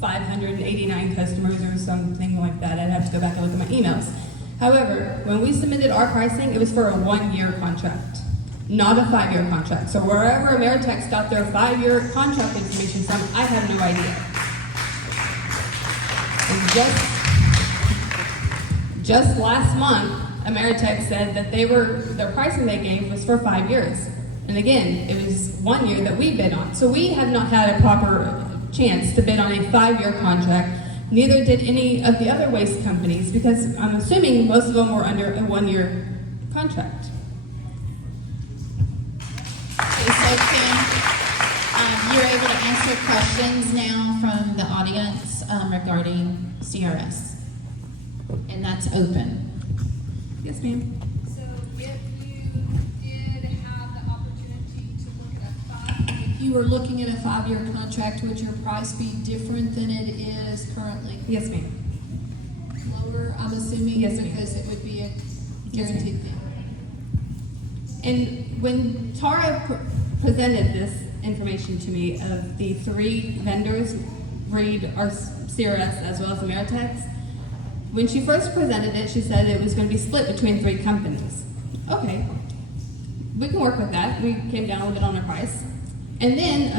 589 customers or something like that. I'd have to go back and look at my emails. However, when we submitted our pricing, it was for a 1-year contract, not a 5-year contract. So wherever Ameritex got their 5-year contract information from, I have no idea. And just last month, Ameritex said that their pricing they gave was for 5 years. And again, it was 1 year that we bid on. So we have not had a proper chance to bid on a 5-year contract. Neither did any of the other waste companies, because I'm assuming most of them were under a 1-year contract. Okay, so Kim, you're able to answer questions now from the audience regarding CRS. And that's open. Yes, ma'am. So if you did have the opportunity to look at if you were looking at a 5-year contract, would your price be different than it is currently? Yes, ma'am. Lower, I'm assuming, yes, ma'am, because it would be a guaranteed thing. And when Tara presented this information to me of the 3 vendors, Reed, our CRS, as well as Ameritex, when she first presented it, she said it was going to be split between 3 companies. Okay, we can work with that. We came down a little bit on our price. And then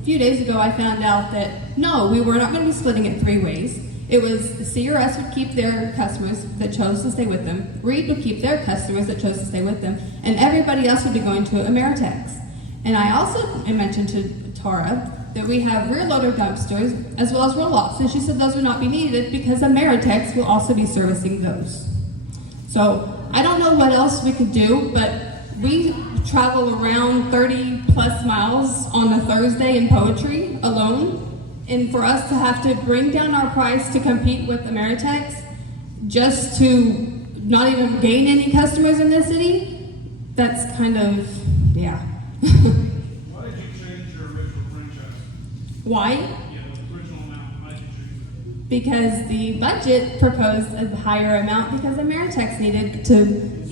a few days ago, I found out that no, we were not going to be splitting it 3 ways. It was the CRS would keep their customers that chose to stay with them, Reed would keep their customers that chose to stay with them, and everybody else would be going to Ameritex. And I also mentioned to Tara that we have rear loader dumpsters as well as roll-offs, and she said those would not be needed because Ameritex will also be servicing those. So I don't know what else we could do, but we travel around 30 plus miles on a Thursday in Poetry alone. And for us to have to bring down our price to compete with Ameritex just to not even gain any customers in this city, that's kind of, yeah. Why did you change your original franchise? Why? Yeah, the original amount. Why did you change it? Because the budget proposed a higher amount because Ameritex needed to. So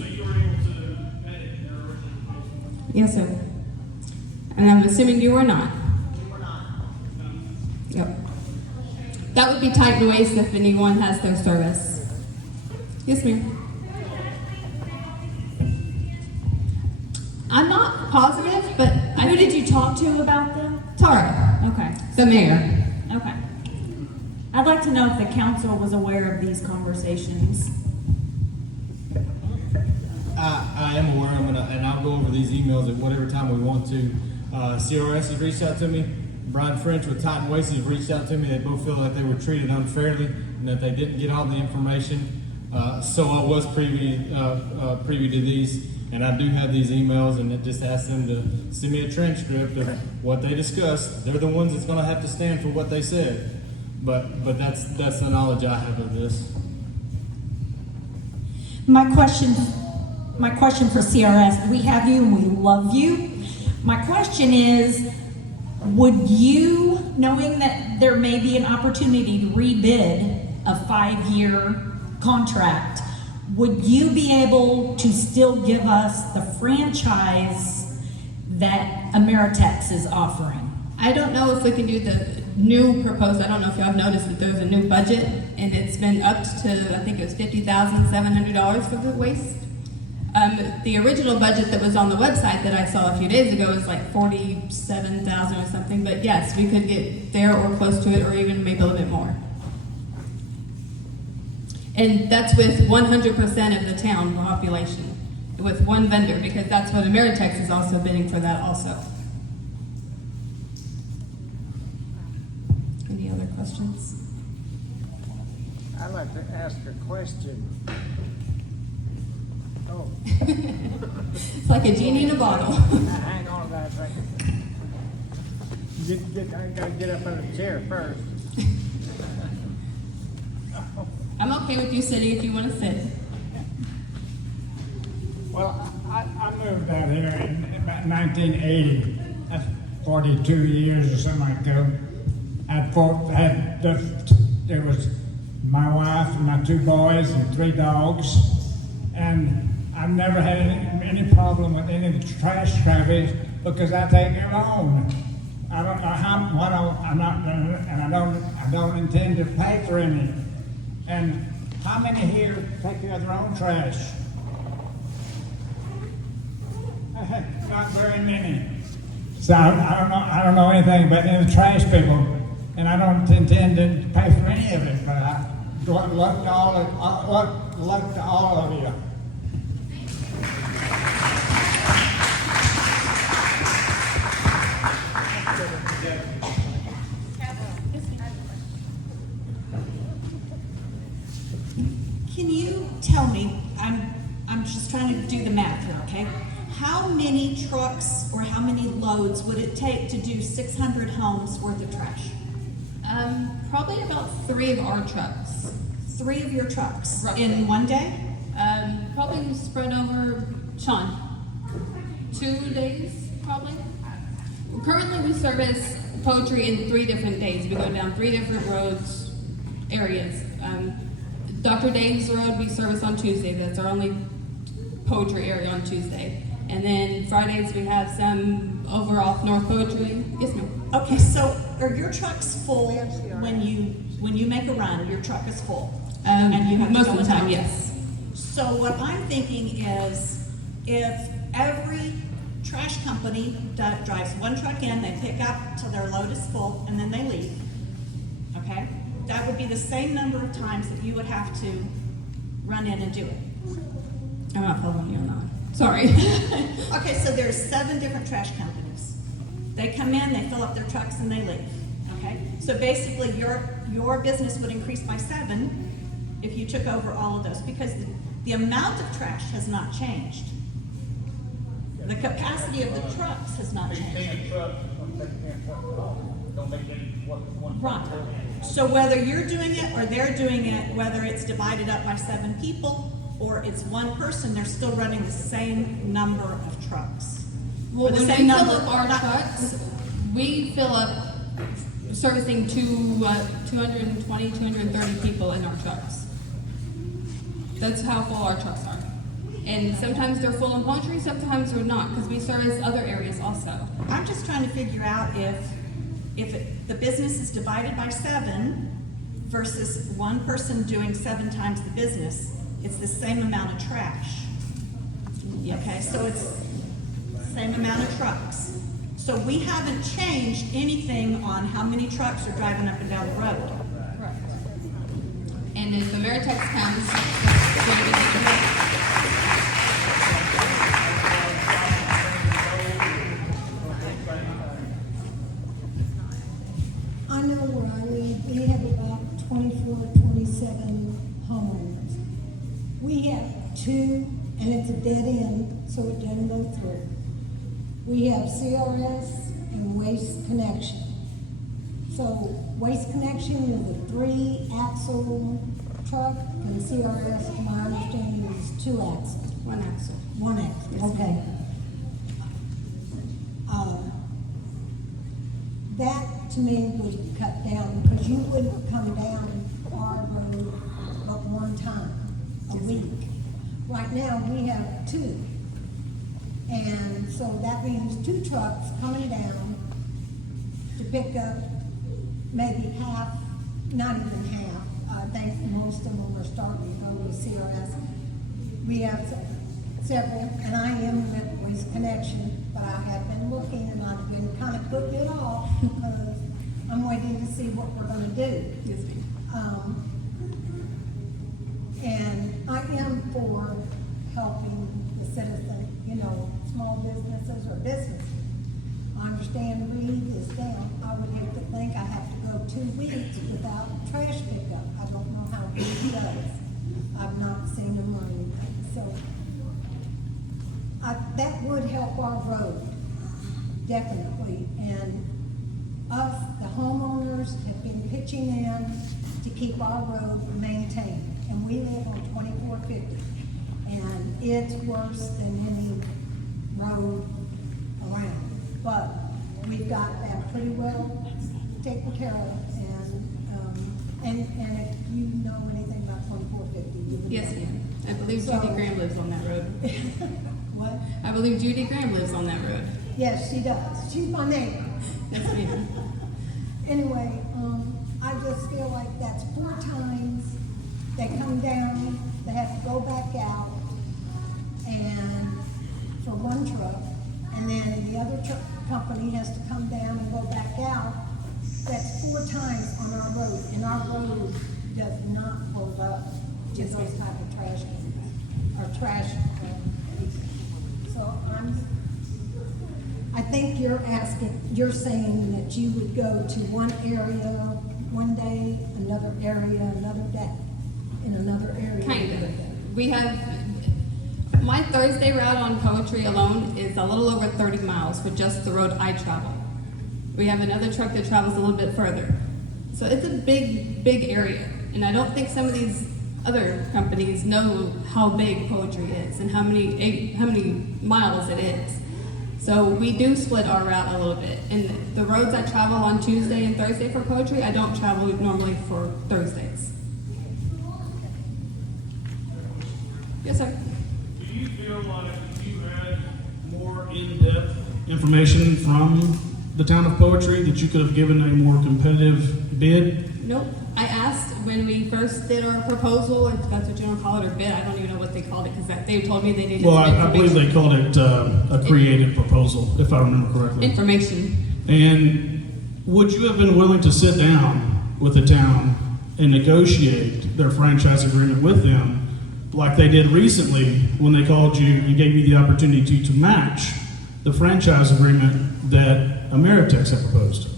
you were able to edit their original proposal? Yes, sir. And I'm assuming you were not. Yep. That would be tight waste if anyone has their service. Yes, ma'am. I'm not positive, but who did you talk to about them? Tara. Okay. The mayor. Okay. I'd like to know if the council was aware of these conversations. I am aware of them, and I'll go over these emails at whatever time we want to. CRS has reached out to me. Brian French with Titan Waste has reached out to me. They both feel like they were treated unfairly and that they didn't get all the information. So I was privy to these, and I do have these emails, and it just asked them to send me a transcript of what they discussed. They're the ones that's going to have to stand for what they said. But that's the knowledge I have of this. My question for CRS, we have you and we love you. My question is, would you, knowing that there may be an opportunity to rebid a 5-year contract, would you be able to still give us the franchise that Ameritex is offering? I don't know if we can do the new proposed. I don't know if y'all have noticed that there's a new budget, and it's been upped to, I think it was $50,700 for the waste. The original budget that was on the website that I saw a few days ago was like $47,000 or something. But yes, we could get there or close to it, or even maybe a little bit more. And that's with 100% of the town population, with one vendor, because that's what Ameritex is also bidding for that also. Any other questions? I'd like to ask a question. Oh. It's like a genie in a bottle. Hang on, guys. I gotta get up out of the chair first. I'm okay with you sitting if you want to sit. Well, I moved out here in about 1980. That's 42 years or something like that. There was my wife and my 2 boys and 3 dogs, and I've never had any problem with any trash traffic because I take their own. I don't know I don't intend to pay for any. And how many here take care of their own trash? Not very many. So I don't know anything about any trash people, and I don't intend to pay for any of it. But I love to all of you. Can you tell me, I'm just trying to do the math here, okay? How many trucks or how many loads would it take to do 600 homes worth of trash? Probably about 3 of our trucks. 3 of your trucks? Roughly. In one day? Probably spread over, Sean, 2 days, probably. Currently, we service poultry in 3 different days. We go down 3 different roads, areas. Dr. Dave's Road, we service on Tuesday. That's our only poultry area on Tuesday. And then Fridays, we have some over off North Poetry. Yes, ma'am. Okay, so are your trucks full when you make a run? Your truck is full, and you have most to go of the time, without? yes. So what I'm thinking is, if every trash company drives one truck in, they pick up till their load is full, and then they leave. Okay, that would be the same number of times that you would have to run in and do it. I'm not following you on that. Sorry. Okay, so there's 7 different trash companies. They come in, they fill up their trucks, and they leave. Okay, so basically your business would increase by 7 if you took over all of those, because the amount of trash has not changed. The capacity of the trucks has not changed. Right. So whether you're doing it or they're doing it, whether it's divided up by 7 people or it's 1 person, they're still running the same number of trucks. Well, Or the when same we fill number- up our trucks, we fill up servicing 220, 230 people in our trucks. That's how full our trucks are. And sometimes they're full in poultry, sometimes they're not, because we service other areas also. I'm just trying to figure out if the business is divided by 7 versus 1 person doing 7 times the business, it's the same amount of trash. Okay, so it's the same amount of trucks. So we haven't changed anything on how many trucks are driving up and down the road. Correct. And if Ameritex comes, that's going to be I know where I live, we have about 24, 27 homeowners. We have two, and it's a dead end, so it doesn't go through. We have CRS and Waste Connection. So Waste Connection is a 3-axle truck, and CRS, to my understanding, is 2 axles. 1 axle. 1 axle, Yes, okay. ma'am. That to me would cut down, because you wouldn't come down our road but one time a week. Right now, we have 2. And so that means 2 trucks coming down to pick up maybe half, not even half. I think most of them are starting to go with CRS. We have several, and I am with Waste Connection, but I have been looking, and I've been kind of putting it off because I'm waiting to see what we're going to do. Yes, ma'am. And I am for helping the citizen, small businesses or businesses. I understand Reed is down. I would hate to think I have to go 2 weeks without trash pickup. I don't know how Reed does. I've not seen him or anything. So that would help our road, definitely. And us, the homeowners, have been pitching in to keep our road maintained. And we live on 2450. And it's worse than any road around. But we've got that pretty well taken care of. And if you know anything about 2450, you would Yes, know. ma'am. I believe So- Judy Graham lives on that road. What? I believe Judy Graham lives on that road. Yes, she does. She's my neighbor. Yes, ma'am. Anyway, I just feel like that's 4 times they come down, they have to go back out, and for 1 truck, and then the other truck company has to come down and go back out. That's 4 times on our road, and our road does not hold up to those type of trash cans, or trash. So I think you're saying that you would go to one area one day, another area another day, in another area. Kind of. We have, my Thursday route on Poetry alone is a little over 30 miles for just the road I travel. We have another truck that travels a little bit further. So it's a big, big area. And I don't think some of these other companies know how big Poetry is and how many miles it is. So we do split our route a little bit. And the roads I travel on Tuesday and Thursday for Poetry, I don't travel normally for Thursdays. Yes, sir. Do you feel like you had more in-depth information from the town of Poetry that you could have given a more competitive bid? Nope. I asked when we first did our proposal, if that's what you want to call it, or bid. I don't even know what they called it because they told me they needed Well, some I believe they called it a creative proposal, if I remember correctly. information. And would you have been willing to sit down with the town and negotiate their franchise agreement with them like they did recently when they called you and gave you the opportunity to match the franchise agreement that Ameritex had proposed?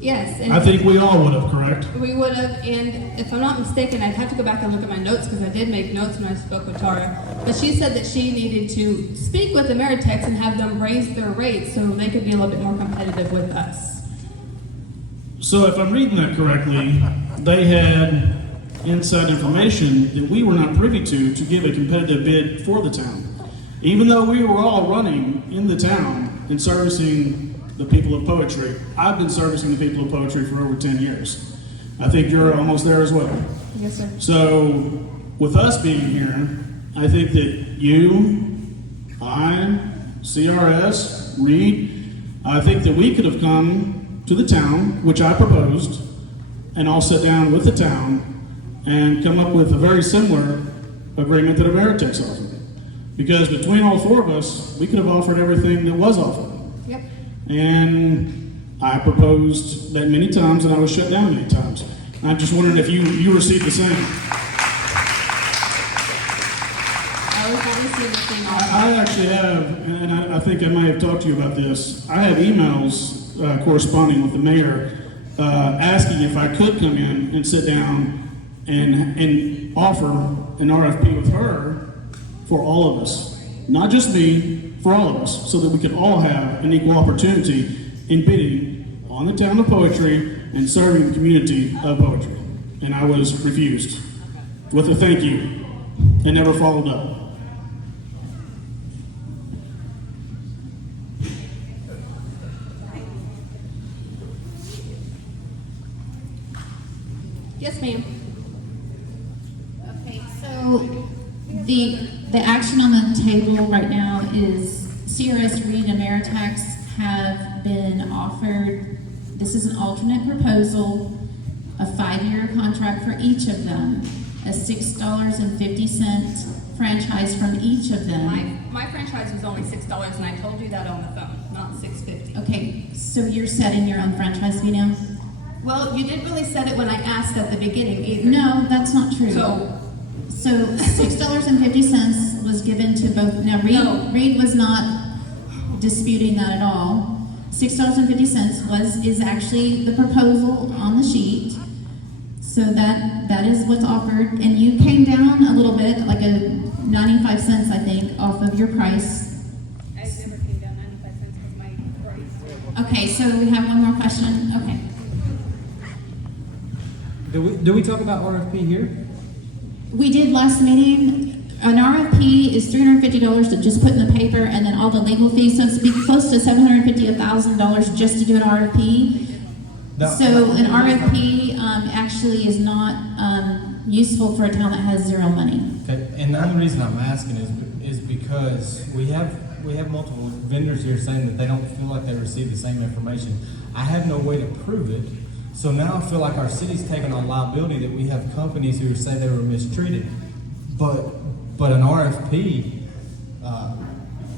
Yes. And I think we all would have, correct? we would have, and if I'm not mistaken, I'd have to go back and look at my notes because I did make notes when I spoke with Tara. But she said that she needed to speak with Ameritex and have them raise their rates so they could be a little bit more competitive with us. So if I'm reading that correctly, they had inside information that we were not privy to give a competitive bid for the town. Even though we were all running in the town and servicing the people of Poetry. I've been servicing the people of Poetry for over 10 years. I think you're almost there as well. Yes, sir. So with us being here, I think that you, I, CRS, Reed, I think that we could have come to the town, which I proposed, and all sit down with the town and come up with a very similar agreement that Ameritex offered. Because between all 4 of us, we could have offered everything that was offered. Yep. And I proposed that many times, and I was shut down many times. I'm just wondering if you received the same. I was not receiving the same offer. I actually have, and I think I might have talked to you about this. I have emails corresponding with the mayor asking if I could come in and sit down and offer an RFP with her for all of us, not just me, for all of us, so that we could all have an equal opportunity in bidding on the town of Poetry and serving the community of Poetry. And I was refused with a thank you and never followed up. Yes, ma'am. Okay, so the action on the table right now is CRS Reed and Ameritax have been offered, this is an alternate proposal, a 5-year contract for each of them, a $6.50 franchise from each of them. My franchise was only $6, and I told you that on the phone, not $6.50. Okay, so you're setting your own franchise fee now? Well, you didn't really set it when I asked at the beginning either. No, that's not true. So $6.50 was given to both. Now, Reed was not disputing that at all. $6.50 is actually the proposal on the sheet. So that is what's offered, and you came down a little bit, like a 95 cents, I think, off of your price. I never came down 95 cents with my price. Okay, so we have one more question. Okay. Do we talk about RFP here? We did last meeting. An RFP is $350 to just put in the paper, and then all the legal fees. So it's close to $750, $1,000 just to do an RFP. So an RFP actually is not useful for a town that has zero money. Okay, and the only reason I'm asking is because we have multiple vendors here saying that they don't feel like they received the same information. I have no way to prove it, so now I feel like our city's taking on liability that we have companies who say they were mistreated. But an RFP,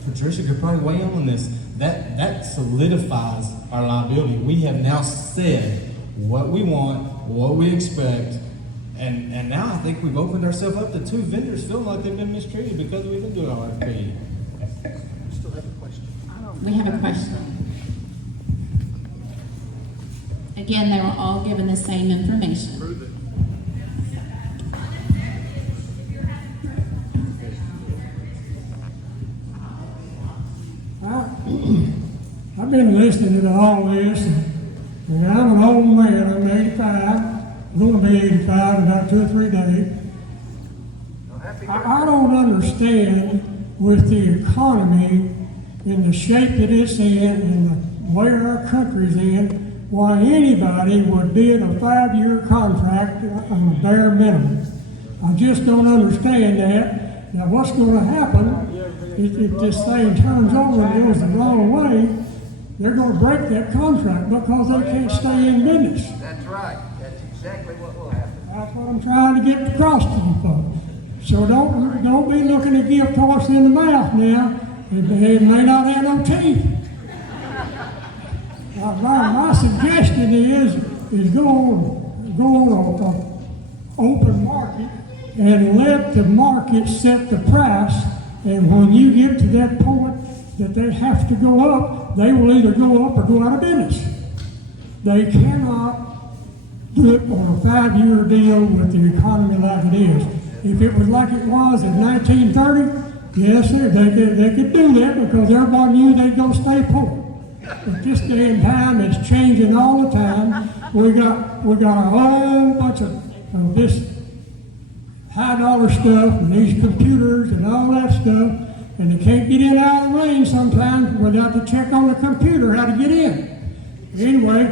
Patricia could probably weigh in on this. That solidifies our liability. We have now said what we want, what we expect, and now I think we've opened ourselves up to 2 vendors feeling like they've been mistreated because we didn't do an RFP. We have a question. Again, they were all given the same information. I've been listening to all this, and I'm an old man. I'm 85. I'm going to be 85 in about 2 or 3 days. I don't understand with the economy in the shape that it's in and the way our country's in, why anybody would bid a 5-year contract on the bare minimum. I just don't understand that. Now, what's going to happen if this thing turns over and goes the wrong way? They're going to break that contract because they can't stay in business. That's right. That's exactly what will happen. That's what I'm trying to get across to you folks. So don't be looking to give horse in the mouth now. It may not have no teeth. My suggestion is go on an open market and let the market set the price. And when you get to that point that they have to go up, they will either go up or go out of business. They cannot do it on a 5-year deal with the economy like it is. If it was like it was in 1930, yes, sir, they could do that because everybody knew they'd go stay poor. But this day and time, it's changing all the time. We got a whole bunch of this high-dollar stuff and these computers and all that stuff, and they can't get in out of the lane sometimes without to check on the computer how to get in. Anyway,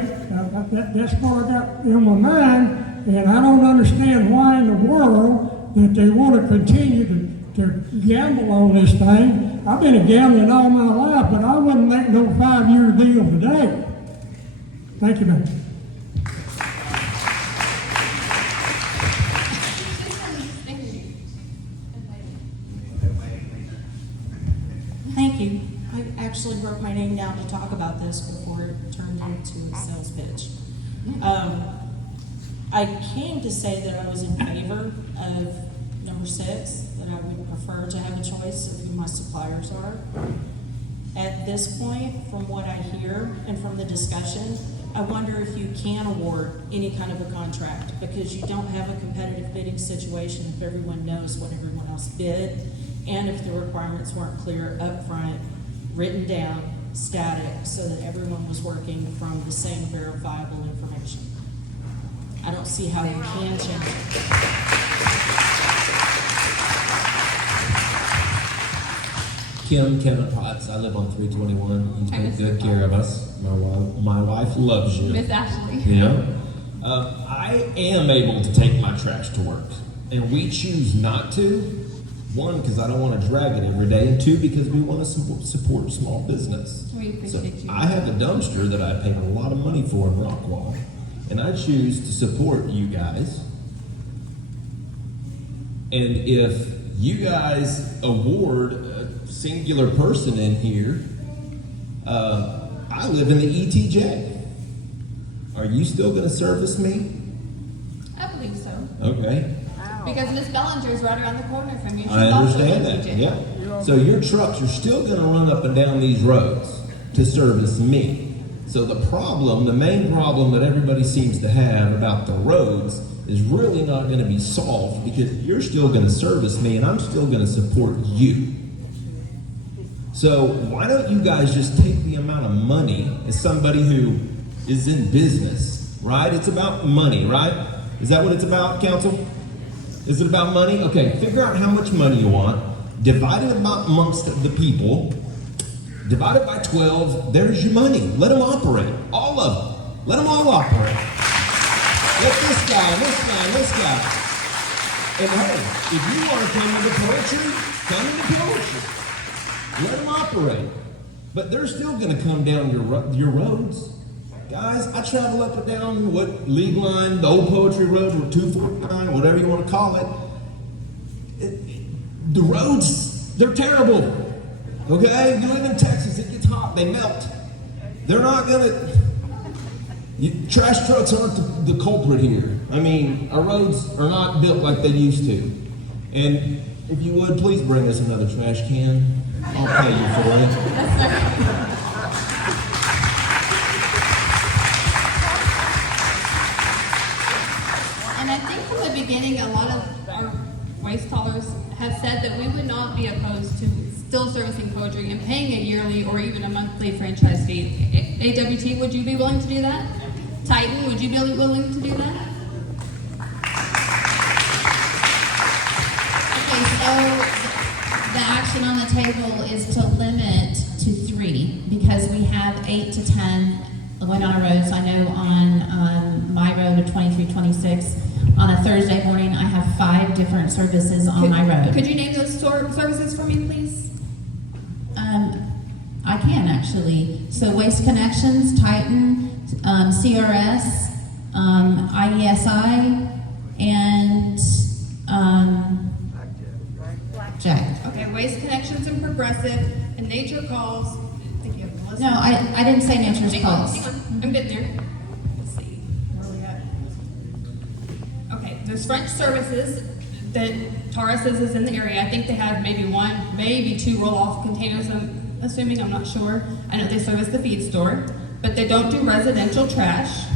that's what I got in my mind, and I don't understand why in the world that they want to continue to gamble on this thing. I've been gambling all my life, but I wouldn't make no 5-year deal today. Thank you, ma'am. Thank you. I actually wrote my name down to talk about this before it turned into a sales pitch. I came to say that I was in favor of number 6, that I would prefer to have a choice of who my suppliers are. At this point, from what I hear and from the discussion, I wonder if you can award any kind of a contract, because you don't have a competitive bidding situation if everyone knows what everyone else bid, and if the requirements weren't clear up front, written down, static, so that everyone was working from the same verifiable information. I don't see how you can change it. Kim, Kevin Potts. I live on 321. You take good care of us. My wife loves you. Miss Ashley. Yeah. I am able to take my trash to work, and we choose not to. One, because I don't want to drag it every day, and two, because we want to support small business. We appreciate you. I have a dumpster that I paid a lot of money for in Rockwall, and I choose to support you guys. And if you guys award a singular person in here, I live in the ETJ. Are you still going to service me? I believe so. Okay. Because Miss Bellinger's right around the corner from you. She's I understand also that, in TJ. yeah. So your trucks are still gonna run up and down these roads to service me. So the problem, the main problem that everybody seems to have about the roads is really not gonna be solved, because you're still gonna service me and I'm still gonna support you. So why don't you guys just take the amount of money, as somebody who is in business, right? It's about money, right? Is that what it's about, council? Is it about money? Okay, figure out how much money you want, divide it amongst the people, divide it by 12, there's your money. Let them operate, all of them. Let them all operate. Let this guy, this guy, this guy. And hey, if you want to come into poetry, come into poetry. Let them operate. But they're still going to come down your roads. Guys, I travel up and down League Line, the old Poetry Road, or 249, whatever you want to call it. The roads, they're terrible. Okay? You live in Texas, it gets hot, they melt. They're not gonna. Trash trucks aren't the culprit here. I mean, our roads are not built like they used to. And if you would, please bring us another trash can. I'll pay you for it. And I think from the beginning, a lot of our waste haulers have said that we would not be opposed to still servicing poetry and paying a yearly or even a monthly franchise fee. AWT, would you be willing to do that? Titan, would you be willing to do that? Okay, so the action on the table is to limit to 3, because we have 8 to 10 going on our roads. I know on my road of 2326, on a Thursday morning, I have 5 different services on my road. Could you name those services for me, please? I can actually. So Waste Connections, Titan, CRS, IESI, and Jack. Okay, Waste Connections and Progressive, and Nature Calls. I think you have the list. No, I didn't say Nature's Hang on, Calls. hang on. I'm getting there. Let's see. Where are we at? Okay, there's French Services that Tara says is in the area. I think they have maybe 1, maybe 2 roll-off containers, I'm assuming, I'm not sure. I know they service the feed store, but they don't do residential trash.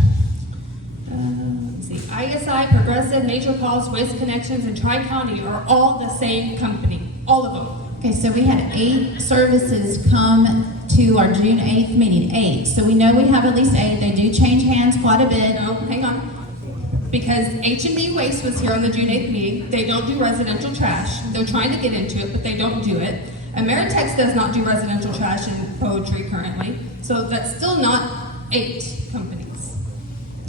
Let's see, ISI, Progressive, Nature Calls, Waste Connections, and Tri-County are all the same company, all of them. Okay, so we had 8 services come to our June 8th meeting, 8. So we know we have at least 8. They do change hands quite a bit. No, hang on. Because H&D Waste was here on the June 8th meeting. They don't do residential trash. They're trying to get into it, but they don't do it. Ameritex does not do residential trash in poetry currently. So that's still not 8 companies.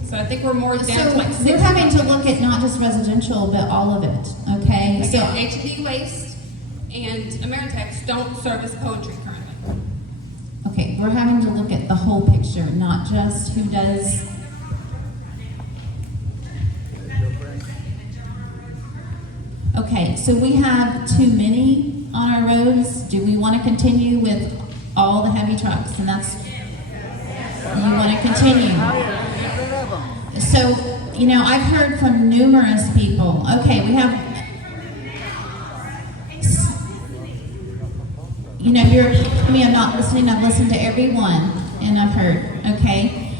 So I think we're more down to like 6. We're having to look at not just residential, but all of it, okay? Again, So H&D Waste and Ameritex don't service poetry currently. okay, we're having to look at the whole picture, not just who does. Okay, so we have too many on our roads. Do we want to continue with all the heavy trucks? And that's, you want to continue. So, you know, I've heard from numerous people, okay, we have, you know, you're, I mean, I'm not listening, I've listened to everyone, and I've heard, okay?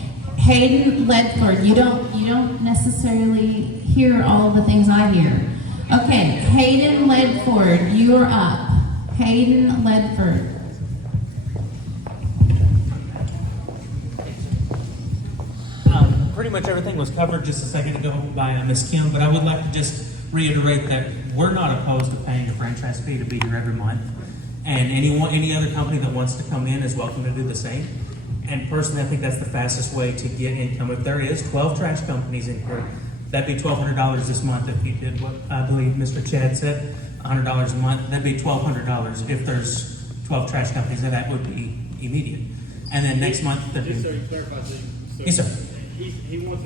Hayden Ledford, you don't necessarily hear all of the things I hear. Okay, Hayden Ledford, you are up. Hayden Ledford. Pretty much everything was covered just a second ago by Ms. Kim, but I would like to just reiterate that we're not opposed to paying a franchise fee to be here every month. And any other company that wants to come in is welcome to do the same. And personally, I think that's the fastest way to get income. If there is 12 trash companies in here, that'd be $1,200 this month if you did what I believe Mr. Chad said, $100 a month. That'd be $1,200 if there's 12 trash companies, and that would be immediate. And then next month, there'd Just be... so you clarify, so Yes, sir. He wants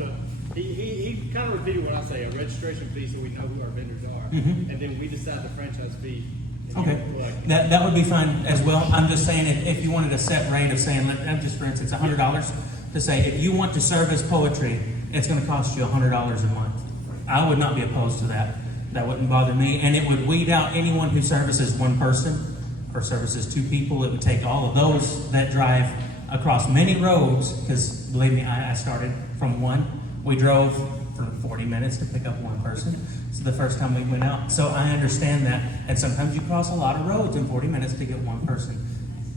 he kind of repeated what I say, a registration fee so we know who our vendors are. Mhm. And then we decide the franchise fee. Okay, that would be fine as well. I'm just saying if you wanted a set rate of saying, just for instance, $100 to say, if you want to service poetry, it's going to cost you $100 a month. I would not be opposed to that. That wouldn't bother me. And it would weed out anyone who services one person or services two people. It would take all of those that drive across many roads, because believe me, I started from one. We drove for 40 minutes to pick up one person. So the first time we went out. So I understand that. And sometimes you cross a lot of roads in 40 minutes to get one person.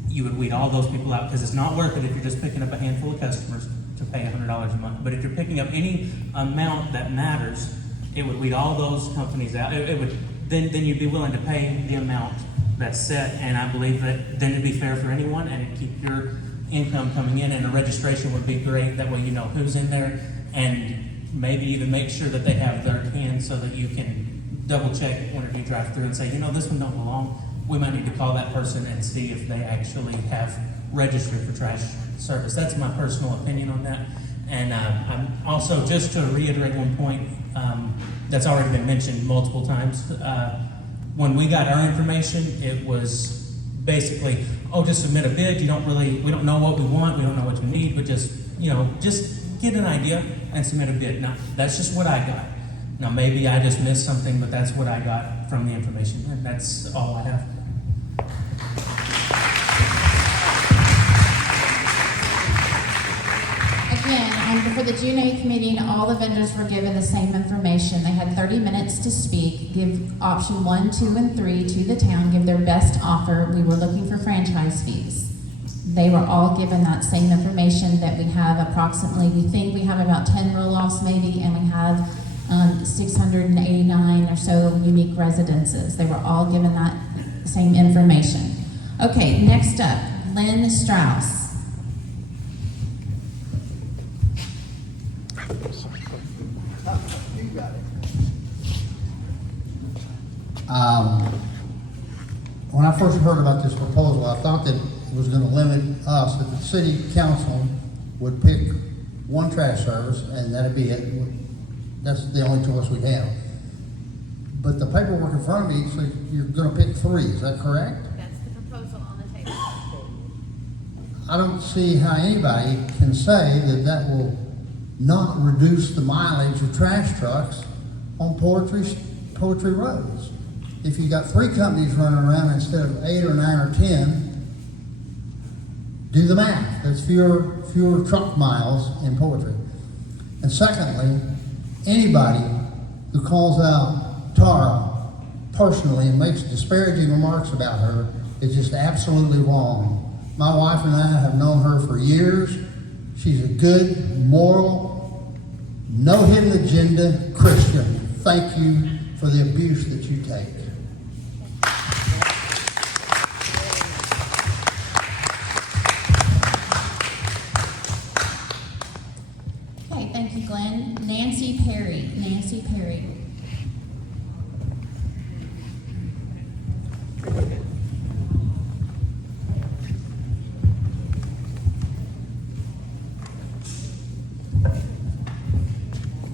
You would weed all those people out, because it's not worth it if you're just picking up a handful of customers to pay $100 a month. But if you're picking up any amount that matters, it would weed all those companies out. It would then you'd be willing to pay the amount that's set. And I believe that then it'd be fair for anyone, and it'd keep your income coming in, and a registration would be great. That way you know who's in there, and maybe even make sure that they have their can so that you can double check whenever you drive through and say, this one don't belong. We might need to call that person and see if they actually have registered for trash service. That's my personal opinion on that. And I'm also, just to reiterate one point that's already been mentioned multiple times, when we got our information, it was basically, just submit a bid. We don't know what we want, we don't know what you need, but just get an idea and submit a bid. Now, that's just what I got. Now, maybe I just missed something, but that's what I got from the information, and that's all I have. Again, for the June 8th meeting, all the vendors were given the same information. They had 30 minutes to speak, give option 1, 2, and 3 to the town, give their best offer. We were looking for franchise fees. They were all given that same information that we have approximately, we think we have about 10 roll-offs maybe, and we have 689 or so unique residences. They were all given that same information. Okay, next up, Lynn Strauss. When I first heard about this proposal, I thought that it was going to limit us, that the city council would pick one trash service and that'd be it. That's the only choice we have. But the paperwork in front of me says you're going to pick 3. Is that correct? That's the proposal on the table. I don't see how anybody can say that that will not reduce the mileage of trash trucks on poetry roads. If you got 3 companies running around instead of 8 or 9 or 10, do the math. That's fewer truck miles in poetry. And secondly, anybody who calls out Tara personally and makes disparaging remarks about her is just absolutely wrong. My wife and I have known her for years. She's a good, moral, no hidden agenda Christian. Thank you for the abuse that you take. Okay, thank you, Glenn. Nancy Perry. Nancy Perry.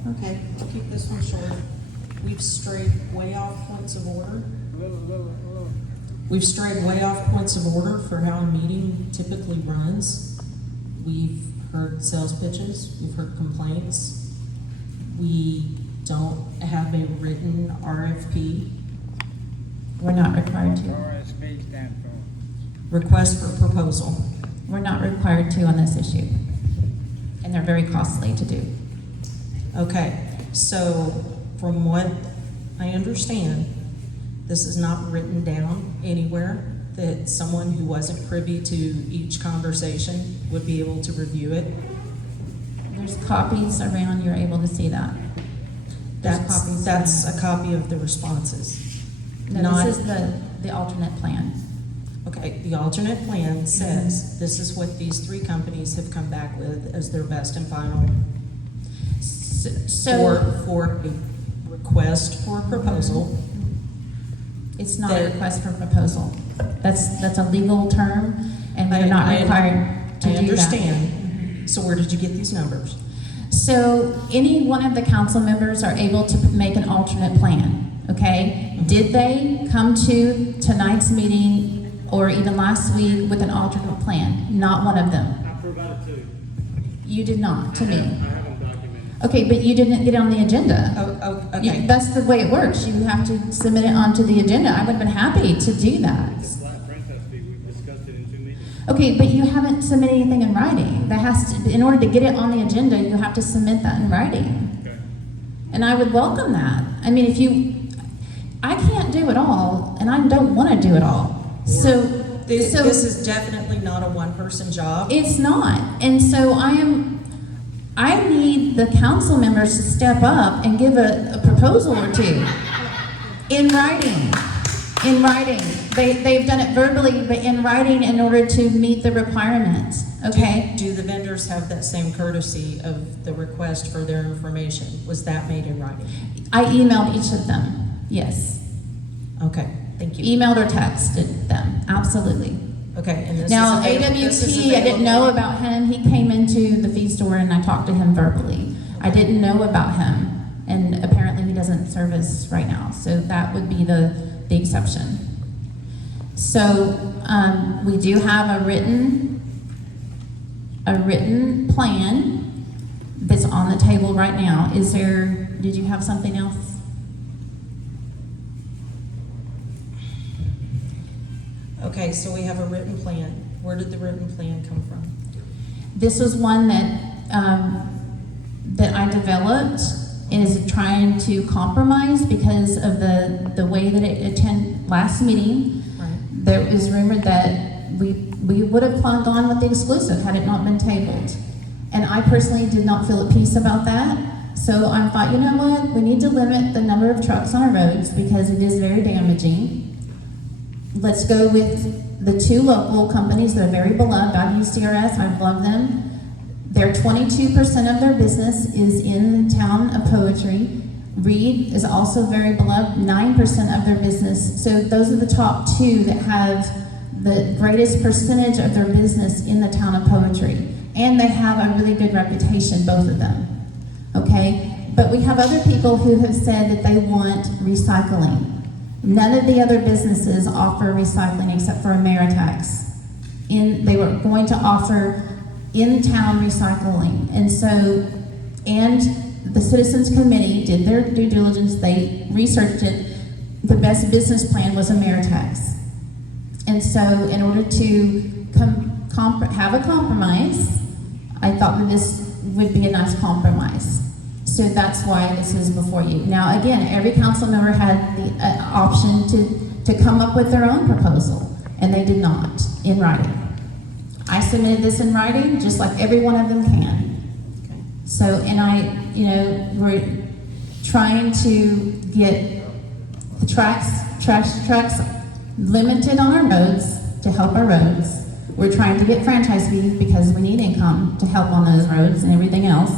Okay, I'll keep this one short. We've strayed way off points of order. We've strayed way off points of order for how a meeting typically runs. We've heard sales pitches, we've heard complaints. We don't have a written RFP. We're not required to. RSP stand for? Request for proposal. We're not required to on this issue. and they're very costly to do. Okay, so from what I understand, this is not written down anywhere, that someone who wasn't privy to each conversation would be able to review it. There's copies around, you're able to see that. There's copies That's around. a copy of the responses. No, Not- this is the alternate plan. Okay, the alternate plan says this is what these three companies have come back with as their best and final for a request for a proposal. It's not a That- request for proposal. That's a legal term, and we're not I required to do that. I understand. So where did you get these numbers? So any one of the council members are able to make an alternate plan, okay? Did they come to tonight's meeting or even last week with an alternate plan? Not one of them. I provided two. You did not, to me. I have them documented. Okay, but you didn't get on the agenda. Oh, okay. That's the way it works. You have to submit it onto the agenda. I would have been happy to do that. This flat franchise fee, we've discussed it in 2 meetings. Okay, but you haven't submitted anything in writing. That has to, in order to get it on the agenda, you have to submit that in writing. Okay. And I would welcome that. I mean, I can't do it all, and I don't want to do it all. So This is definitely not a one-person job. it's not. And so I need the council members to step up and give a proposal or two in writing. In writing. They've done it verbally, but in writing in order to meet the requirements, okay? Do the vendors have that same courtesy of the request for their information? Was that made in writing? I emailed each of them, yes. Okay, thank you. Emailed or texted them, absolutely. Okay, and this Now, is this is AWT, I didn't know available- about him. He came into the feed store and I talked to him verbally. I didn't know about him, and apparently he doesn't service right now, so that would be the exception. So, we do have a written plan that's on the table right now. Did you have something else? Okay, so we have a written plan. Where did the written plan come from? This was one that I developed, is trying to compromise because of the way that it attended last meeting. Right. There was rumored that we would have gone with the exclusive had it not been tabled. And I personally did not feel at peace about that. So I thought, you know what, we need to limit the number of trucks on our roads because it is very damaging. Let's go with the two local companies that are very beloved. I use CRS, I love them. Their 22% of their business is in the town of Poetry. Reed is also very beloved, 9% of their business. So those are the top two that have the greatest percentage of their business in the town of Poetry. And they have a really good reputation, both of them. Okay? But we have other people who have said that they want recycling. None of the other businesses offer recycling except for Ameritax. They were going to offer in-town recycling. And the Citizens Committee did their due diligence, they researched it. The best business plan was Ameritax. And so in order to have a compromise, I thought that this would be a nice compromise. So that's why this is before you. Now, again, every council member had the option to come up with their own proposal, and they did not in writing. I submitted this in writing, just like every one of them can. Okay. So, and we're trying to get the trash trucks limited on our roads to help our roads. We're trying to get franchise fees because we need income to help on those roads and everything else.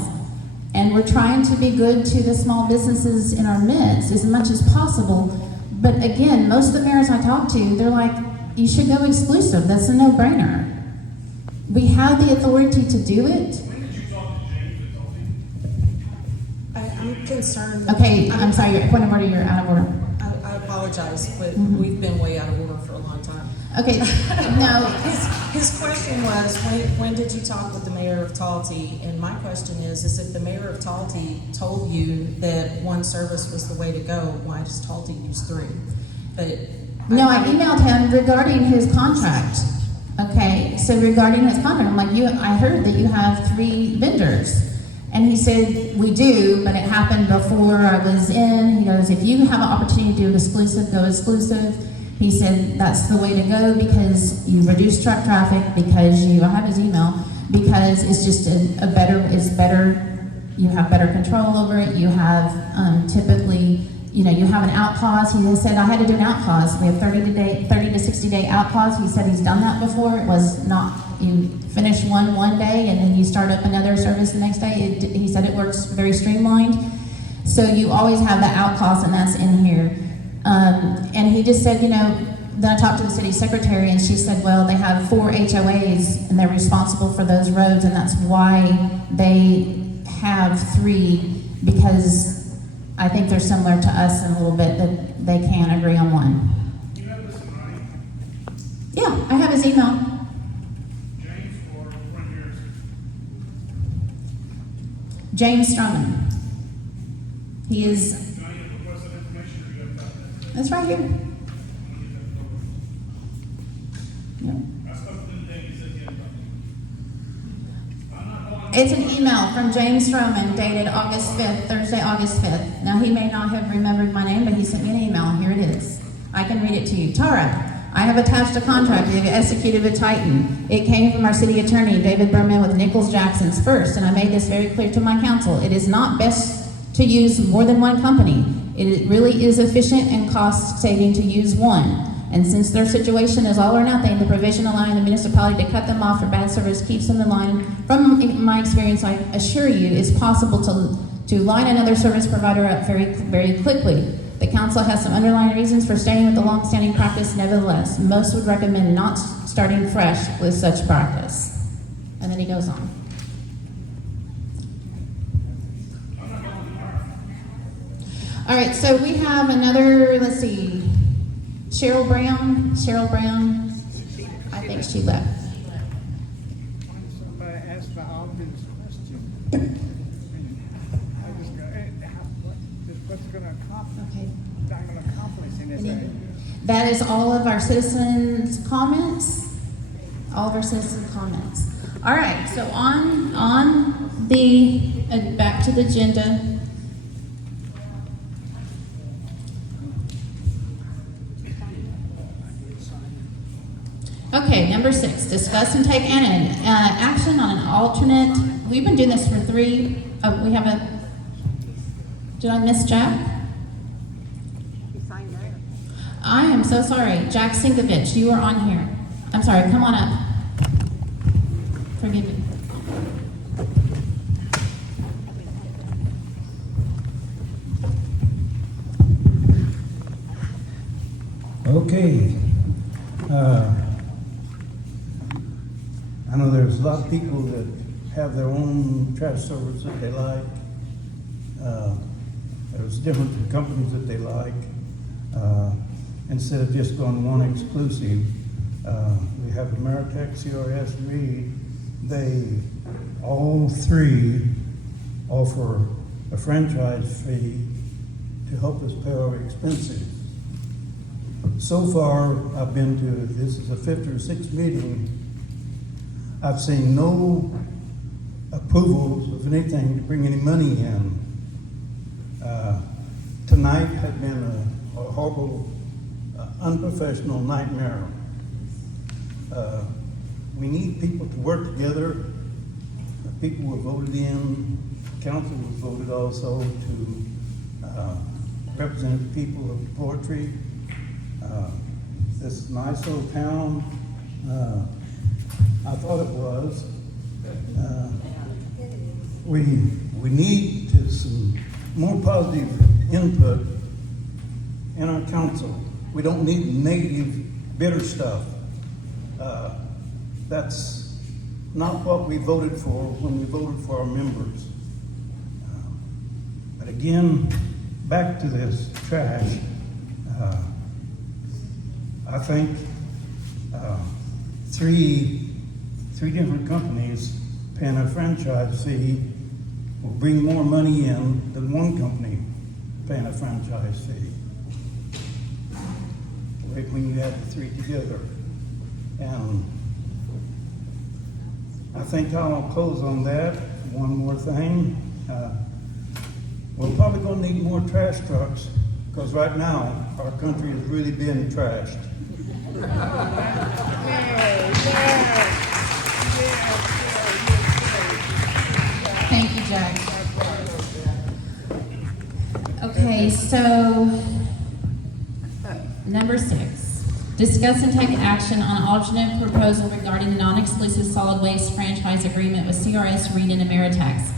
And we're trying to be good to the small businesses in our midst as much as possible. But again, most of the mayors I talk to, they're like, you should go exclusive. That's a no-brainer. We have the authority to do it. I'm concerned. Okay, I'm sorry, point of order, you're out of order. I apologize, but we've been way out of order for a long time. Okay, no. His question was, when did you talk with the mayor of Talty? And my question is if the mayor of Talty told you that one service was the way to go, why does Talty use three? But No, I emailed him regarding his contract. Okay, so regarding his comment, I'm like, I heard that you have 3 vendors. And he said, we do, but it happened before I was in. He goes, if you have an opportunity to do exclusive, go exclusive. He said, that's the way to go because you reduce truck traffic, because I have his email, because it's just it's better, you have better control over it. You have typically, you have an out pause. He said, I had to do an out pause. We have 30 to 60 day out pause. He said he's done that before. It was not, you finish one day and then you start up another service the next day. He said it works very streamlined. So you always have the out pause, and that's in here. And he just said, then I talked to the city secretary and she said, well, they have 4 HOAs and they're responsible for those roads, and that's why they have 3, because I think they're similar to us in a little bit, that they can agree on 1. You have this in writing? Yeah, I have his email. James or one years? James Stroman. He is, Can I get request that information or you have that? that's right here. Yep. I spoke to him today, he said he had nothing. It's an email from James Stroman dated August 5th, Thursday, August 5th. Now, he may not have remembered my name, but he sent me an email. Here it is. I can read it to you. Tara, I have attached a contract we have executed with Titan. It came from our city attorney, David Berman, with Nichols Jackson's first, and I made this very clear to my council. It is not best to use more than one company. It really is efficient and cost saving to use one. And since their situation is all or nothing, the provision allowing the municipality to cut them off for bad service keeps them in line. From my experience, I assure you, it's possible to line another service provider up very, very quickly. The council has some underlying reasons for staying with the long-standing practice. Nevertheless, most would recommend not starting fresh with such practice. And then he goes on. All right, so we have another, let's see, Cheryl Brown, I think she left. Somebody asked the obvious question. I just go, what's going to accomplish? Okay. Not going to accomplish anything. That is all of our citizens' comments. All of our citizen comments. All right, so on the, back to the agenda. Okay, number 6, discuss and take action on an alternate. We've been doing this for 3. We have a. Did I miss Jack? I am so sorry. Jack Sinkovich, you are on here. I'm sorry, come on up. Forgive me. Okay. I know there's a lot of people that have their own trash service that they like. There's different companies that they like. Instead of just going one exclusive, we have Ameritech, CRS, Reed. They all 3 offer a franchise fee to help us pay our expenses. So far, I've been to, this is the 5th or 6th meeting, I've seen no approvals of anything to bring any money in. Tonight had been a horrible, unprofessional nightmare. We need people to work together. People were voted in, council was voted also to represent the people of poetry. This nice little town, I thought it was. We need some more positive input in our council. We don't need negative, bitter stuff. That's not what we voted for when we voted for our members. But again, back to this trash. I think 3 different companies paying a franchise fee will bring more money in than one company paying a franchise fee. When you add the 3 together. And I think I'll close on that. One more thing. We're probably gonna need more trash trucks, because right now, our country is really being trashed. Thank you, Jack. Okay, so number 6, discuss and take action on alternate proposal regarding the non-exclusive solid waste franchise agreement with CRS, Reed, and Ameritax.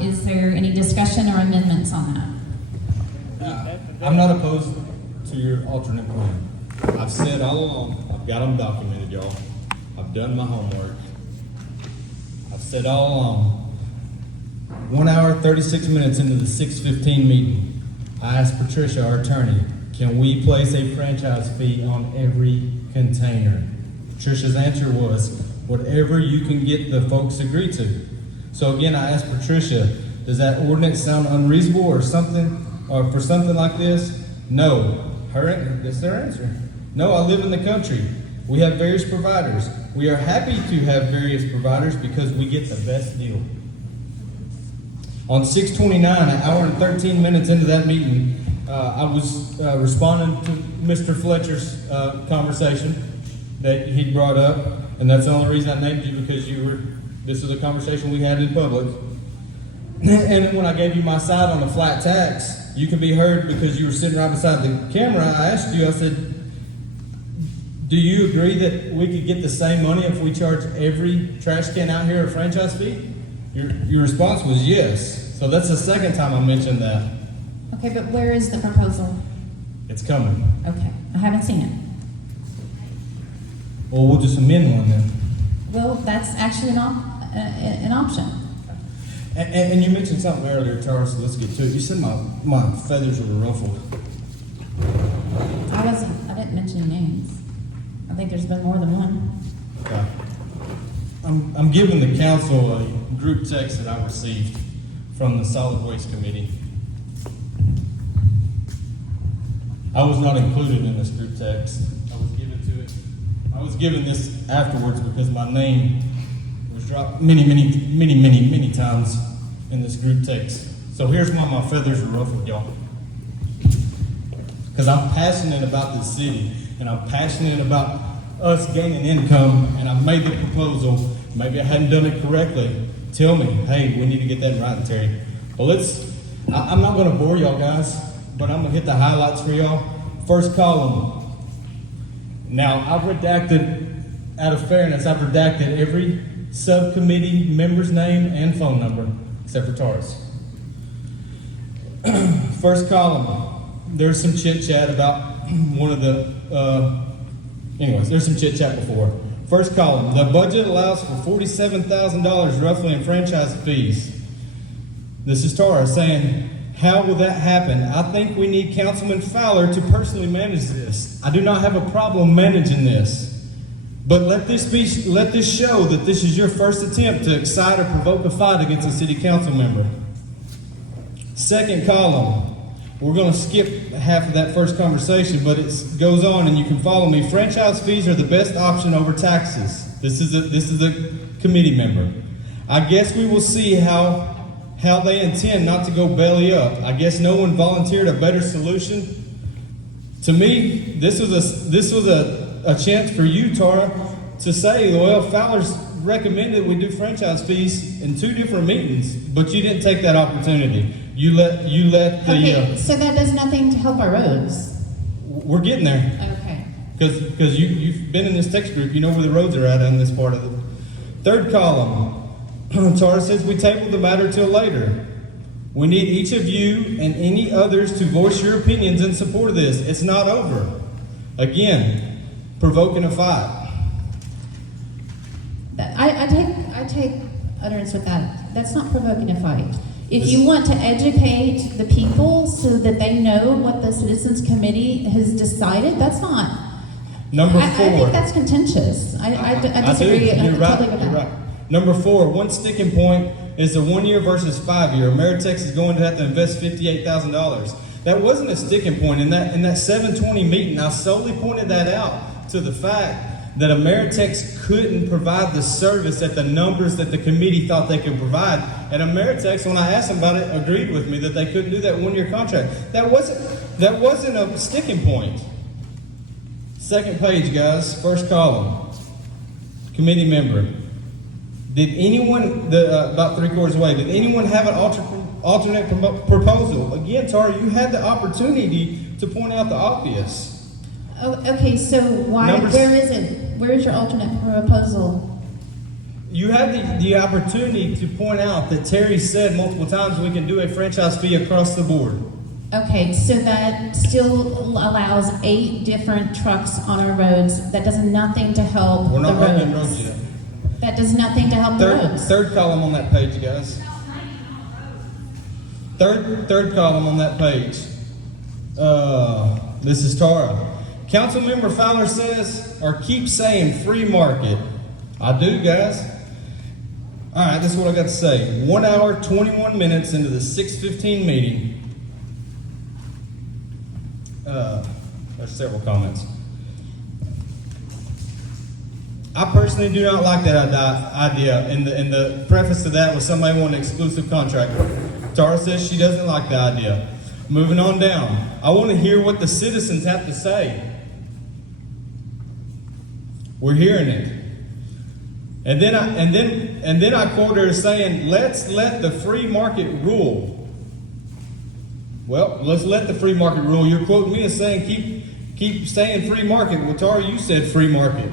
Is there any discussion or amendments on that? I'm not opposed to your alternate plan. I've said all along, I've got them documented, y'all. I've done my homework. I've said all along, 1 hour, 36 minutes into the 6:15 meeting, I asked Patricia, our attorney, can we place a franchise fee on every container? Patricia's answer was, whatever you can get the folks agree to. So again, I asked Patricia, does that ordinance sound unreasonable or something, or for something like this? No. That's their answer. No, I live in the country. We have various providers. We are happy to have various providers because we get the best deal. On 6:29, an hour and 13 minutes into that meeting, I was responding to Mr. Fletcher's conversation that he brought up, and that's the only reason I named you, because this is a conversation we had in public. And when I gave you my side on the flat tax, you can be heard because you were sitting right beside the camera. I asked you, I said, do you agree that we could get the same money if we charge every trash can out here a franchise fee? Your response was yes. So that's the second time I mentioned that. Okay, but where is the proposal? It's coming. Okay, I haven't seen it. Well, we'll just amend one then. Well, that's actually an option. And you mentioned something earlier, Tara, so let's get to it. You said my feathers were ruffled. I didn't mention any names. I think there's been more than one. Okay. I'm giving the council a group text that I received from the Solid Waste Committee. I was not included in this group text. I was given this afterwards because my name was dropped many times in this group text. So here's why my feathers are ruffled, y'all. Because I'm passionate about this city, and I'm passionate about us gaining income, and I've made the proposal. Maybe I hadn't done it correctly. Tell me, hey, we need to get that right, Terry. Well, I'm not going to bore y'all guys, but I'm going to hit the highlights for y'all. First column. Now, I've redacted, out of fairness, I've redacted every subcommittee member's name and phone number, except for Taurus. First column, there's some chit-chat about one of the, there's some chit-chat before. First column, the budget allows for $47,000 roughly in franchise fees. This is Tara saying, how will that happen? I think we need Councilman Fowler to personally manage this. I do not have a problem managing this. But let this show that this is your first attempt to excite or provoke a fight against a city council member. Second column, we're going to skip half of that first conversation, but it goes on and you can follow me. Franchise fees are the best option over taxes. This is a committee member. I guess we will see how they intend not to go belly up. I guess no one volunteered a better solution. To me, this was a chance for you, Tara, to say, well, Fowler's recommended we do franchise fees in 2 different meetings, but you didn't take that opportunity. You let the. Okay, so that does nothing to help our roads. We're getting there. Okay. Because you've been in this text group, you know where the roads are at on this part of it. Third column. Tara says we tabled the matter till later. We need each of you and any others to voice your opinions in support of this. It's not over. Again, provoking a fight. I take utterance with that. That's not provoking a fight. If you want to educate the people so that they know what the Citizens Committee has decided, that's not. Number 4. I think that's contentious. I disagree You're right. totally with that. You're right. Number 4, one sticking point is the 1 year versus 5 year. Ameritex is going to have to invest $58,000. That wasn't a sticking point. In that 720 meeting, I solely pointed that out to the fact that Ameritex couldn't provide the service at the numbers that the committee thought they could provide. And Ameritex, when I asked them about it, agreed with me that they couldn't do that one-year contract. That wasn't a sticking point. Second page, guys, first column. Committee member. Did anyone, about 3/4 away, did anyone have an alternate proposal? Again, Tara, you had the opportunity to point out the obvious. Oh, okay, so where is it? Where is your alternate proposal? You had the opportunity to point out that Terry said multiple times we can do a franchise fee across the board. Okay, so that still allows 8 different trucks on our roads. That does nothing to help We're not the having roads. roads yet. That does nothing to help the roads. Third column on that page, guys. Third column on that page. This is Tara. Councilmember Fowler says, or keeps saying, free market. I do, guys. All right, this is what I got to say. 1 hour, 21 minutes into the 6:15 meeting. There's several comments. I personally do not like that idea. And the preface to that was somebody wanting an exclusive contract. Tara says she doesn't like the idea. Moving on down. I want to hear what the citizens have to say. We're hearing it. And then I quote her saying, let's let the free market rule. Well, let's let the free market rule. You're quoting me as saying keep saying free market. Well, Tara, you said free market.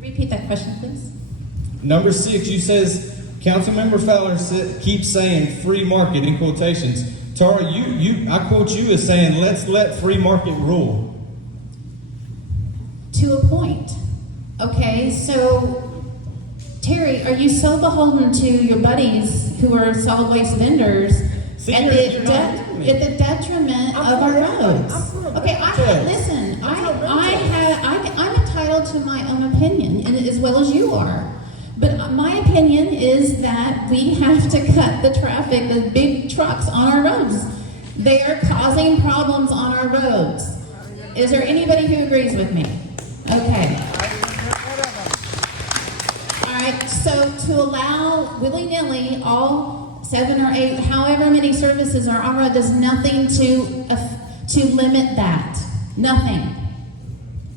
Repeat that question, please. Number 6, you says, Councilmember Fowler keeps saying free market in quotations. Tara, I quote you as saying, let's let free market rule. To a point. Okay, so Terry, are you so beholden to your buddies who are solid waste vendors at the detriment of our roads? Okay, listen. I'm entitled to my own opinion, and as well as you are. But my opinion is that we have to cut the traffic, the big trucks on our roads. They are causing problems on our roads. Is there anybody who agrees with me? Okay. All right, so to allow willy-nilly all 7 or 8, however many services are on road does nothing to limit that. Nothing.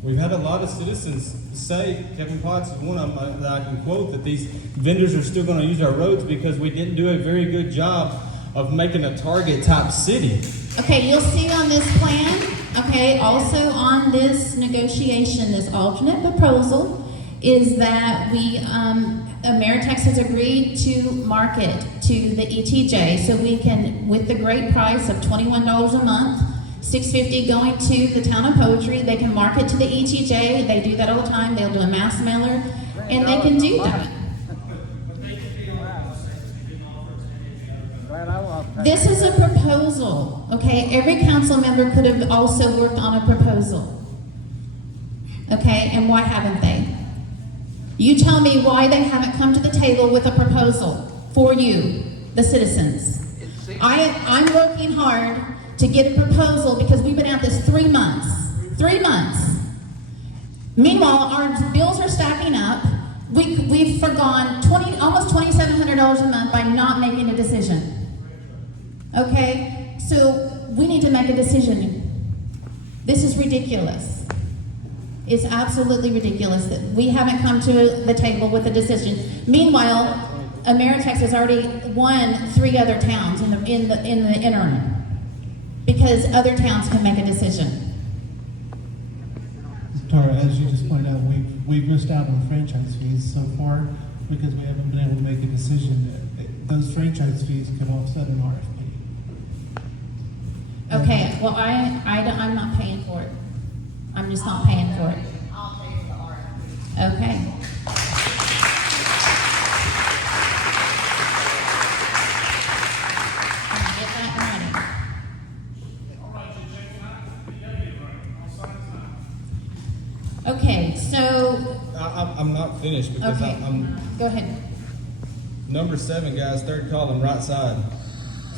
We've had a lot of citizens say, Kevin Potts is one of them that I can quote, that these vendors are still going to use our roads because we didn't do a very good job of making a target type city. Okay, you'll see on this plan, okay, also on this negotiation, this alternate proposal, is that Ameritex has agreed to market to the ETJ, so we can, with the great price of $21 a month, $6.50 going to the town of Poetry, they can market to the ETJ. They do that all the time. They'll do a mass mailer, and they can do that. This is a proposal, okay? Every council member could have also worked on a proposal, okay? And why haven't they? You tell me why they haven't come to the table with a proposal for you, the citizens. I'm working hard to get a proposal because we've been at this 3 months. 3 months. Meanwhile, our bills are stacking up. We've forgone almost $2,700 a month by not making a decision. Okay? So we need to make a decision. This is ridiculous. It's absolutely ridiculous that we haven't come to the table with a decision. Meanwhile, Ameritex has already won 3 other towns in the interim, because other towns can make a decision. Tara, as you just pointed out, we've missed out on franchise fees so far because we haven't been able to make a decision. Those franchise fees could offset an RFP. Okay, well, I'm not paying for it. I'm just not paying for it. I'll pay for the RFP. Okay. Get that running. Okay, so. I'm not finished because Okay. I'm Go ahead. number 7, guys, 3rd column, right side.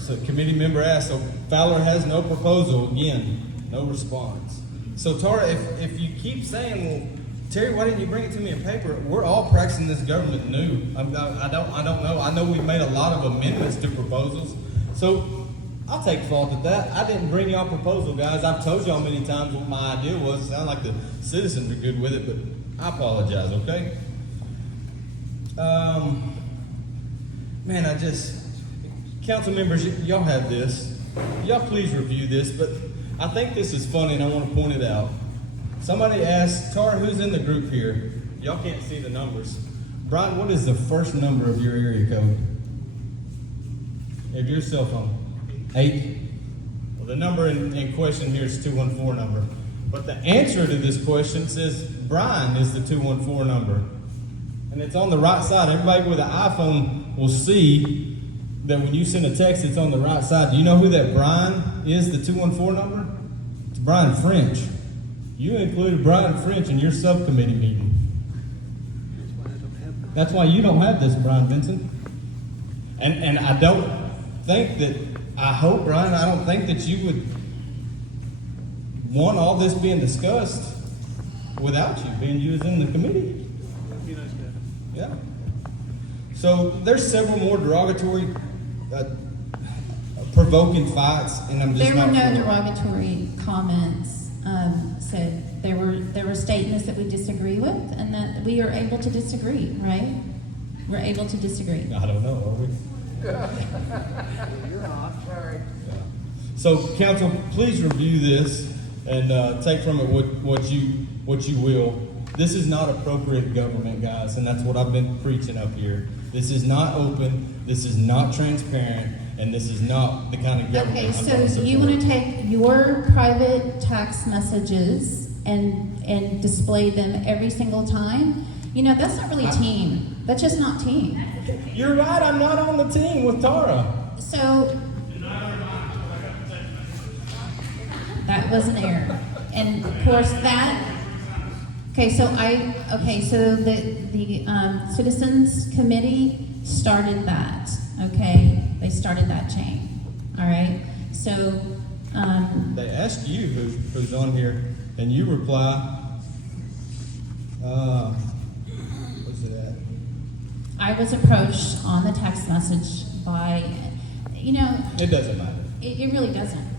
So committee member asked, so Fowler has no proposal, again, no response. So Tara, if you keep saying, well, Terry, why didn't you bring it to me in paper? We're all practicing this government new. I don't know. I know we've made a lot of amendments to proposals. So I'll take fault at that. I didn't bring y'all proposal, guys. I've told y'all many times what my idea was. It sounds like the citizens are good with it, but I apologize, okay? Man, council members, y'all have this. Y'all please review this, but I think this is funny and I want to point it out. Somebody asked, Tara, who's in the group here? Y'all can't see the numbers. Brian, what is the first number of your area code? Of your cell phone? 8? Well, the number in question here is 214 number. But the answer to this question says Brian is the 214 number. And it's on the right side. Everybody with an iPhone will see that when you send a text, it's on the right side. Do you know who that Brian is, the 214 number? It's Brian French. You included Brian French in your subcommittee meeting. That's why you don't have this, Brian Vincent. And I don't think that, I hope, Brian, I don't think that you would want all this being discussed without you, being you was in the committee. Yeah. So there's several more derogatory, provoking fights, and I'm just There not were no for it. derogatory comments said. There were statements that we disagree with, and that we are able to disagree, right? We're able to disagree. I don't know, are we? You're not, sorry. So, council, please review this and take from it what you will. This is not appropriate government, guys, and that's what I've been preaching up here. This is not open, this is not transparent, and this is not the kind of government Okay, I'm so gonna support. you want to take your private text messages and display them every single time? You know, that's not really team. That's just not team. You're right, I'm not on the team with Tara. So that was an error. And of course okay, so the Citizens Committee started that, okay? They started that chain, all right? So, They ask you who's on here, and you reply, what's it at? I was approached on the text message by, you know. It doesn't matter. It really doesn't.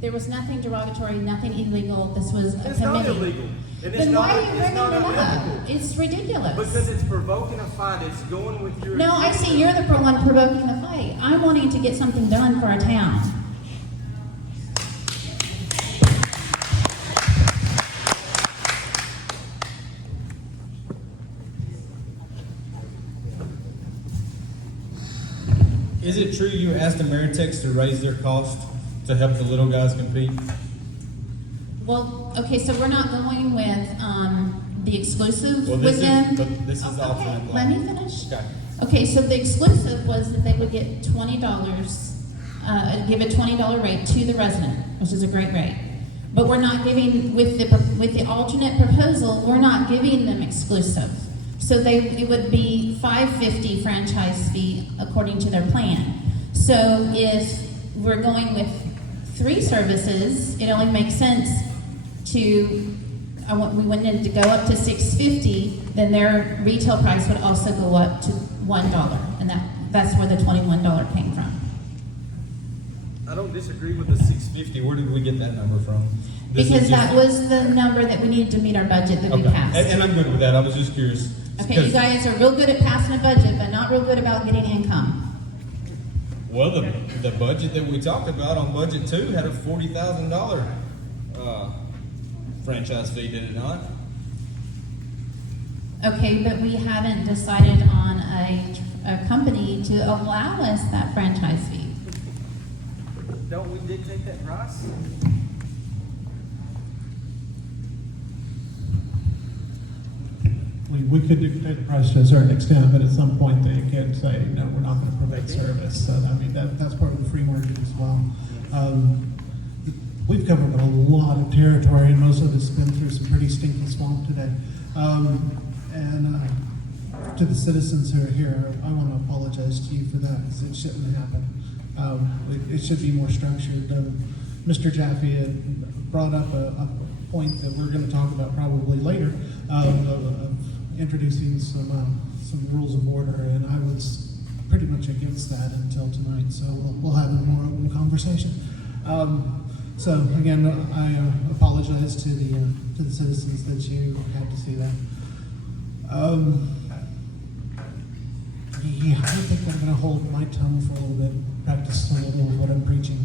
There was nothing derogatory, nothing illegal. This was a It's committee. not illegal. And it's Then not, why are you it's bringing not it up? unethical. It's ridiculous. Because it's provoking a fight. It's going with your. No, I see you're the one provoking the fight. I'm wanting to get something done for our town. Is it true you asked Ameritex to raise their cost to help the little guys compete? Well, okay, so we're not going with the exclusive Well, with them. but this is alternate. Okay, let me finish. Okay. Okay, so the exclusive was that they would get $20, give a $20 rate to the resident, which is a great rate. But we're not giving, with the alternate proposal, we're not giving them exclusive. So it would be $550 franchise fee according to their plan. So if we're going with 3 services, it only makes sense we wanted to go up to $650, then their retail price would also go up to $1, and that's where the $21 came from. I don't disagree with the 650. Where did we get that number from? Because that was the number that we needed to meet our budget that we passed. And I'm good with that. I was just curious. Okay, you guys are real good at passing a budget, but not real good about getting income. Well, the budget that we talked about on budget 2 had a $40,000 franchise fee, did it not? Okay, but we haven't decided on a company to allow us that franchise fee. Don't we dictate that price? We could dictate the price to a certain extent, but at some point they could say, no, we're not going to provide service. So, I mean, that's part of the free market as well. We've covered a lot of territory, and most of it's been through some pretty stinky swamp today. To the citizens who are here, I want to apologize to you for that, because it shouldn't happen. It should be more structured. Mr. Jaffe had brought up a point that we're going to talk about probably later, of introducing some rules of order, and I was pretty much against that until tonight, so we'll have a more open conversation. So again, I apologize to the citizens that you had to see that. Yeah, I think I'm going to hold my tongue for a little bit, practice a little of what I'm preaching.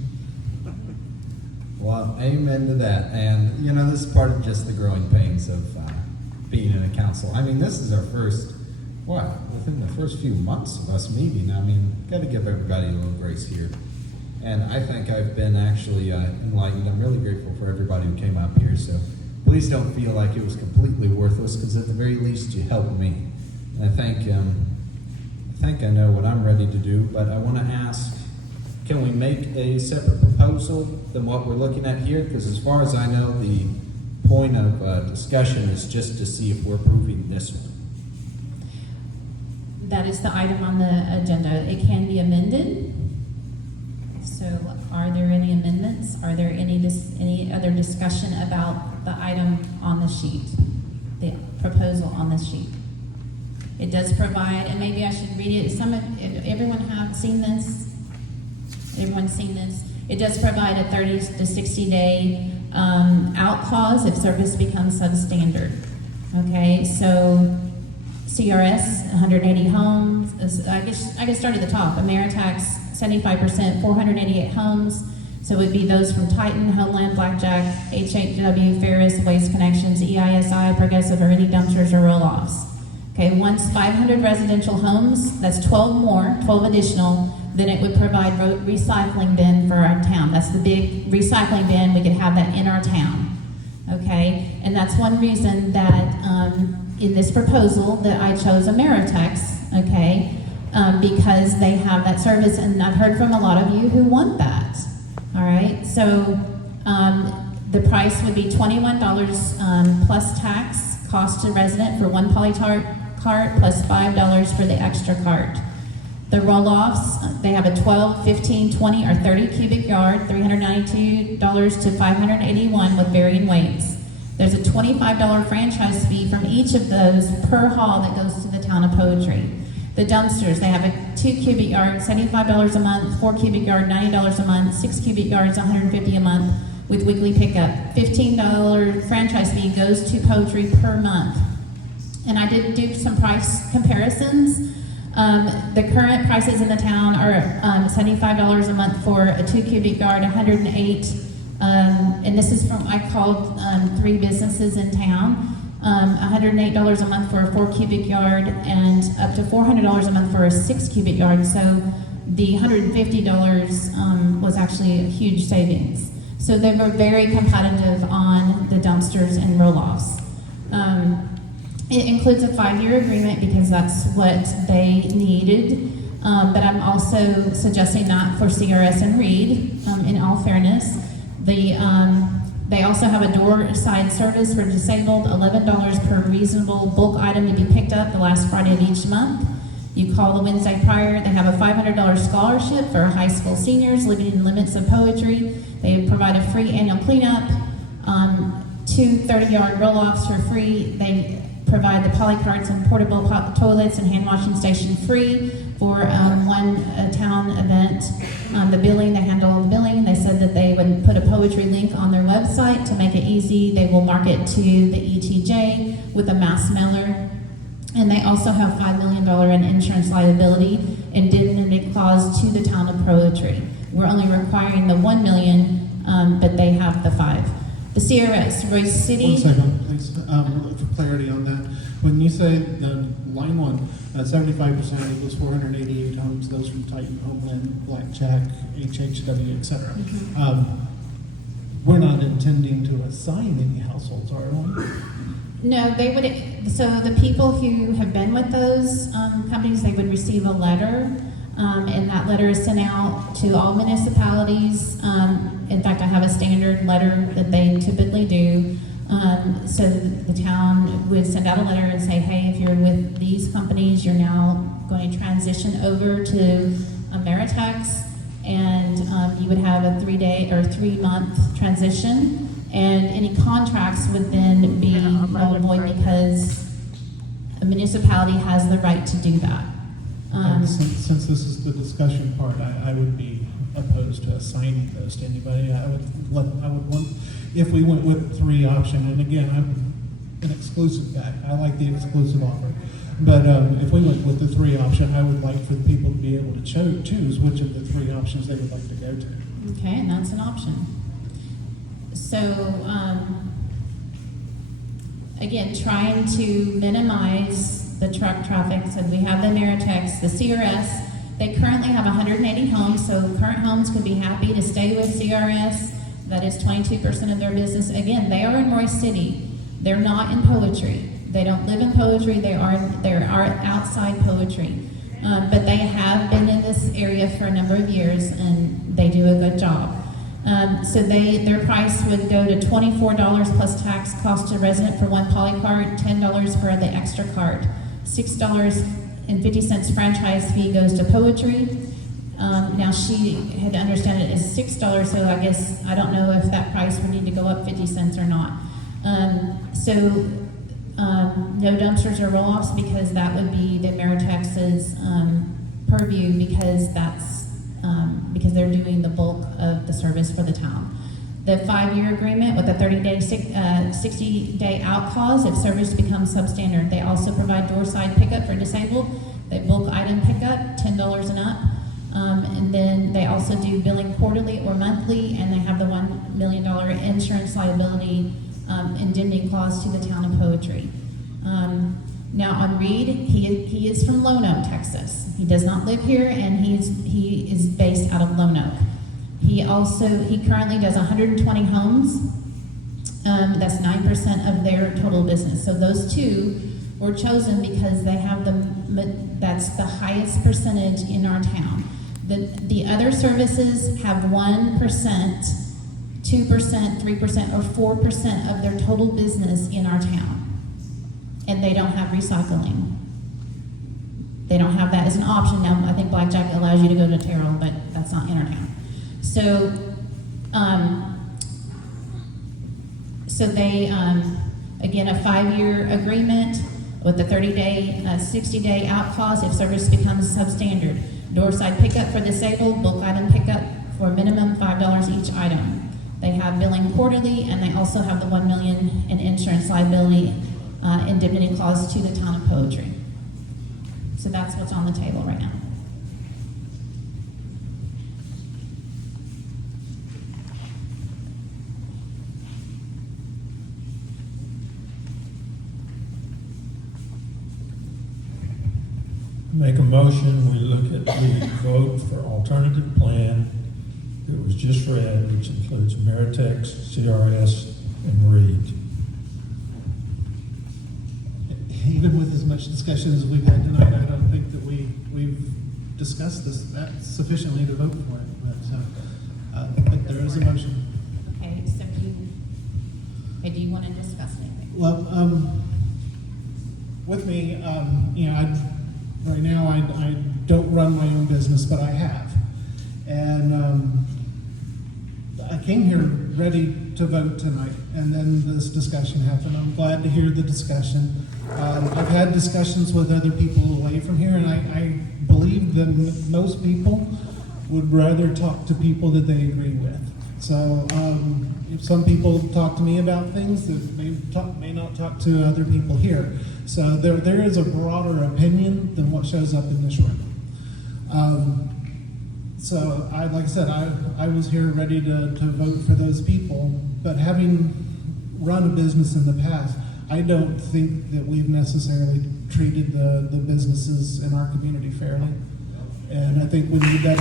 Well, amen to that. And, you know, this is part of just the growing pains of being in a council. I mean, this is our first, within the first few months of us meeting. I mean, got to give everybody a little grace here. And I think I've been actually enlightened. I'm really grateful for everybody who came up here. So please don't feel like it was completely worthless, because at the very least you helped me. And I think I know what I'm ready to do, but I want to ask, can we make a separate proposal than what we're looking at here? Because as far as I know, the point of discussion is just to see if we're approving this one. That is the item on the agenda. It can be amended. So are there any amendments? Are there any other discussion about the item on the sheet, the proposal on the sheet? It does provide, and maybe I should read it. Everyone have seen this? Everyone's seen this? It does provide a 30 to 60 day out clause if service becomes substandard. Okay, so CRS, 180 homes. I guess start at the top. Ameritax, 75%, 488 homes. So it would be those from Titan, Homeland, Blackjack, HHW, Ferris, Waste Connections, EISI, Progressive, or any dumpsters or roll-offs. Okay, once 500 residential homes, that's 12 additional, then it would provide recycling bin for our town. That's the big recycling bin. We could have that in our town. Okay, and that's one reason that in this proposal that I chose Ameritax, okay, because they have that service, and I've heard from a lot of you who want that. All right, so the price would be $21 plus tax cost to resident for one polycart cart, plus $5 for the extra cart. The roll-offs, they have a 12, 15, 20, or 30 cubic yard, $392 to $581 with varying weights. There's a $25 franchise fee from each of those per haul that goes to the town of Poetry. The dumpsters, they have a 2 cubic yard, $75 a month, 4 cubic yard, $90 a month, 6 cubic yards, $150 a month with weekly pickup. $15 franchise fee goes to Poetry per month. And I did do some price comparisons. The current prices in the town are $75 a month for a 2 cubic yard, $108, and this is from, I called 3 businesses in town, $108 a month for a 4 cubic yard, and up to $400 a month for a 6 cubic yard. So the $150 was actually a huge savings. So they were very competitive on the dumpsters and roll-offs. It includes a 5-year agreement because that's what they needed, but I'm also suggesting that for CRS and Reed, in all fairness. They also have a door side service for disabled, $11 per reasonable bulk item to be picked up the last Friday of each month. You call the Wednesday prior. They have a $500 scholarship for high school seniors living in limits of Poetry. They provide a free annual cleanup, 2 30-yard roll-offs for free. They provide the polycarts and portable toilets and hand washing station free for one town event. The billing, they handle the billing. They said that they would put a Poetry link on their website to make it easy. They will mark it to the ETJ with a mass mailer. And they also have $5 million in insurance liability and indemnity clause to the town of Poetry. We're only requiring the $1 million, but they have the 5. The CRS, Royce City. 1 second, please, for clarity on that. When you say the line 1, 75% equals 488 homes, those from Titan, Homeland, Blackjack, HHW, etc. We're not intending to assign any households, are we? No, they would. So the people who have been with those companies, they would receive a letter, and that letter is sent out to all municipalities. In fact, I have a standard letter that they typically do. So the town would send out a letter and say, hey, if you're with these companies, you're now going to transition over to Ameritex, and you would have a 3-month transition, and any contracts would then be null and void because a municipality has the right to do that. Since this is the discussion part, I would be opposed to assigning those to anybody. I would want, if we went with 3 option, and again, I'm an exclusive guy. I like the exclusive offer. But if we went with the 3 option, I would like for the people to be able to choose which of the 3 options they would like to go to. Okay, and that's an option. So, again, trying to minimize the truck traffic. So we have the Ameritex, the CRS. They currently have 180 homes, so current homes could be happy to stay with CRS. That is 22% of their business. Again, they are in Royce City. They're not in Poetry. They don't live in Poetry. They are outside Poetry. But they have been in this area for a number of years, and they do a good job. So their price would go to $24 plus tax cost to resident for 1 poly cart, $10 for the extra cart, $6.50 franchise fee goes to Poetry. Now she had to understand it is $6, so I guess I don't know if that price would need to go up 50 cents or not. No dumpsters or roll-offs because that would be the Ameritex's purview because because they're doing the bulk of the service for the town. The 5-year agreement with a 30-day, 60-day out clause if service becomes substandard. They also provide door-side pickup for disabled. They bulk item pickup, $10 and up. And then they also do billing quarterly or monthly, and they have the $1 million insurance liability indemnity clause to the town of Poetry. Now on Reed, he is from Lone Oak, Texas. He does not live here, and he is based out of Lone Oak. He currently does 120 homes. That's 9% of their total business. So those 2 were chosen because they have that's the highest percentage in our town. The other services have 1%, 2%, 3%, or 4% of their total business in our town. And they don't have recycling. They don't have that as an option. Now, I think Blackjack allows you to go to Terrell, but that's not in our town. So they, again, a 5-year agreement with a 30-day, 60-day out clause if service becomes substandard. Doorside pickup for disabled, bulk item pickup for a minimum $5 each item. They have billing quarterly, and they also have the $1 million in insurance liability indemnity clause to the town of Poetry. So that's what's on the table right now. Make a motion, we vote for alternative plan that was just read, which includes Ameritex, CRS, and Reed. Even with as much discussion as we've had tonight, I don't think that we've discussed that sufficiently to vote for it. But there is a motion. Okay, so do you want to discuss anything? Well, with me, right now I don't run my own business, but I have, and I came here ready to vote tonight, and then this discussion happened. I'm glad to hear the discussion. I've had discussions with other people away from here, and I believe that most people would rather talk to people that they agree with. So if some people talk to me about things that may not talk to other people here. So there is a broader opinion than what shows up in this room. So like I said, I was here ready to vote for those people, but having run a business in the past, I don't think that we've necessarily treated the businesses in our community fairly. And I think we need that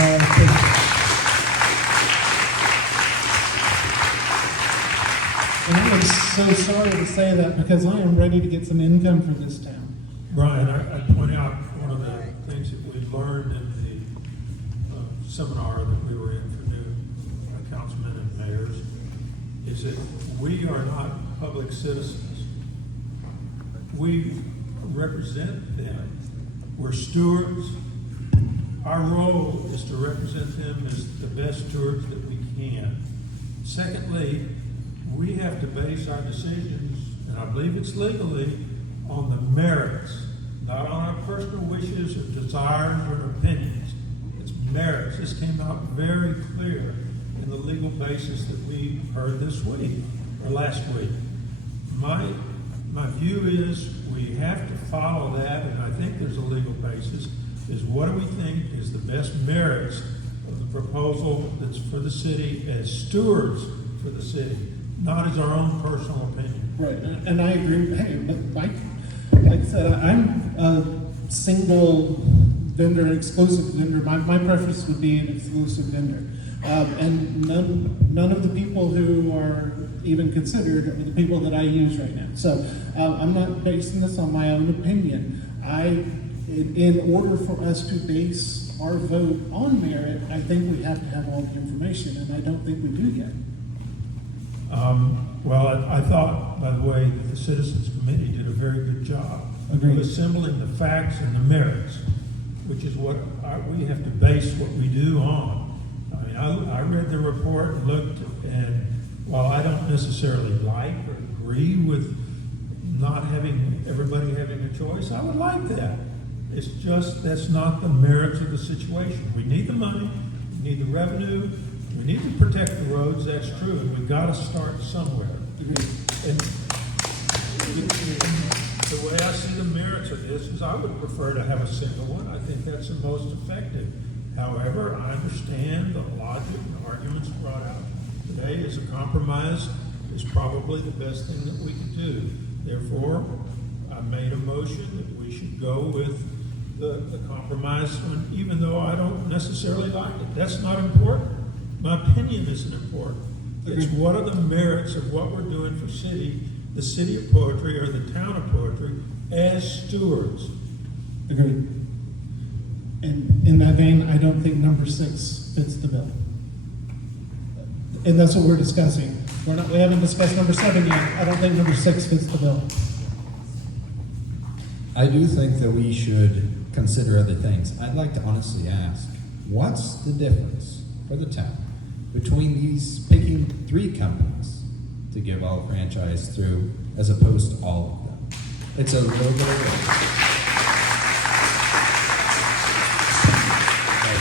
And I am so sorry to say that because I am ready to get some income for this town. Brian, I'd point out one of the things that we learned in the seminar that we were in for new councilmen and mayors is that we are not public citizens. We represent them. We're stewards. Our role is to represent them as the best stewards that we can. Secondly, we have to base our decisions, and I believe it's legally, on the merits, not on our personal wishes or desires or opinions. It's merits. This came out very clear in the legal basis that we heard this week, or last week. My view is we have to follow that, and I think there's a legal basis, is what do we think is the best merits of the proposal that's for the city as stewards for the city, not as our own personal opinion. Right, and I agree. Hey, like I said, I'm a single vendor, exclusive vendor. My preference would be an exclusive vendor. And none of the people who are even considered are the people that I use right now. So I'm not basing this on my own opinion. In order for us to base our vote on merit, I think we have to have all the information, and I don't think we do yet. Well, I thought, by the way, that the Citizens Committee did a very good job of assembling the facts and the merits, which is what we have to base what we do on. I mean, I read the report and looked, and while I don't necessarily like or agree with not having everybody having a choice, I would like that. It's just that's not the merits of the situation. We need the money, we need the revenue, we need to protect the roads, that's true, and we've got to start somewhere. And the way I see the merits of this is I would prefer to have a single one. I think that's the most effective. However, I understand the logic and arguments brought out today as a compromise is probably the best thing that we could do. Therefore, I made a motion that we should go with the compromise one, even though I don't necessarily like it. That's not important. My opinion isn't important. It's what are the merits of what we're doing for the city of Poetry or the town of Poetry as stewards. Agreed. And in that vein, I don't think number 6 fits the bill. And that's what we're discussing. We haven't discussed number 7 yet. I don't think number 6 fits the bill. I do think that we should consider other things. I'd like to honestly ask, what's the difference for the town between these picking 3 companies to give all franchise through as opposed to all of them? It's a little bit of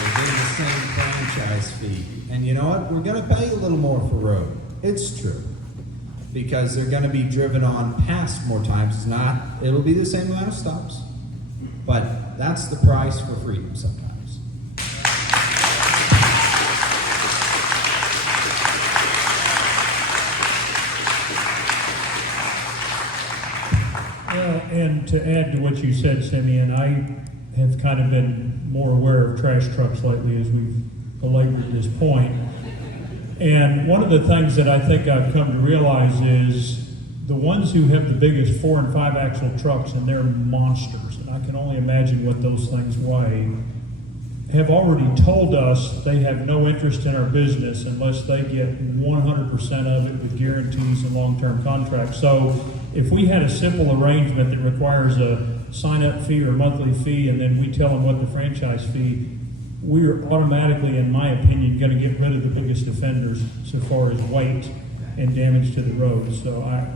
we're getting the same franchise fee. And you know what? We're going to pay a little more for road. It's true. Because they're going to be driven on past more times. It'll be the same amount of stops. But that's the price for freedom sometimes. Well, and to add to what you said, Simeon, I have kind of been more aware of trash trucks lately as we've belabored this point. And one of the things that I think I've come to realize is the ones who have the biggest 4 and 5 axle trucks, and they're monsters, and I can only imagine what those things weigh, have already told us they have no interest in our business unless they get 100% of it with guarantees and long-term contracts. So if we had a simple arrangement that requires a sign-up fee or monthly fee, and then we tell them what the franchise fee, we are automatically, in my opinion, going to get rid of the biggest offenders so far as weight and damage to the road. So I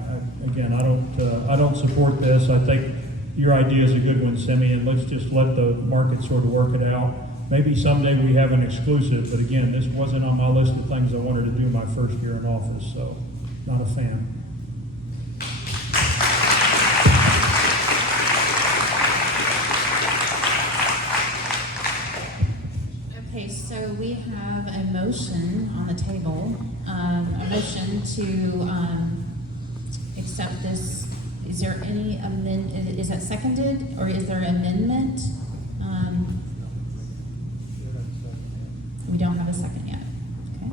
don't support this. I think your idea is a good one, Simeon. Let's just let the market sort of work it out. Maybe someday we have an exclusive, but again, this wasn't on my list of things I wanted to do my first year in office, so not a fan. Okay, so we have a motion on the table, a motion to accept this. Is there any is that seconded, or is there amendment? We don't have a second yet. Okay.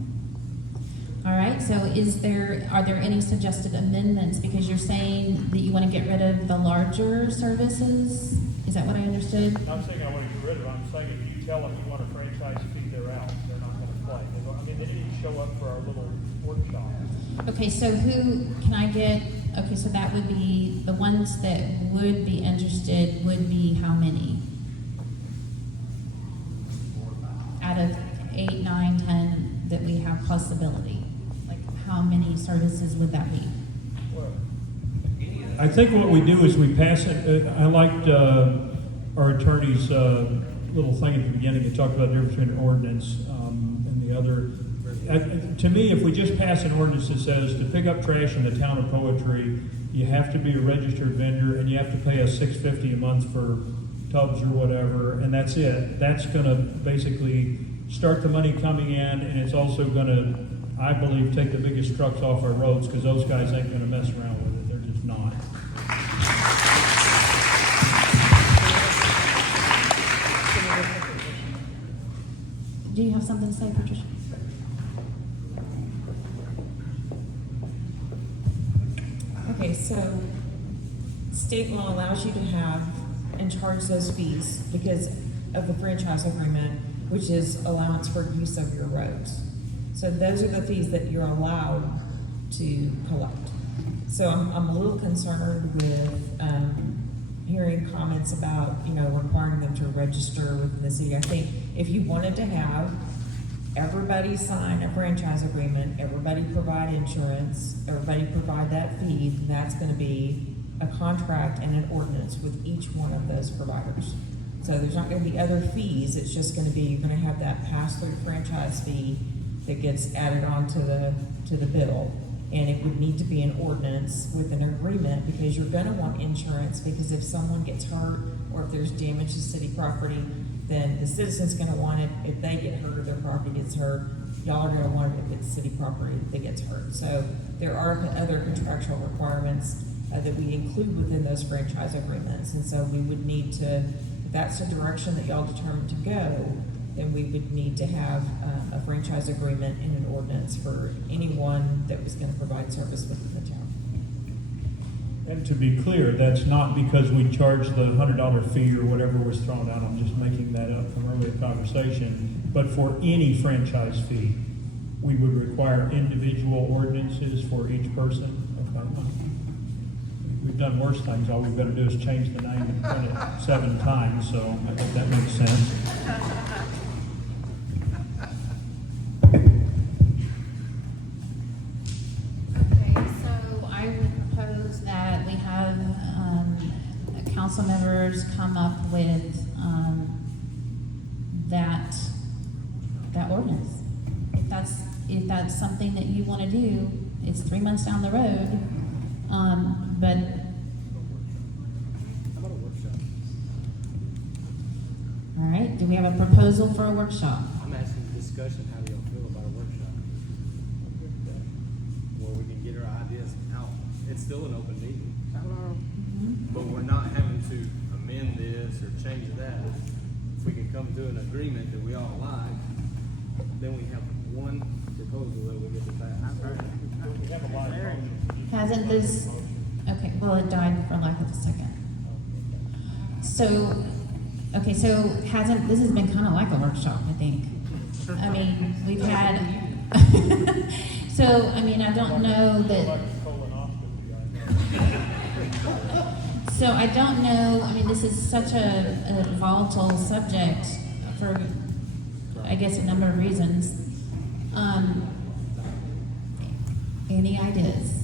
All right, so are there any suggested amendments? Because you're saying that you want to get rid of the larger services? Is that what I understood? I'm not saying I want to get rid of them. I'm saying if you tell them you want a franchise fee, they're out. They're not going to play. I mean, they didn't show up for our little workshop. Okay, so can I get okay, so that would be, the ones that would be interested would be how many? Out of 8, 9, 10 that we have possibility? Like, how many services would that be? I think what we do is we pass it, I liked our attorney's little thing at the beginning. He talked about the difference between an ordinance and the other. To me, if we just pass an ordinance that says to pick up trash in the town of Poetry, you have to be a registered vendor and you have to pay us $6.50 a month for tubs or whatever, and that's it. That's going to basically start the money coming in, and it's also going to, I believe, take the biggest trucks off our roads, because those guys ain't going to mess around with it. They're just not. Do you have something to say, Patricia? Okay, so state law allows you to have and charge those fees because of the franchise agreement, which is allowance for use of your roads. So those are the fees that you're allowed to collect. So I'm a little concerned with hearing comments about, requiring them to register within the city. I think if you wanted to have everybody sign a franchise agreement, everybody provide insurance, everybody provide that fee, that's gonna be a contract and an ordinance with each one of those providers. So there's not gonna be other fees, it's just gonna be, you're gonna have that pass-through franchise fee that gets added on to the bill. And it would need to be an ordinance with an agreement, because you're gonna want insurance, because if someone gets hurt or if there's damage to city property, then the citizen's gonna want it. If they get hurt or their property gets hurt, y'all are gonna want it if it's city property that gets hurt. So there are other contractual requirements that we include within those franchise agreements. And so we would need to, if that's the direction that y'all determined to go, then we would need to have a franchise agreement and an ordinance for anyone that was gonna provide service within the town. And to be clear, that's not because we charge the $100 fee or whatever was thrown out. I'm just making that up from earlier conversation. But for any franchise fee, we would require individual ordinances for each person. Okay. We've done worse things. All we've got to do is change the name and print it 7 times. So I think that makes sense. That we have council members come up with that ordinance. If that's something that you want to do, it's 3 months down the road. But all right, do we have a proposal for a workshop? I'm asking discussion, how do y'all feel about a workshop? Where we can get our ideas out. It's still an open meeting. But we're not having to amend this or change that. If we can come to an agreement that we all like, then we have one proposal that we get to pass. We have a lot of motions. Hasn't this, okay, well, it died for lack of a second. So, okay, so this has been kind of like a workshop, I think. I mean, we've had, so, I mean, I don't know that, so I don't know, I mean, this is such a volatile subject for, I guess, a number of reasons. Any ideas?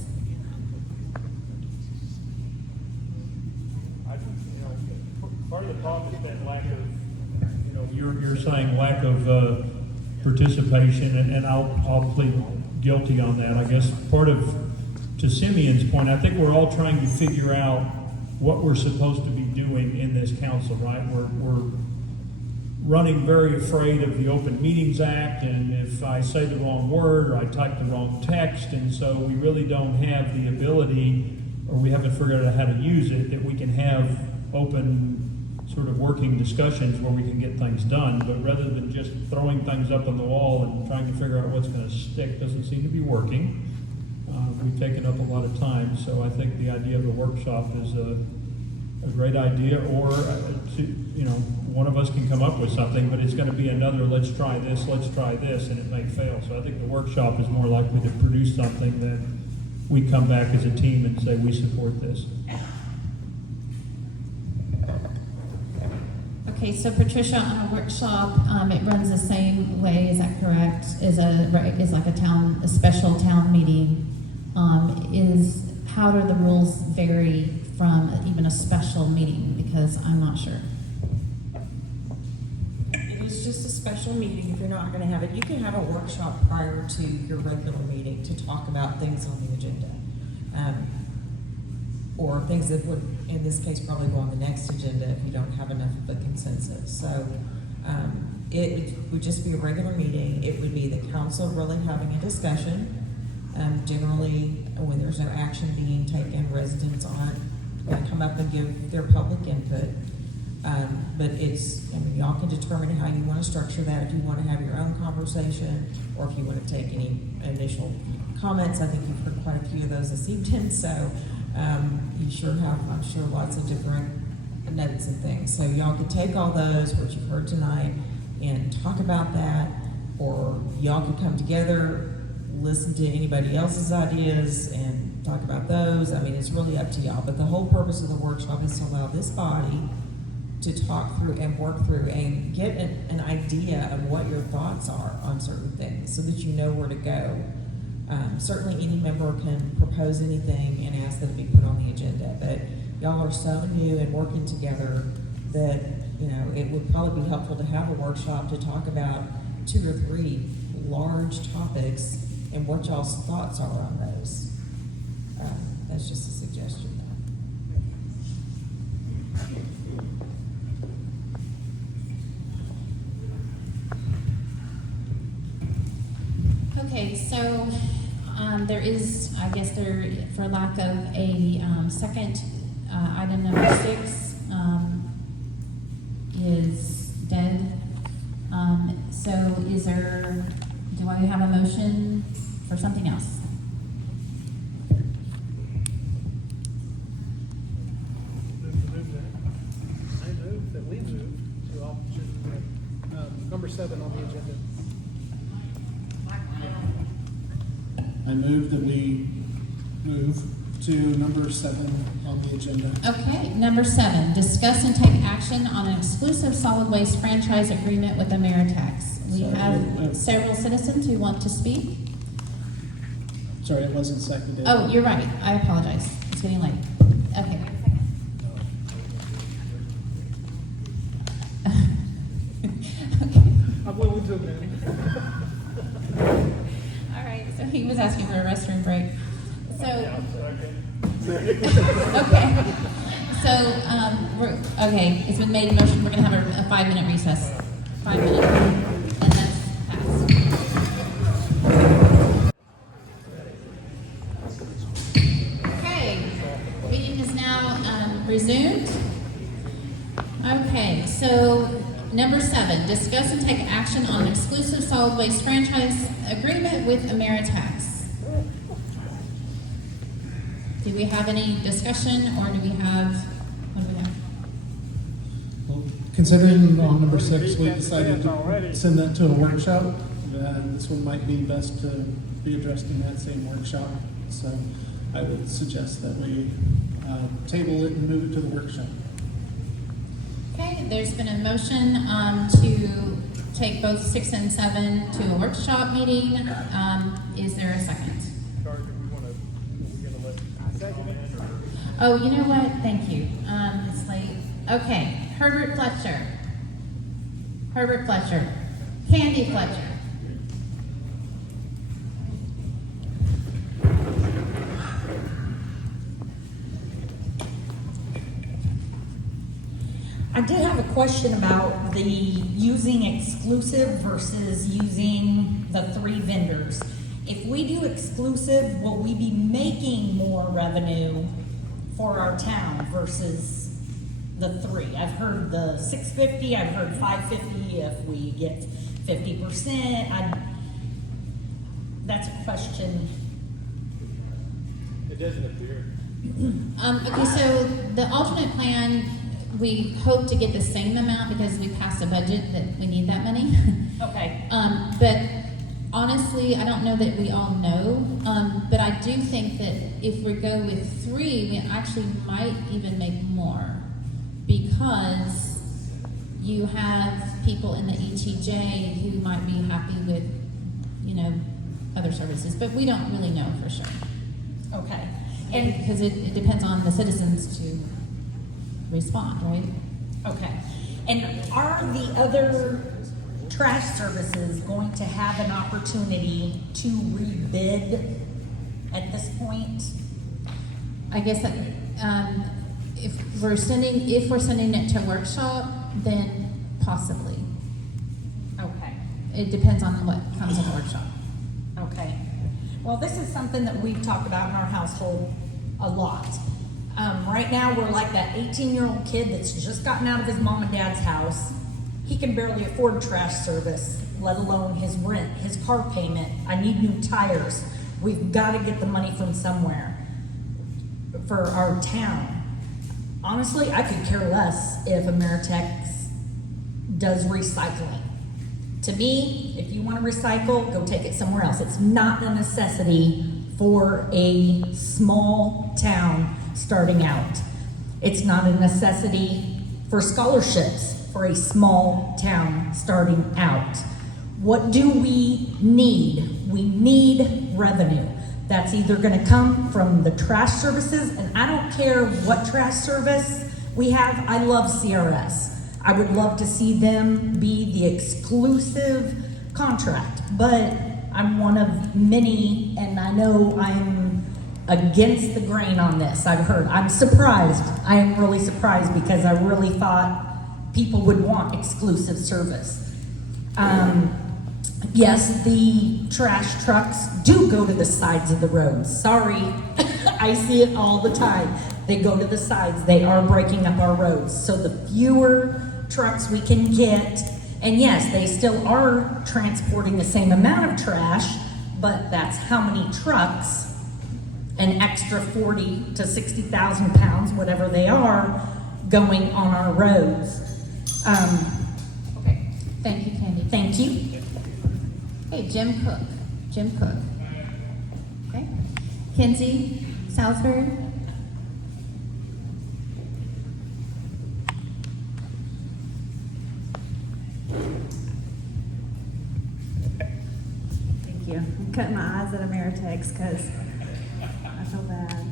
Part of the problem has been lack of, you're saying lack of participation, and I'll plead guilty on that. I guess part of, to Simeon's point, I think we're all trying to figure out what we're supposed to be doing in this council, right? We're running very afraid of the Open Meetings Act, and if I say the wrong word or I type the wrong text, and so we really don't have the ability, or we haven't figured out how to use it, that we can have open sort of working discussions where we can get things done. But rather than just throwing things up on the wall and trying to figure out what's going to stick, doesn't seem to be working. We've taken up a lot of time, so I think the idea of a workshop is a great idea, or one of us can come up with something, but it's going to be another let's try this, and it may fail. So I think the workshop is more likely to produce something that we come back as a team and say we support this. Okay, so Patricia, on a workshop, it runs the same way, is that correct? Is like a special town meeting? How do the rules vary from even a special meeting? Because I'm not sure. It is just a special meeting if you're not gonna have it. You can have a workshop prior to your regular meeting to talk about things on the agenda. Or things that would, in this case, probably go on the next agenda if you don't have enough of a consensus. So, it would just be a regular meeting. It would be the council really having a discussion. Generally, when there's no action being taken, residents aren't gonna come up and give their public input. But y'all can determine how you wanna structure that, if you wanna have your own conversation, or if you wanna take any initial comments. I think you've heard quite a few of those this evening, so, you sure have, I'm sure, lots of different notes and things. So y'all could take all those, what you've heard tonight, and talk about that, or y'all could come together, listen to anybody else's ideas and talk about those. I mean, it's really up to y'all, but the whole purpose of the workshop is to allow this body to talk through and work through and get an idea of what your thoughts are on certain things so that you know where to go. Certainly any member can propose anything and ask that it be put on the agenda, but y'all are so new and working together that, it would probably be helpful to have a workshop to talk about 2 or 3 large topics and what y'all's thoughts are on those. That's just a suggestion. Okay, so there is, I guess for lack of a second, item number 6 is dead. So do I have a motion for something else? I move that we move to option number 7 on the agenda. I move that we move to number 7 on the agenda. Okay, number 7, discuss and take action on an exclusive solid waste franchise agreement with Ameritax. We have several citizens who want to speak. Sorry, it wasn't seconded. Oh, you're right. I apologize. It's getting late. Okay. I'm willing to amend. All right, so he was asking for a restroom break. So, okay, it's been made a motion. We're going to have a 5-minute recess. 5 minutes, and that's passed. Okay, meeting is now resumed. Okay, so number 7, discuss and take action on an exclusive solid waste franchise agreement with Ameritax. Do we have any discussion, or what do we have? Well, considering on number 6, we decided to send that to a workshop. This one might be best to be addressed in that same workshop. So I would suggest that we table it and move it to the workshop. Okay, there's been a motion to take both 6 and 7 to a workshop meeting. Is there a second? Oh, you know what? Thank you. It's late. Okay, Herbert Fletcher. Candy Fletcher. I did have a question about the using exclusive versus using the 3 vendors. If we do exclusive, will we be making more revenue for our town versus the 3? I've heard the $650, I've heard $550 if we get 50%. That's a question. It doesn't appear. Okay, so the alternate plan, we hope to get the same amount because we passed a budget that we need that money. Okay. But honestly, I don't know that we all know, but I do think that if we go with 3, we actually might even make more, because you have people in the ETJ who might be happy with, other services, but we don't really know for sure. Okay. And because it depends on the citizens to respond, right? Okay. And are the other trash services going to have an opportunity to rebid at this point? I guess that if we're sending it to workshop, then possibly. Okay. It depends on what comes in workshop. Okay. Well, this is something that we've talked about in our household a lot. Right now, we're like that 18-year-old kid that's just gotten out of his mom and dad's house. He can barely afford trash service, let alone his rent, his car payment. I need new tires. We've got to get the money from somewhere for our town. Honestly, I could care less if Ameritex does recycling. To me, if you want to recycle, go take it somewhere else. It's not a necessity for a small town starting out. It's not a necessity for scholarships for a small town starting out. What do we need? We need revenue. That's either going to come from the trash services, and I don't care what trash service we have. I love CRS. I would love to see them be the exclusive contract, but I'm one of many, and I know I'm against the grain on this. I've heard. I'm surprised. I am really surprised because I really thought people would want exclusive service. Yes, the trash trucks do go to the sides of the roads. Sorry, I see it all the time. They go to the sides. They are breaking up our roads. So the fewer trucks we can get, and yes, they still are transporting the same amount of trash, but that's how many trucks, an extra 40 to 60,000 pounds, whatever they are, going on our roads. Okay, thank you, Candy. Thank you. Okay, Jim Cook. Okay, Kinsey Salisbury. Thank you. I'm cutting my eyes at Ameritex because I feel bad.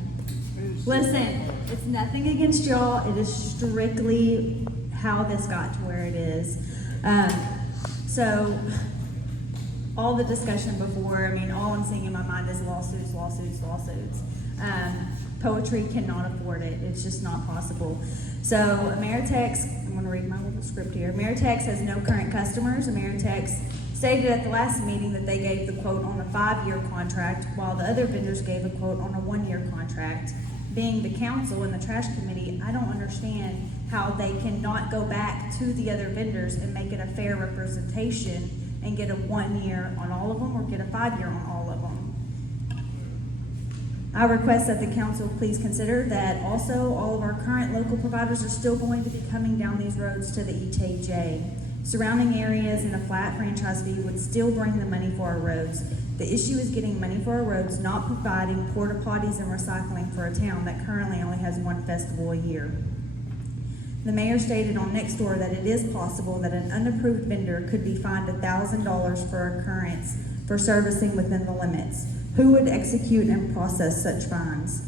Listen, it's nothing against y'all. It is strictly how this got to where it is. So, all the discussion before, I mean, all I'm seeing in my mind is lawsuits. Poetry cannot afford it. It's just not possible. So, Ameritex, I'm going to read my little script here. Ameritex has no current customers. Ameritex stated at the last meeting that they gave the quote on a 5-year contract, while the other vendors gave a quote on a 1-year contract. Being the council and the trash committee, I don't understand how they cannot go back to the other vendors and make it a fair representation and get a 1-year on all of them or get a 5-year on all of them. I request that the council please consider that also all of our current local providers are still going to be coming down these roads to the ETJ. Surrounding areas and a flat franchise fee would still bring the money for our roads. The issue is getting money for our roads, not providing porta potties and recycling for a town that currently only has 1 festival a year. The mayor stated on Nextdoor that it is possible that an unapproved vendor could be fined $1,000 for occurrence for servicing within the limits. Who would execute and process such fines?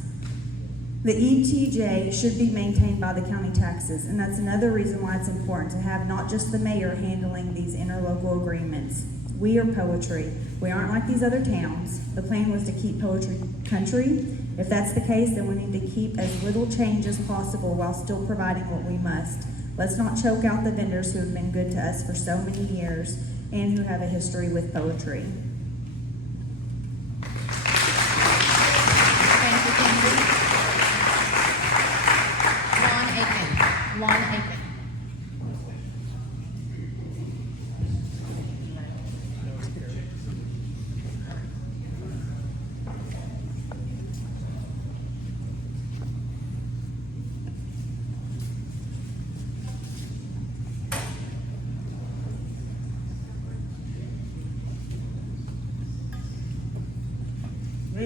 The ETJ should be maintained by the county taxes, and that's another reason why it's important to have not just the mayor handling these interlocal agreements. We are Poetry. We aren't like these other towns. The plan was to keep Poetry country. If that's the case, then we need to keep as little change as possible while still providing what we must. Let's not choke out the vendors who have been good to us for so many years and who have a history with Poetry. Lon Aiken.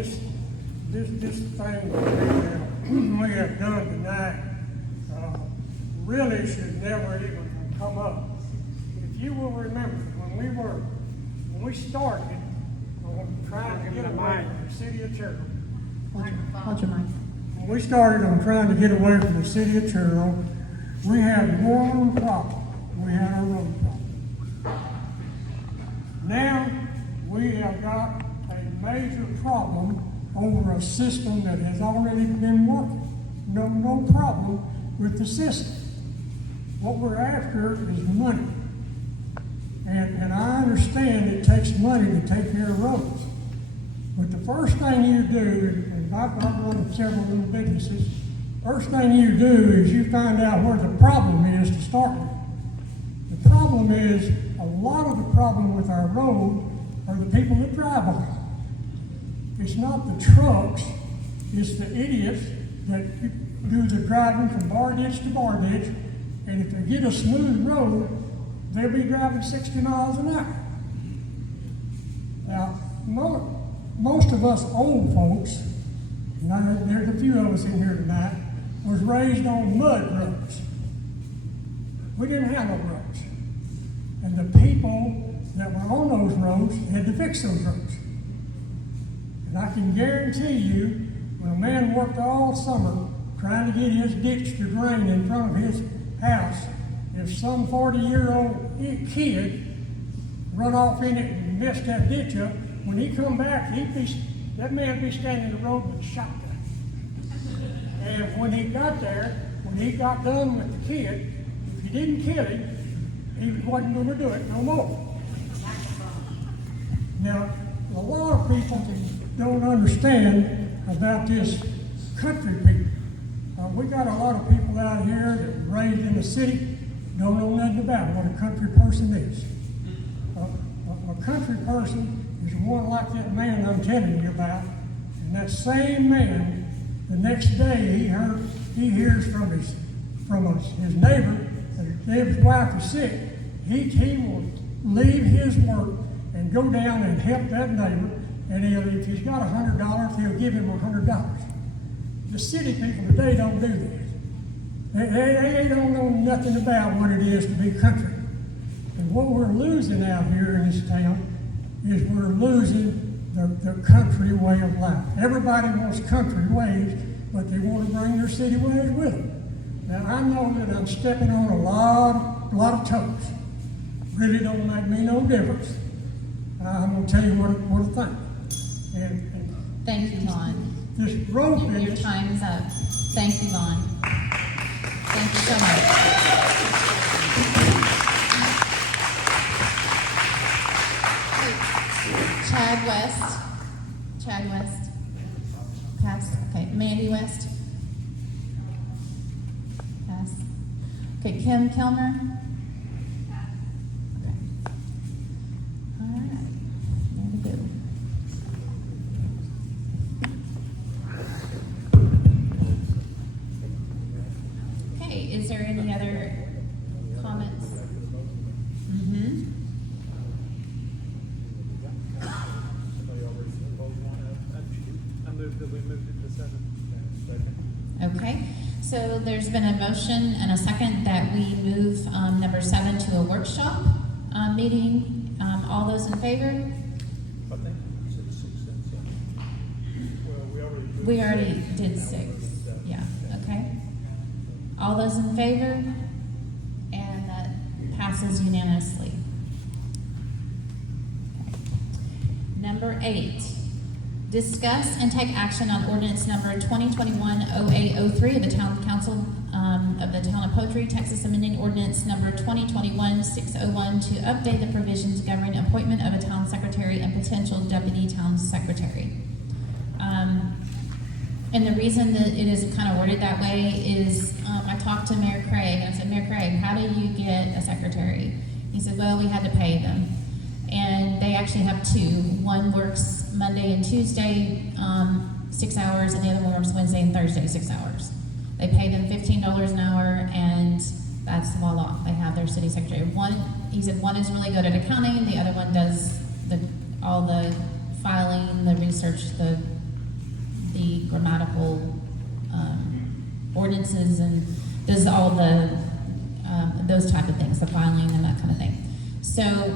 this thing we have done tonight, really should never even come up. If you will remember, when we started on trying to get away from the city of Terrell. Hold your mic. When we started on trying to get away from the city of Terrell, we had one problem. We had our road problem. Now, we have got a major problem over a system that has already been working. No problem with the system. What we're after is money. And I understand it takes money to take care of roads. But the first thing you do, and I've run several little businesses, first thing you do is you find out where the problem is to start with. The problem is, a lot of the problem with our road are the people that drive on it. It's not the trucks, it's the idiots that do the driving from bar ditch to bar ditch, and if they get a smooth road, they'll be driving 60 miles an hour. Now, most of us old folks, and there's a few of us in here tonight, was raised on mud roads. We didn't have no roads. And the people that were on those roads had to fix those roads. And I can guarantee you, when a man worked all summer trying to get his ditch to drain in front of his house, if some 40-year-old kid run off in it and messed that ditch up, when he come back, that man be standing in the road with a shotgun. And when he got there, when he got done with the kid, if he didn't kill him, he wasn't going to do it no more. Now, a lot of people don't understand about this country people. We got a lot of people out here that were raised in the city, don't know nothing about what a country person is. A country person is one like that man I'm telling you about, and that same man, the next day he hears from his neighbor that his neighbor's wife is sick. He will leave his work and go down and help that neighbor, and if he's got $100, he'll give him $100. The city people today don't do that. They don't know nothing about what it is to be country. And what we're losing out here in this town is we're losing the country way of life. Everybody wants country ways, but they want to bring their city ways with them. Now, I know that I'm stepping on a lot of toes. Really don't make me no difference. I'm going to tell you what I think. And Thank you, Vaughn. this road Your business, time is up. Thank you, Vaughn. Thank you so much. Chad West. Pass. Okay, Mandy West. Pass. Okay, Kim Kilmer. Okay. All right, there we go. Okay, is there any other comments? I moved that we moved it to 7. Okay, so there's been a motion and a second that we move number 7 to a workshop meeting. All those in favor? We already did 6. Yeah, okay. All those in favor? And that passes unanimously. Okay. Number 8. Discuss and take action on ordinance number 2021-0803 of the Town Council of the Town of Poetry, Texas, amending ordinance number 2021-601 to update the provisions governing appointment of a town secretary and potential deputy town secretary. And the reason that it is kind of worded that way is I talked to Mayor Craig and I said, Mayor Craig, how do you get a secretary? He said, well, we had to pay them. And they actually have 2. One works Monday and Tuesday, 6 hours, and the other one works Wednesday and Thursday, 6 hours. They pay them $15 an hour, and that's voila. They have their city secretary. He said one is really good at accounting, the other one does all the filing, the research, the the grammatical ordinances and does all the those type of things, the filing and that kind of thing. So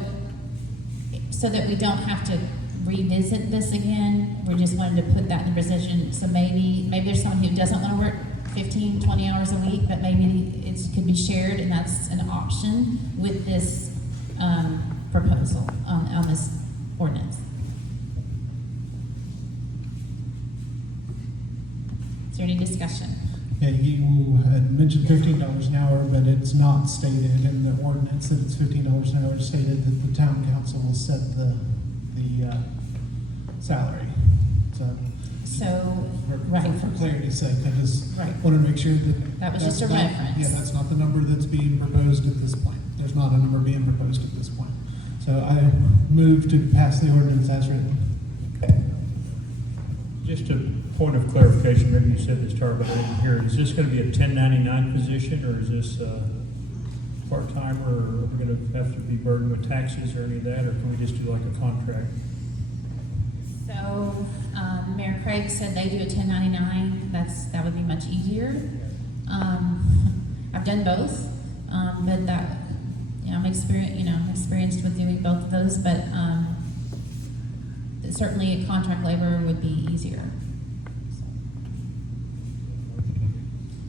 that we don't have to revisit this again, we just wanted to put that in the position. So maybe there's someone who doesn't want to work 15, 20 hours a week, but maybe it could be shared, and that's an option with this proposal on this ordinance. Is there any discussion? Yeah, you had mentioned $15 an hour, but it's not stated in the ordinance that it's $15 an hour. It's stated that the town council will set the salary. For clarity's sake, I just want to make sure that was that's just a not, reference. Yeah, that's not the number that's being proposed at this point. There's not a number being proposed at this point. So I move to pass the ordinance as written. Just a point of clarification, maybe you said this, Tara, but I didn't hear it. Is this going to be a 1099 position, or is this part-time, or are we going to have to be burdened with taxes or any of that, or can we just do like a contract? So, Mayor Craig said they do a 1099. That would be much easier. I've done both, but that, I'm experienced with doing both of those. But certainly, a contract labor would be easier.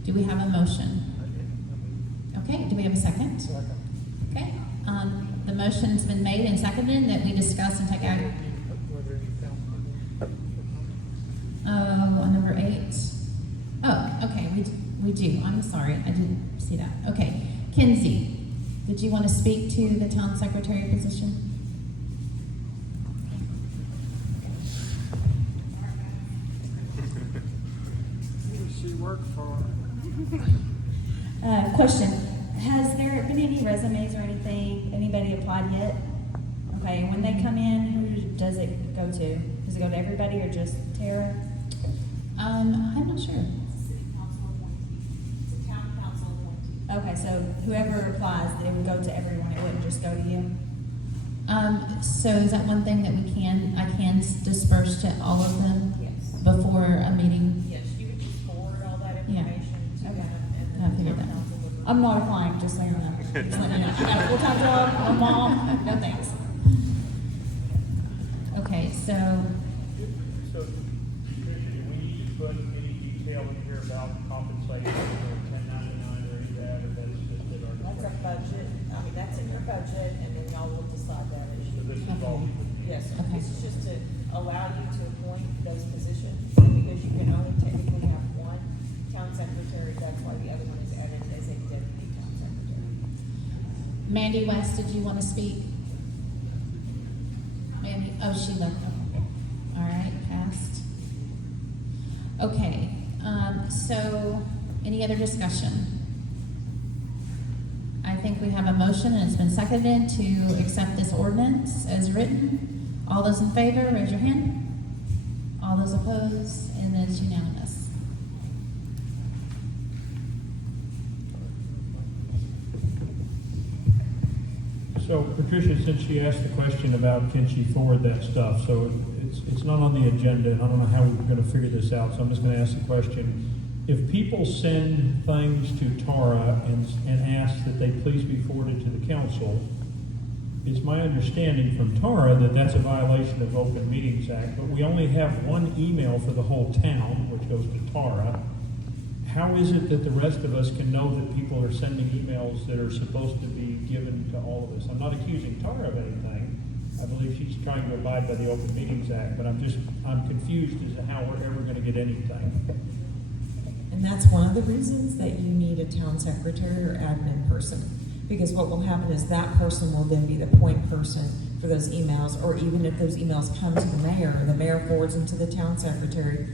Do we have a motion? Okay. Do we have a second? Okay. The motion's been made and seconded that we discuss and take action. On number 8. Oh, okay, we do. I'm sorry, I didn't see that. Okay, Kinsey, did you want to speak to the town secretary position? Who does she work for? Question, has there been any resumes or anything, anybody applied yet? Okay, and when they come in, who does it go to? Does it go to everybody or just Tara? I'm not sure. Okay, so whoever applies, it would go to everyone, it wouldn't just go to you? So is that one thing that I can disperse to all of them? Yes. Before a meeting? Yes, you would just forward all that Yeah. information to Okay. them, and I then figured town that. council would. I'm not applying, just so you know. Just letting you know. I got a full-time job, I'm a mom, no thanks. Okay, so So, Tricia, do we need to put any detail in here about compensation or 1099 or any of that, or that's just at our That's a discretion? budget, that's in your budget, and then y'all will decide that So issue. this is all. Yes, Okay. this is just to allow you to appoint those positions, because you can only technically have one town secretary, that's why the other one is added as a deputy town secretary. Mandy West, did you want to speak? Mandy, oh, she left. All right, passed. Okay, so any other discussion? I think we have a motion and it's been seconded to accept this ordinance as written. All those in favor, raise your hand. All those opposed, and it's unanimous. So Patricia, since she asked the question about can she forward that stuff, so it's not on the agenda, and I don't know how we're gonna figure this out, so I'm just gonna ask the question. If people send things to Tara and ask that they please be forwarded to the council, it's my understanding from Tara that that's a violation of Open Meetings Act, but we only have one email for the whole town, which goes to Tara. How is it that the rest of us can know that people are sending emails that are supposed to be given to all of us? I'm not accusing Tara of anything. I believe she's trying to abide by the Open Meetings Act, but I'm confused as to how we're ever gonna get anything. And that's one of the reasons that you need a town secretary or admin person. Because what will happen is that person will then be the point person for those emails, or even if those emails come to the mayor forwards them to the town secretary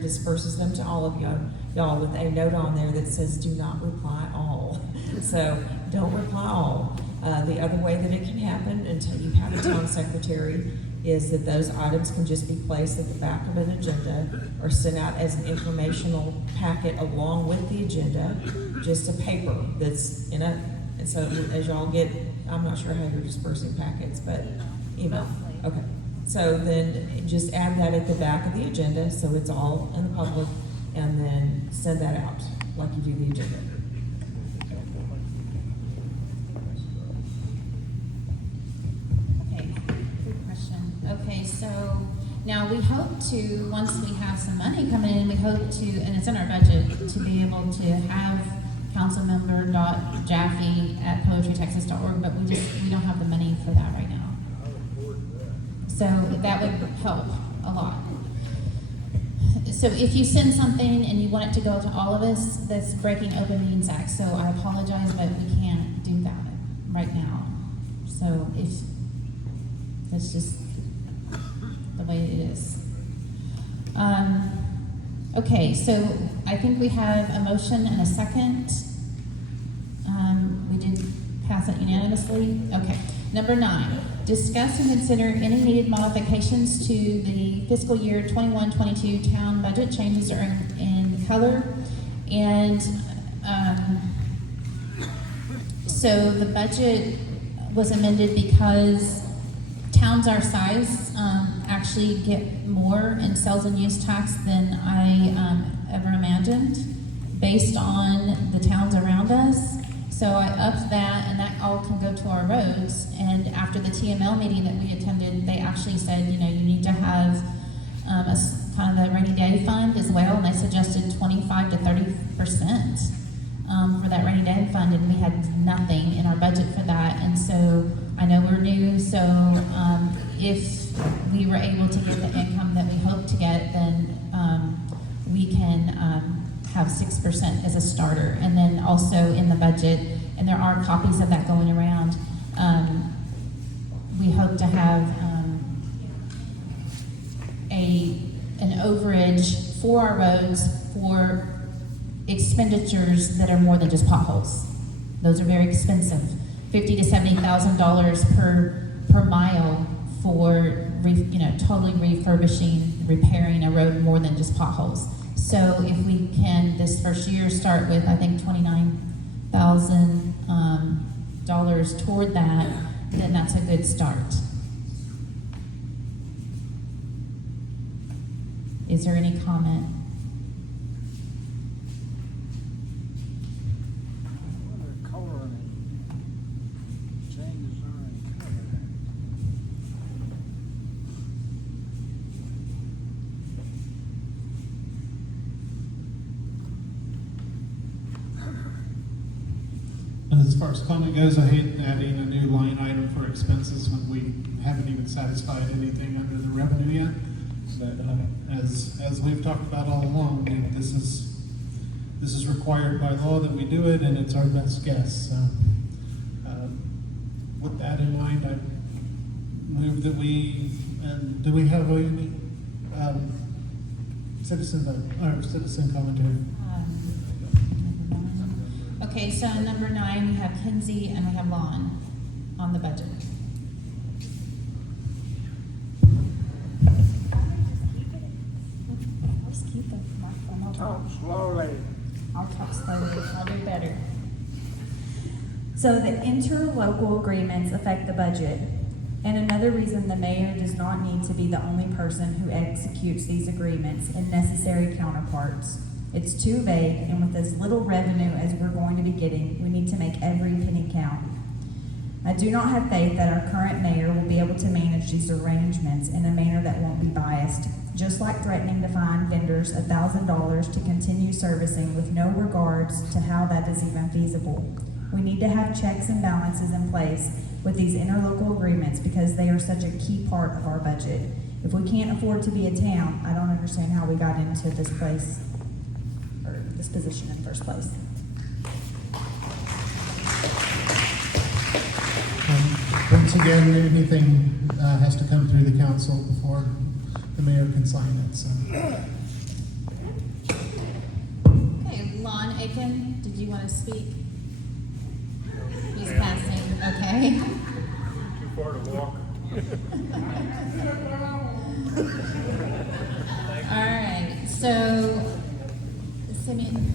disperses them to all of y'all with a note on there that says, do not reply all. So don't reply all. The other way that it can happen until you have a town secretary is that those items can just be placed at the back of an agenda or sent out as an informational packet along with the agenda, just a paper that's in it. And so as y'all get, I'm not sure how you're dispersing packets, but email. Okay. So then just add that at the back of the agenda, so it's all in the public, and then send that out like you do the agenda. Okay, good question. Okay, so now we hope to, once we have some money coming in, we hope to, and it's in our budget, to be able to have councilmember.jaffe@poetrytexas.org, but we don't have the money for that right now. So that would help a lot. So if you send something and you want it to go to all of us, that's breaking Open Meetings Act. So I apologize, but we can't do that right now. So if that's just the way it is. Okay, so I think we have a motion and a second. We did pass it unanimously. Okay. Number 9, discuss and consider any needed modifications to the fiscal year 21-22 town budget. Changes are in color. And so the budget was amended because towns our size actually get more in sales and use tax than I ever imagined based on the towns around us. So I upped that, and that all can go to our roads. And after the TML meeting that we attended, they actually said, you need to have kind of a rainy day fund as well, and they suggested 25 to 30% for that rainy day fund, and we had nothing in our budget for that. And so I know we're new, so if we were able to get the income that we hope to get, then we can have 6% as a starter. And then also in the budget, and there are copies of that going around, we hope to have an overage for our roads for expenditures that are more than just potholes. Those are very expensive. $50,000 to $70,000 per mile for totally refurbishing, repairing a road more than just potholes. So if we can this first year start with, I think, $29,000 toward that, then that's a good start. Is there any comment? As far as comment goes, I hate adding a new line item for expenses when we haven't even satisfied anything under the revenue yet. But as we've talked about all along, this is required by law that we do it, and it's our best guess. So, with that in mind, I move that we. And do we have a citizen commentary? Okay, so number 9, we have Kinsey and we have Lon on the budget. Just keep the microphone. Talk slowly. I'll talk slowly. I'll do better. So the interlocal agreements affect the budget. And another reason the mayor does not need to be the only person who executes these agreements and necessary counterparts. It's too vague, and with as little revenue as we're going to be getting, we need to make every penny count. I do not have faith that our current mayor will be able to manage these arrangements in a manner that won't be biased, just like threatening to fine vendors $1,000 to continue servicing with no regards to how that is even feasible. We need to have checks and balances in place with these interlocal agreements because they are such a key part of our budget. If we can't afford to be a town, I don't understand how we got into this place, or this position in the first place. Once again, anything has to come through the council before the mayor can sign it. So. Okay, Lon Aiken, did you want to speak? He's passing, okay. Too far to walk. All right, so, Simeon.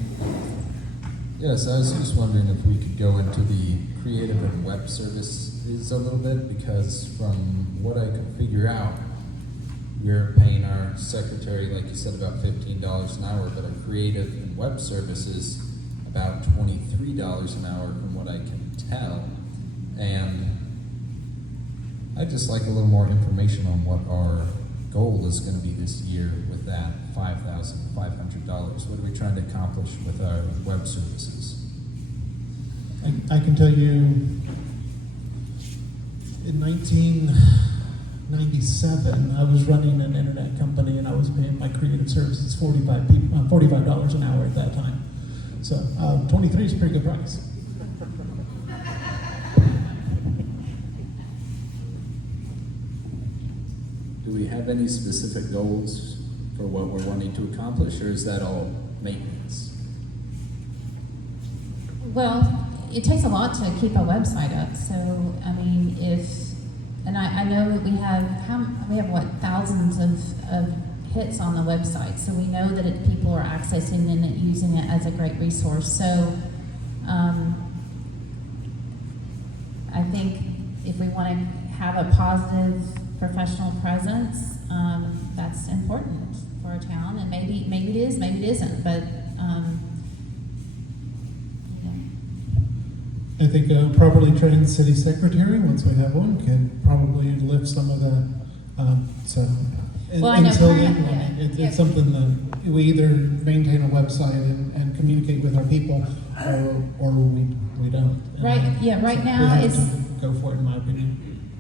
Yes, I was just wondering if we could go into the creative and web services a little bit, because from what I could figure out, we're paying our secretary, like you said, about $15 an hour, but our creative and web services about $23 an hour from what I can tell. And I'd just like a little more information on what our goal is going to be this year with that $5,500. What are we trying to accomplish with our web services? I can tell you, in 1997, I was running an internet company and I was paying my creative services $45 an hour at that time. So 23 is a pretty good price. Do we have any specific goals for what we're wanting to accomplish, or is that all maintenance? Well, it takes a lot to keep a website up. So, I mean, I know that we have what, thousands of hits on the website. So we know that people are accessing and using it as a great resource. So, I think if we want to have a positive professional presence, that's important for a town. And maybe it is, maybe it isn't. But I think a properly trained city secretary, once we have one, can probably lift some of the, it's something that we either maintain a website and communicate with our people, or we don't. right So now we have it's to go for it, in my opinion.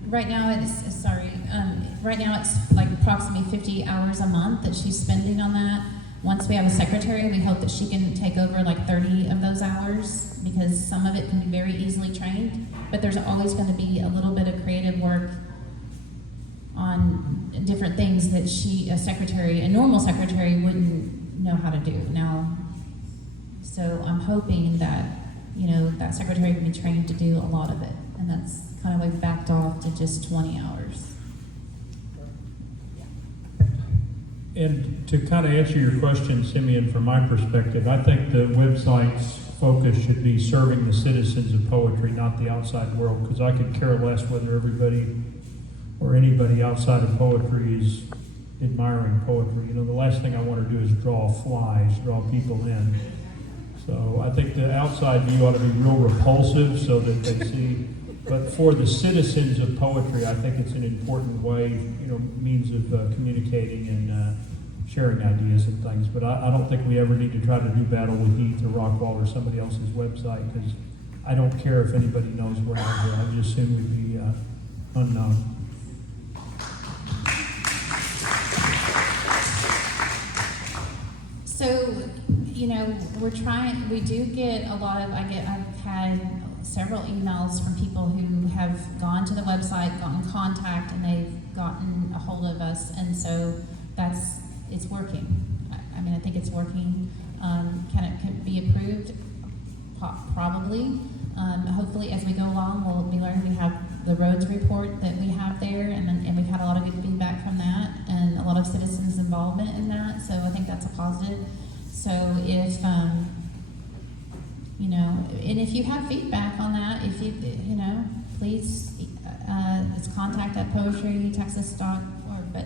right now it's like approximately 50 hours a month that she's spending on that. Once we have a secretary, we hope that she can take over like 30 of those hours, because some of it can be very easily trained, but there's always going to be a little bit of creative work on different things that a normal secretary wouldn't know how to do now. So I'm hoping that, that secretary can be trained to do a lot of it, and that's kind of like backed off to just 20 hours. And to kind of answer your question, Simeon, from my perspective, I think the website's focus should be serving the citizens of poetry, not the outside world, because I could care less whether everybody or anybody outside of poetry is admiring poetry. The last thing I want to do is draw flies, draw people in. So I think the outside view ought to be real repulsive so that they see. But for the citizens of poetry, I think it's an important way, means of communicating and sharing ideas and things. But I don't think we ever need to try to do battle with Heath or Rockwall or somebody else's website, because I don't care if anybody knows where I go. I just assume we'd be unknown. So, we do get a lot of, I've had several emails from people who have gone to the website, gotten contact, and they've gotten a hold of us, and so it's working. I think it's working. Can it be improved? Probably. Hopefully, as we go along, we'll be learning. We have the roads report that we have there, and we've had a lot of good feedback from that, and a lot of citizens' involvement in that. So I think that's a positive. So if and if you have feedback on that, please, it's contact@poetrytexas.org. But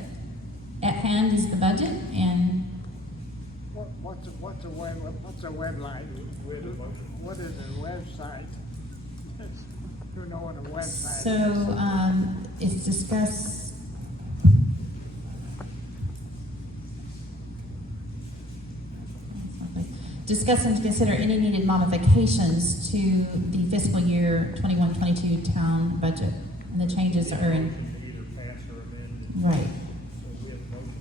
at hand is the budget, and What's a website? What is a website? You know what a website is. so it's discuss and consider any needed modifications to the fiscal year 21-22 town budget, and the changes are in. Either pass or amend. Right. So we have a motion.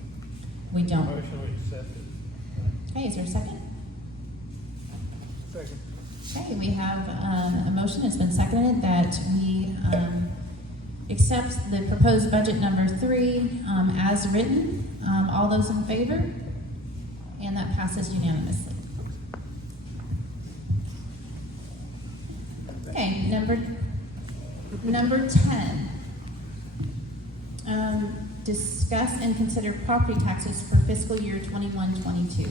We don't. Motion accepted. Okay, is there a second? Second. Okay, we have a motion. It's been seconded that we accept the proposed budget number 3 as written. All those in favor? And that passes unanimously. Okay, number 10. Discuss and consider property taxes for fiscal year 21-22.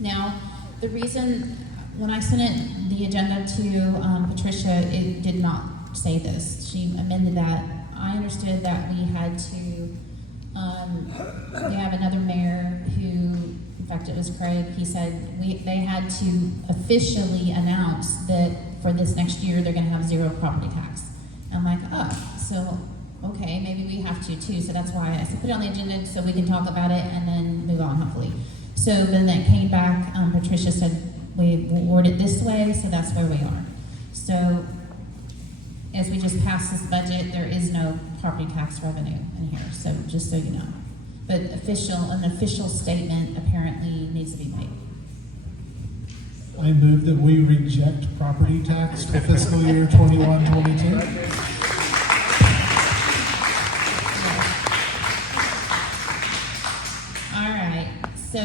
Now, the reason when I sent the agenda to Patricia, it did not say this. She amended that. I understood that we had to We have another mayor who, in fact, it was Craig, he said they had to officially announce that for this next year, they're gonna have 0 property tax. I'm like, oh, so, okay, maybe we have to too, so that's why I said put it on the agenda so we can talk about it and then move on, hopefully. So then that came back, Patricia said, we will word it this way, so that's where we are. So, as we just passed this budget, there is no property tax revenue in here, so just so you know. But an official statement apparently needs to be made. I move that we reject property tax for fiscal year 21-22. All right, so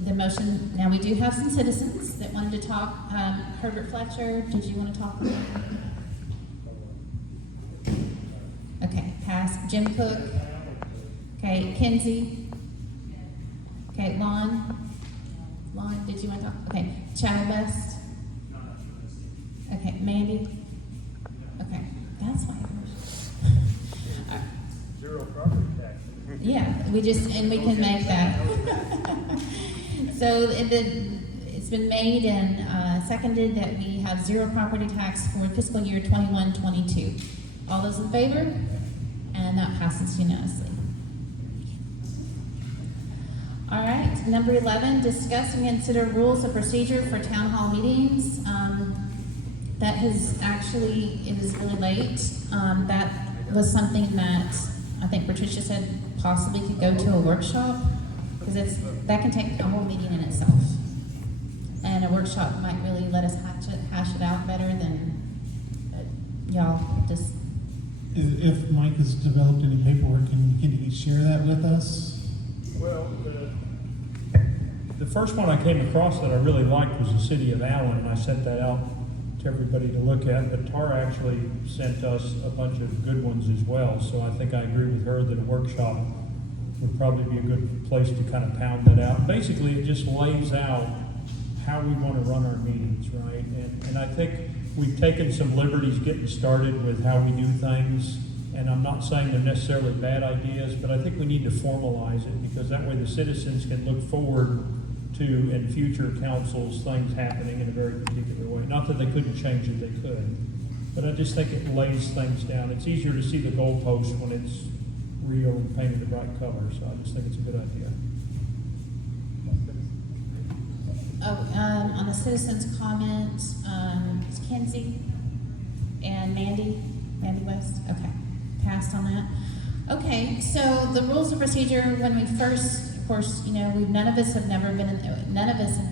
the motion, now we do have some citizens that wanted to talk. Herbert Fletcher, did you want to talk? Okay, pass. Jim Cook. Okay, Kinsey. Okay, Lon, did you want to talk? Okay, Chad Best. Okay, Mandy. Okay, that's fine. 0 property tax. Yeah, we can make that. So it's been made and seconded that we have 0 property tax for fiscal year 21-22. All those in favor? And that passes unanimously. All right, number 11, discuss and consider rules of procedure for town hall meetings. That is really late. That was something that I think Patricia said possibly could go to a workshop, because that can take a whole meeting in itself. And a workshop might really let us hash it out better than y'all just. If Mike has developed any paperwork, can you share that with us? Well, the first one I came across that I really liked was the city of Allen, and I sent that out to everybody to look at, but Tara actually sent us a bunch of good ones as well, so I think I agree with her that a workshop would probably be a good place to kind of pound that out. Basically, it just lays out how we want to run our meetings, right? And I think we've taken some liberties getting started with how we do things, and I'm not saying they're necessarily bad ideas, but I think we need to formalize it, because that way the citizens can look forward to, in future councils, things happening in a very particular way. Not that they couldn't change it, they could. But I just think it lays things down. It's easier to see the goalpost when it's real and painted the bright color, so I just think it's a good idea. On the citizens' comments, it's Kinsey and Mandy West. Okay, passed on that. Okay, so the rules of procedure, when we first, of course, none of us have been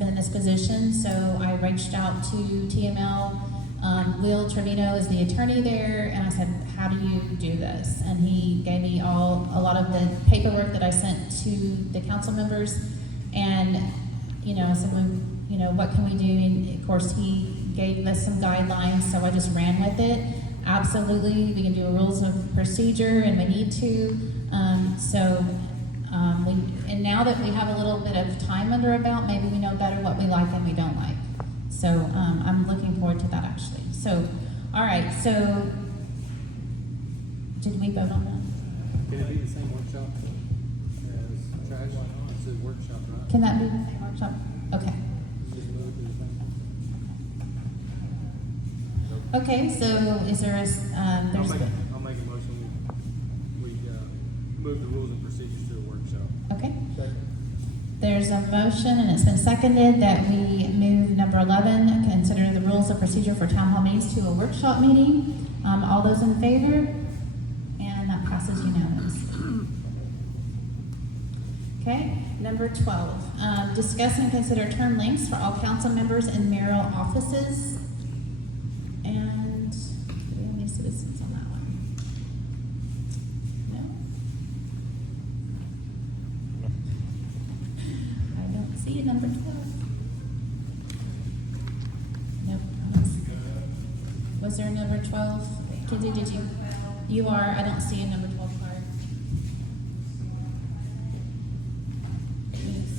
in this position. So I reached out to TML. Will Trevino is the attorney there, and I said, "How do you do this?" And he gave me a lot of the paperwork that I sent to the council members, and I said, what can we do? And of course, he gave us some guidelines, so I just ran with it. Absolutely, we can do a rules of procedure, and we need to. And now that we have a little bit of time under our belt, maybe we know better what we like and we don't like. So I'm looking forward to that, actually. So, all right. So, did we vote on that? Can it be the same workshop as trash? It's a workshop, right? Can that be the same workshop? Okay. Okay, so is there a, there's... I'll make a motion, we move the rules and procedures to a workshop. Okay. There's a motion, and it's been seconded that we move number 11, consider the rules of procedure for town hall meetings, to a workshop meeting. All those in favor? And that passes unanimously. Okay, number 12, discuss and consider term lengths for all council members and mayoral offices. And do we have any citizens on that one? No? I don't see number 12. Nope, I don't see it. Was there a number 12? Kinsey, did you? You are, I don't see a number 12 card.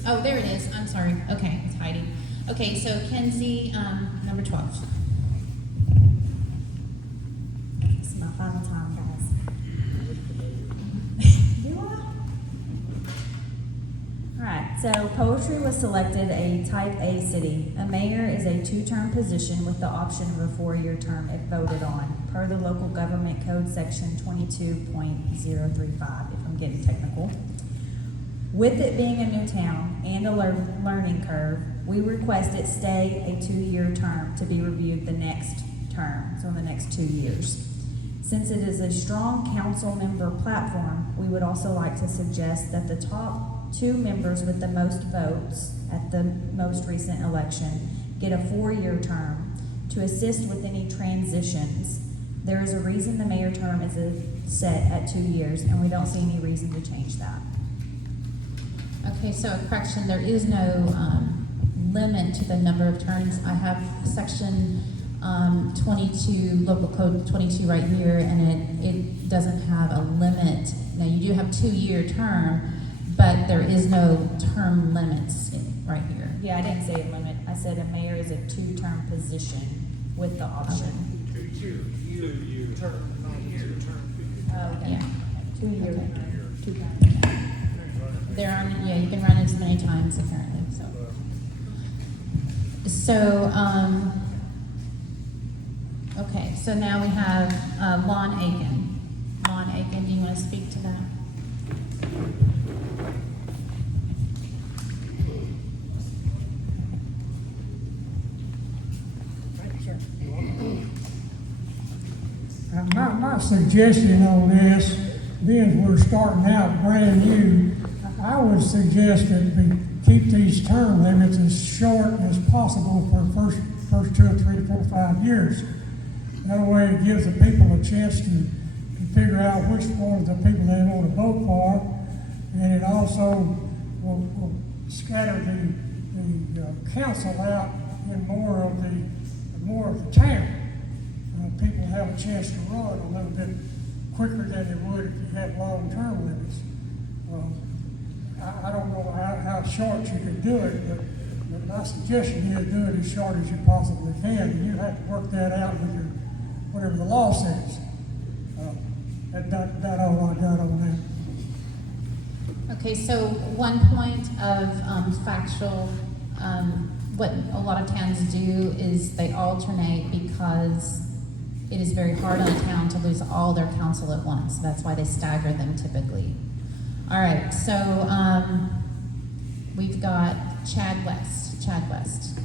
Oh, there it is. I'm sorry. Okay, it's hiding. Okay, so Kinsey, number 12. This is my final time, guys. Do I? so Poetry was selected a type A city. A mayor is a 2-term position with the option of a 4-year term if voted on, per the local government code section 22.035, if I'm getting technical. With it being a new town and a learning curve, we request it stay a 2-year term to be reviewed the next term, so in the next 2 years. Since it is a strong council member platform, we would also like to suggest that the top 2 members with the most votes at the most recent election get a 4-year term to assist with any transitions. There is a reason the mayor term is set at 2 years, and we don't see any reason to change that. Okay, so a correction, there is no limit to the number of terms. I have section 22, local code 22 right here, and it doesn't have a limit. Now, you do have 2-year term, but there is no term limits right here. Yeah, I didn't say a limit. I said a mayor is a 2-term position with the option. 2-year term, not a 2-term. Okay. Yeah. 2-year. Okay. 2 terms. You can run it many times apparently, okay, so now we have Lon Aiken. Lon Aiken, do you want to speak to that? My suggestion on this, being we're starting out brand new, I would suggest that we keep these term limits as short as possible for first 2 or 3 or 4 or 5 years. That way it gives the people a chance to figure out which one of the people they want to vote for, and it also will scatter the council out in more of the town. People have a chance to run a little bit quicker than they would if you had long-term limits. I don't know how short you can do it, but my suggestion is do it as short as you possibly can, and you have to work that out with your, whatever the law says. That's all I got on that. Okay, so one point of factual, what a lot of towns do is they alternate because it is very hard on a town to lose all their council at once. That's why they stagger them typically. All right, so we've got Chad West. Chad West.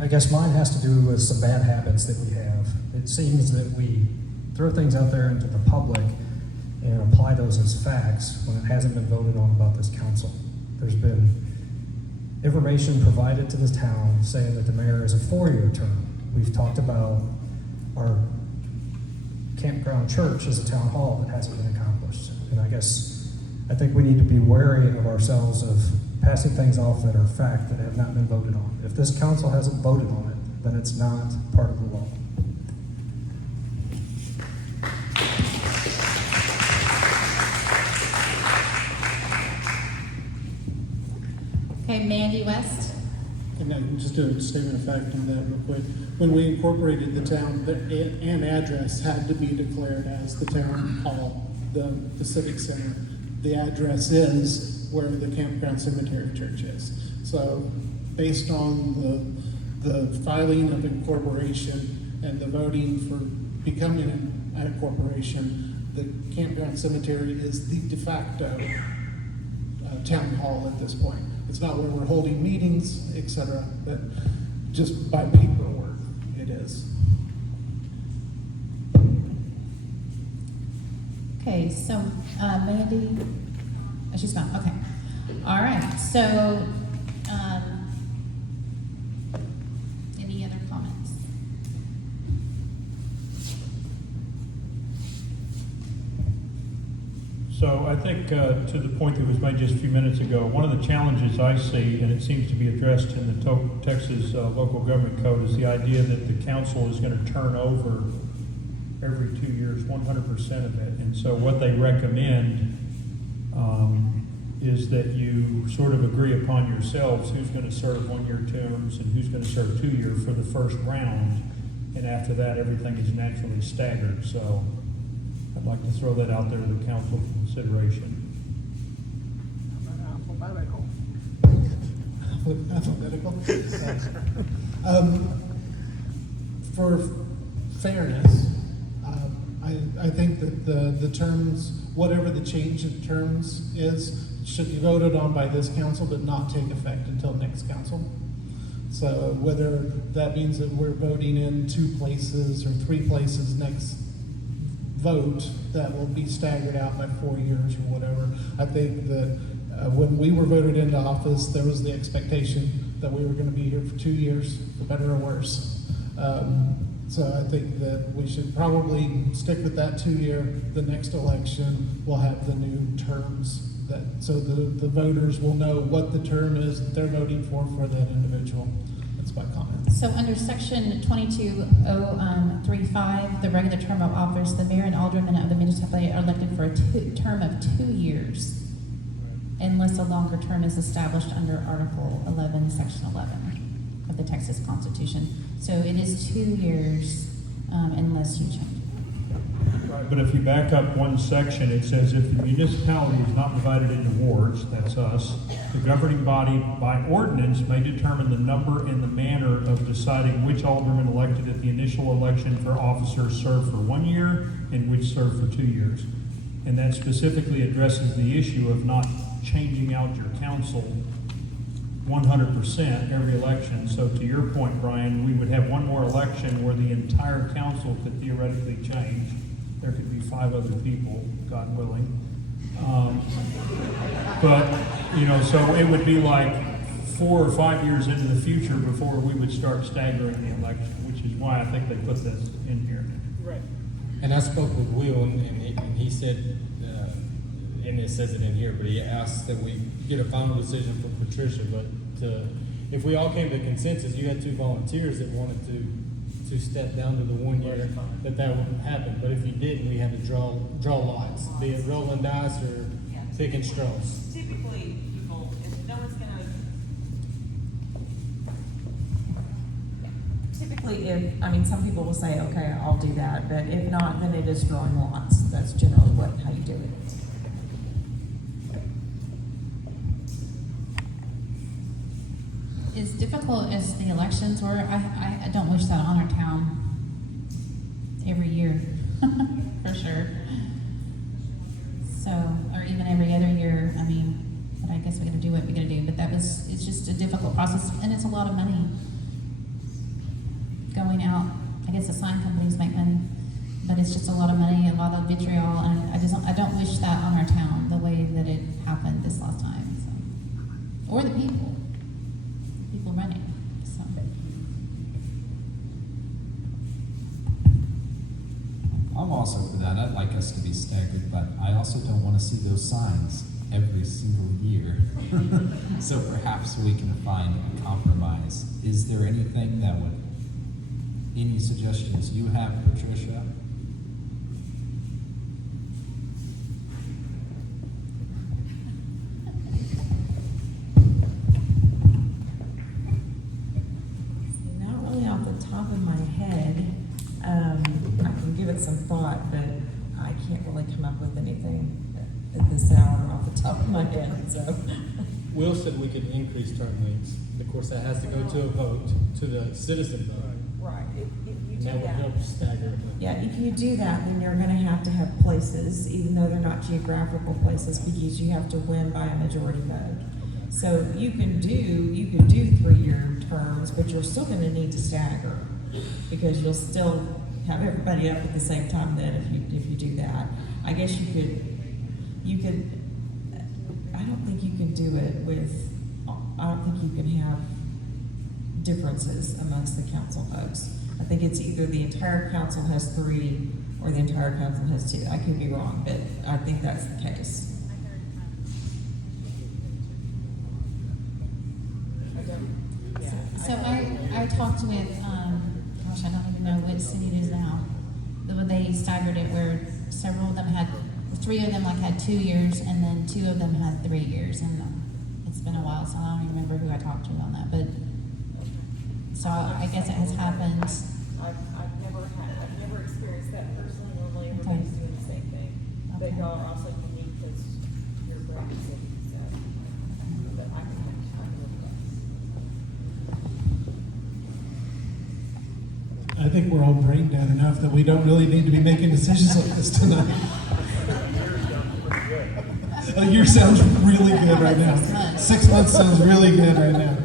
I guess mine has to do with some bad habits that we have. It seems that we throw things out there into the public and apply those as facts when it hasn't been voted on about this council. There's been information provided to this town saying that the mayor is a 4-year term. We've talked about our Campground Church as a town hall that hasn't been accomplished. And I think we need to be wary of ourselves of passing things off that are fact that have not been voted on. If this council hasn't voted on it, then it's not part of the law. Okay, Mandy West. And then just a statement of fact on that real quick. When we incorporated the town, an address had to be declared as the town hall, the civic center. The address is where the Campground Cemetery Church is. So based on the filing of incorporation and the voting for becoming a corporation, the Campground Cemetery is the de facto town hall at this point. It's not where we're holding meetings, etc., but just by paperwork, it is. Okay, so Mandy, oh, she's gone. Okay, all right. So, any other comments? So I think to the point that was made just a few minutes ago, one of the challenges I see, and it seems to be addressed in the Texas Local Government Code, is the idea that the council is going to turn over every 2 years 100% of it. And so what they recommend is that you sort of agree upon yourselves who's going to serve 1-year terms and who's going to serve 2-year for the first round. and after that, everything is naturally staggered. So I'd like to throw that out there to the council for consideration. Alphabetical. For fairness, I think that the terms, whatever the change in terms is, should be voted on by this council but not take effect until next council. So whether that means that we're voting in 2 places or 3 places next vote, that will be staggered out by 4 years or whatever. I think that when we were voted into office, there was the expectation that we were going to be here for 2 years, for better or worse. So I think that we should probably stick with that 2-year. The next election will have the new terms, so the voters will know what the term is that they're voting for that individual. That's my comment. So under section 22035, the regular term of office, the mayor and aldermen of the municipality are elected for a term of 2 years, unless a longer term is established under Article 11, Section 11 of the Texas Constitution. So it is 2 years unless you change it. Right, but if you back up one section, it says if the municipality is not divided into wards, that's us, the governing body by ordinance may determine the number and the manner of deciding which alderman elected at the initial election for officers serve for 1 year and which serve for 2 years. And that specifically addresses the issue of not changing out your council 100% every election. So to your point, Brian, we would have one more election where the entire council could theoretically change. There could be 5 other people, God willing. But, so it would be like 4 or 5 years into the future before we would start staggering the election, which is why I think they put this in here. Right. And I spoke with Will, and he said, and it says it in here, but he asked that we get a final decision for Patricia, but if we all came to consensus, you had 2 volunteers that wanted to step down to the 1 year, that wouldn't happen. But if you didn't, we had to draw lots, be it rolling dice or picking straws. Typically, people, if no one's gonna, some people will say, okay, I'll do that, but if not, then it is drawing lots. That's generally how you do it. As difficult as the elections were, I don't wish that on our town every year, for sure. So, or even every other year, but I guess we gotta do what we gotta do, but it's just a difficult process, and it's a lot of money going out. I guess the sign companies make money, but it's just a lot of money, a lot of vitriol, and I don't wish that on our town, the way that it happened this last time, so. Or the people running, so. I'm also for that. I'd like us to be staggered, but I also don't want to see those signs every single year. So perhaps we can find a compromise. Is there anything any suggestions you have, Patricia? Some thought, but I can't really come up with anything at this hour off the top of my head. So, Will said we could increase term lengths. Of course, that has to go to a vote, to the citizen vote. Right. If you do that would help stagger it. Yeah, if you do that, then you're going to have places, even though they're not geographical places, because you have to win by a majority vote. So you can do 3-year terms, but you're still going to need to stagger, because you'll still have everybody up at the same time. Then if you do that, I guess you could. I don't think you can do it with. I don't think you can have differences amongst the council folks. I think it's either the entire council has 3 or the entire council has 2. I could be wrong, but I think that's the case. So I talked with, I don't even know what city it is now. When they staggered it, where several of them had, 3 of them had 2 years, and then 2 of them had 3 years. And it's been a while, so I don't even remember who I talked to on that. But so I guess it has happened. I've y'all are also unique because you're a brand new city, so, but I can live with that. I think we're all brain dead enough that we don't really need to be making decisions like this tonight. A year sounds really good right now. 6 months sounds really good right now.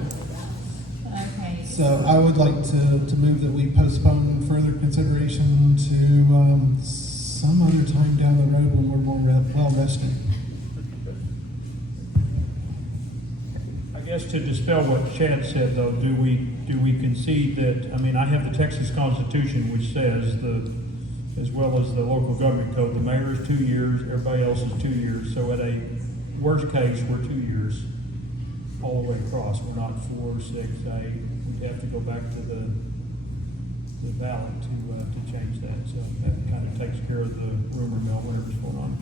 Okay. So I would like to move that we postpone further consideration to some other time down the road when we're more well rested. I guess to dispel what Chad said, though, do we concede that, I mean, I have the Texas Constitution, which says as well as the local government code, the mayor is 2 years, everybody else is 2 years. So at a worst case, we're 2 years all the way across. We're not 4, 6, 8. We'd have to go back to the ballot to change that. So that kind of takes care of the rumor mill, whatever's going on.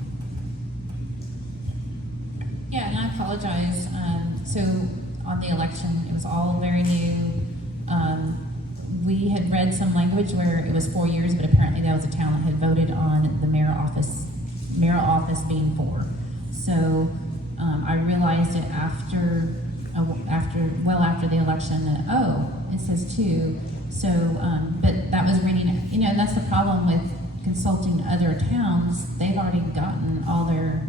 Yeah, and I apologize. So on the election, it was all very new. We had read some language where it was 4 years, but apparently that was a town that had voted on the mayoral office being 4. So I realized it after the election that, it says 2. So, but that was reading, and that's the problem with consulting other towns. They've already gotten all their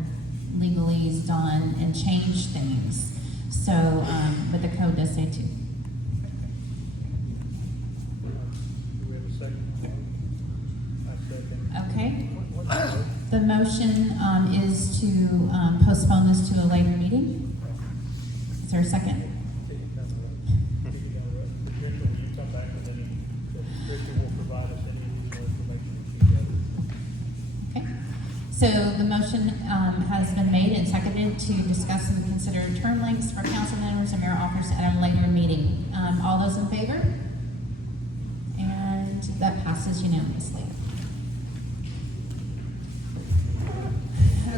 legalese done and changed things. So, but the code does say 2. Okay. The motion is to postpone this to a later meeting. Is there a second? Okay. So the motion has been made and seconded to discuss and consider term lengths for council members and mayor officers at a later meeting. All those in favor? And that passes unanimously.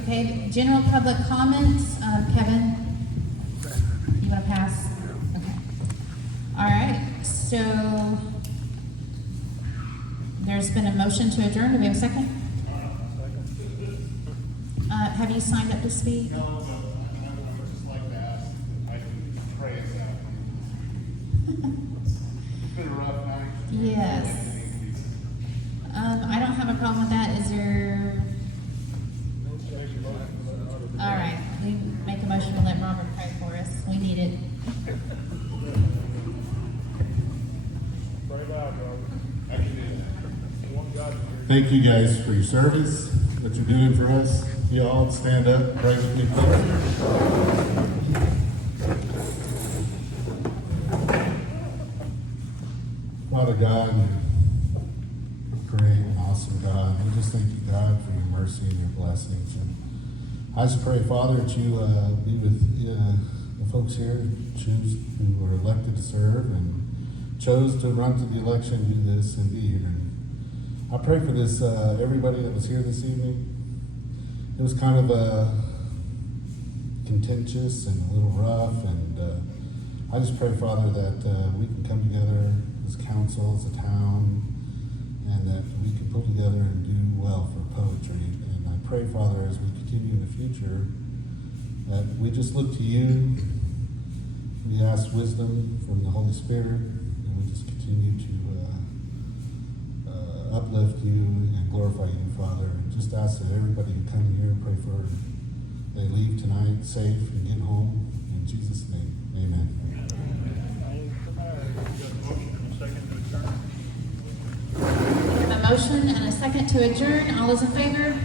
Okay, general public comments. Kevin, you want to pass? Okay. All right, so there's been a motion to adjourn. Do we have a second? Have you signed up to speak? No, but I would just like to ask if I can pray us out. It's been a rough night. Yes. I don't have a problem with that. Is there? All right, we make a motion to let Robert pray for us. We need it. Thank you guys for your service, what you're doing for us. You all stand up, pray with me, please. Father God, great and awesome God, we just thank you, God, for your mercy and your blessings. And I just pray, Father, that you be with the folks here who were elected to serve and chose to run to the election, do this, and be here. And I pray for this, everybody that was here this evening. It was kind of contentious and a little rough, and I just pray, Father, that we can come together as council, as a town, and that we can pull together and do well for poetry. And I pray, Father, as we continue in the future, that we just look to you. We ask wisdom from the Holy Spirit, and we just continue to uplift you and glorify you, Father. And just ask that everybody who come here, pray for they leave tonight safe and get home. In Jesus' name, amen. A motion and a second to adjourn. All those in favor?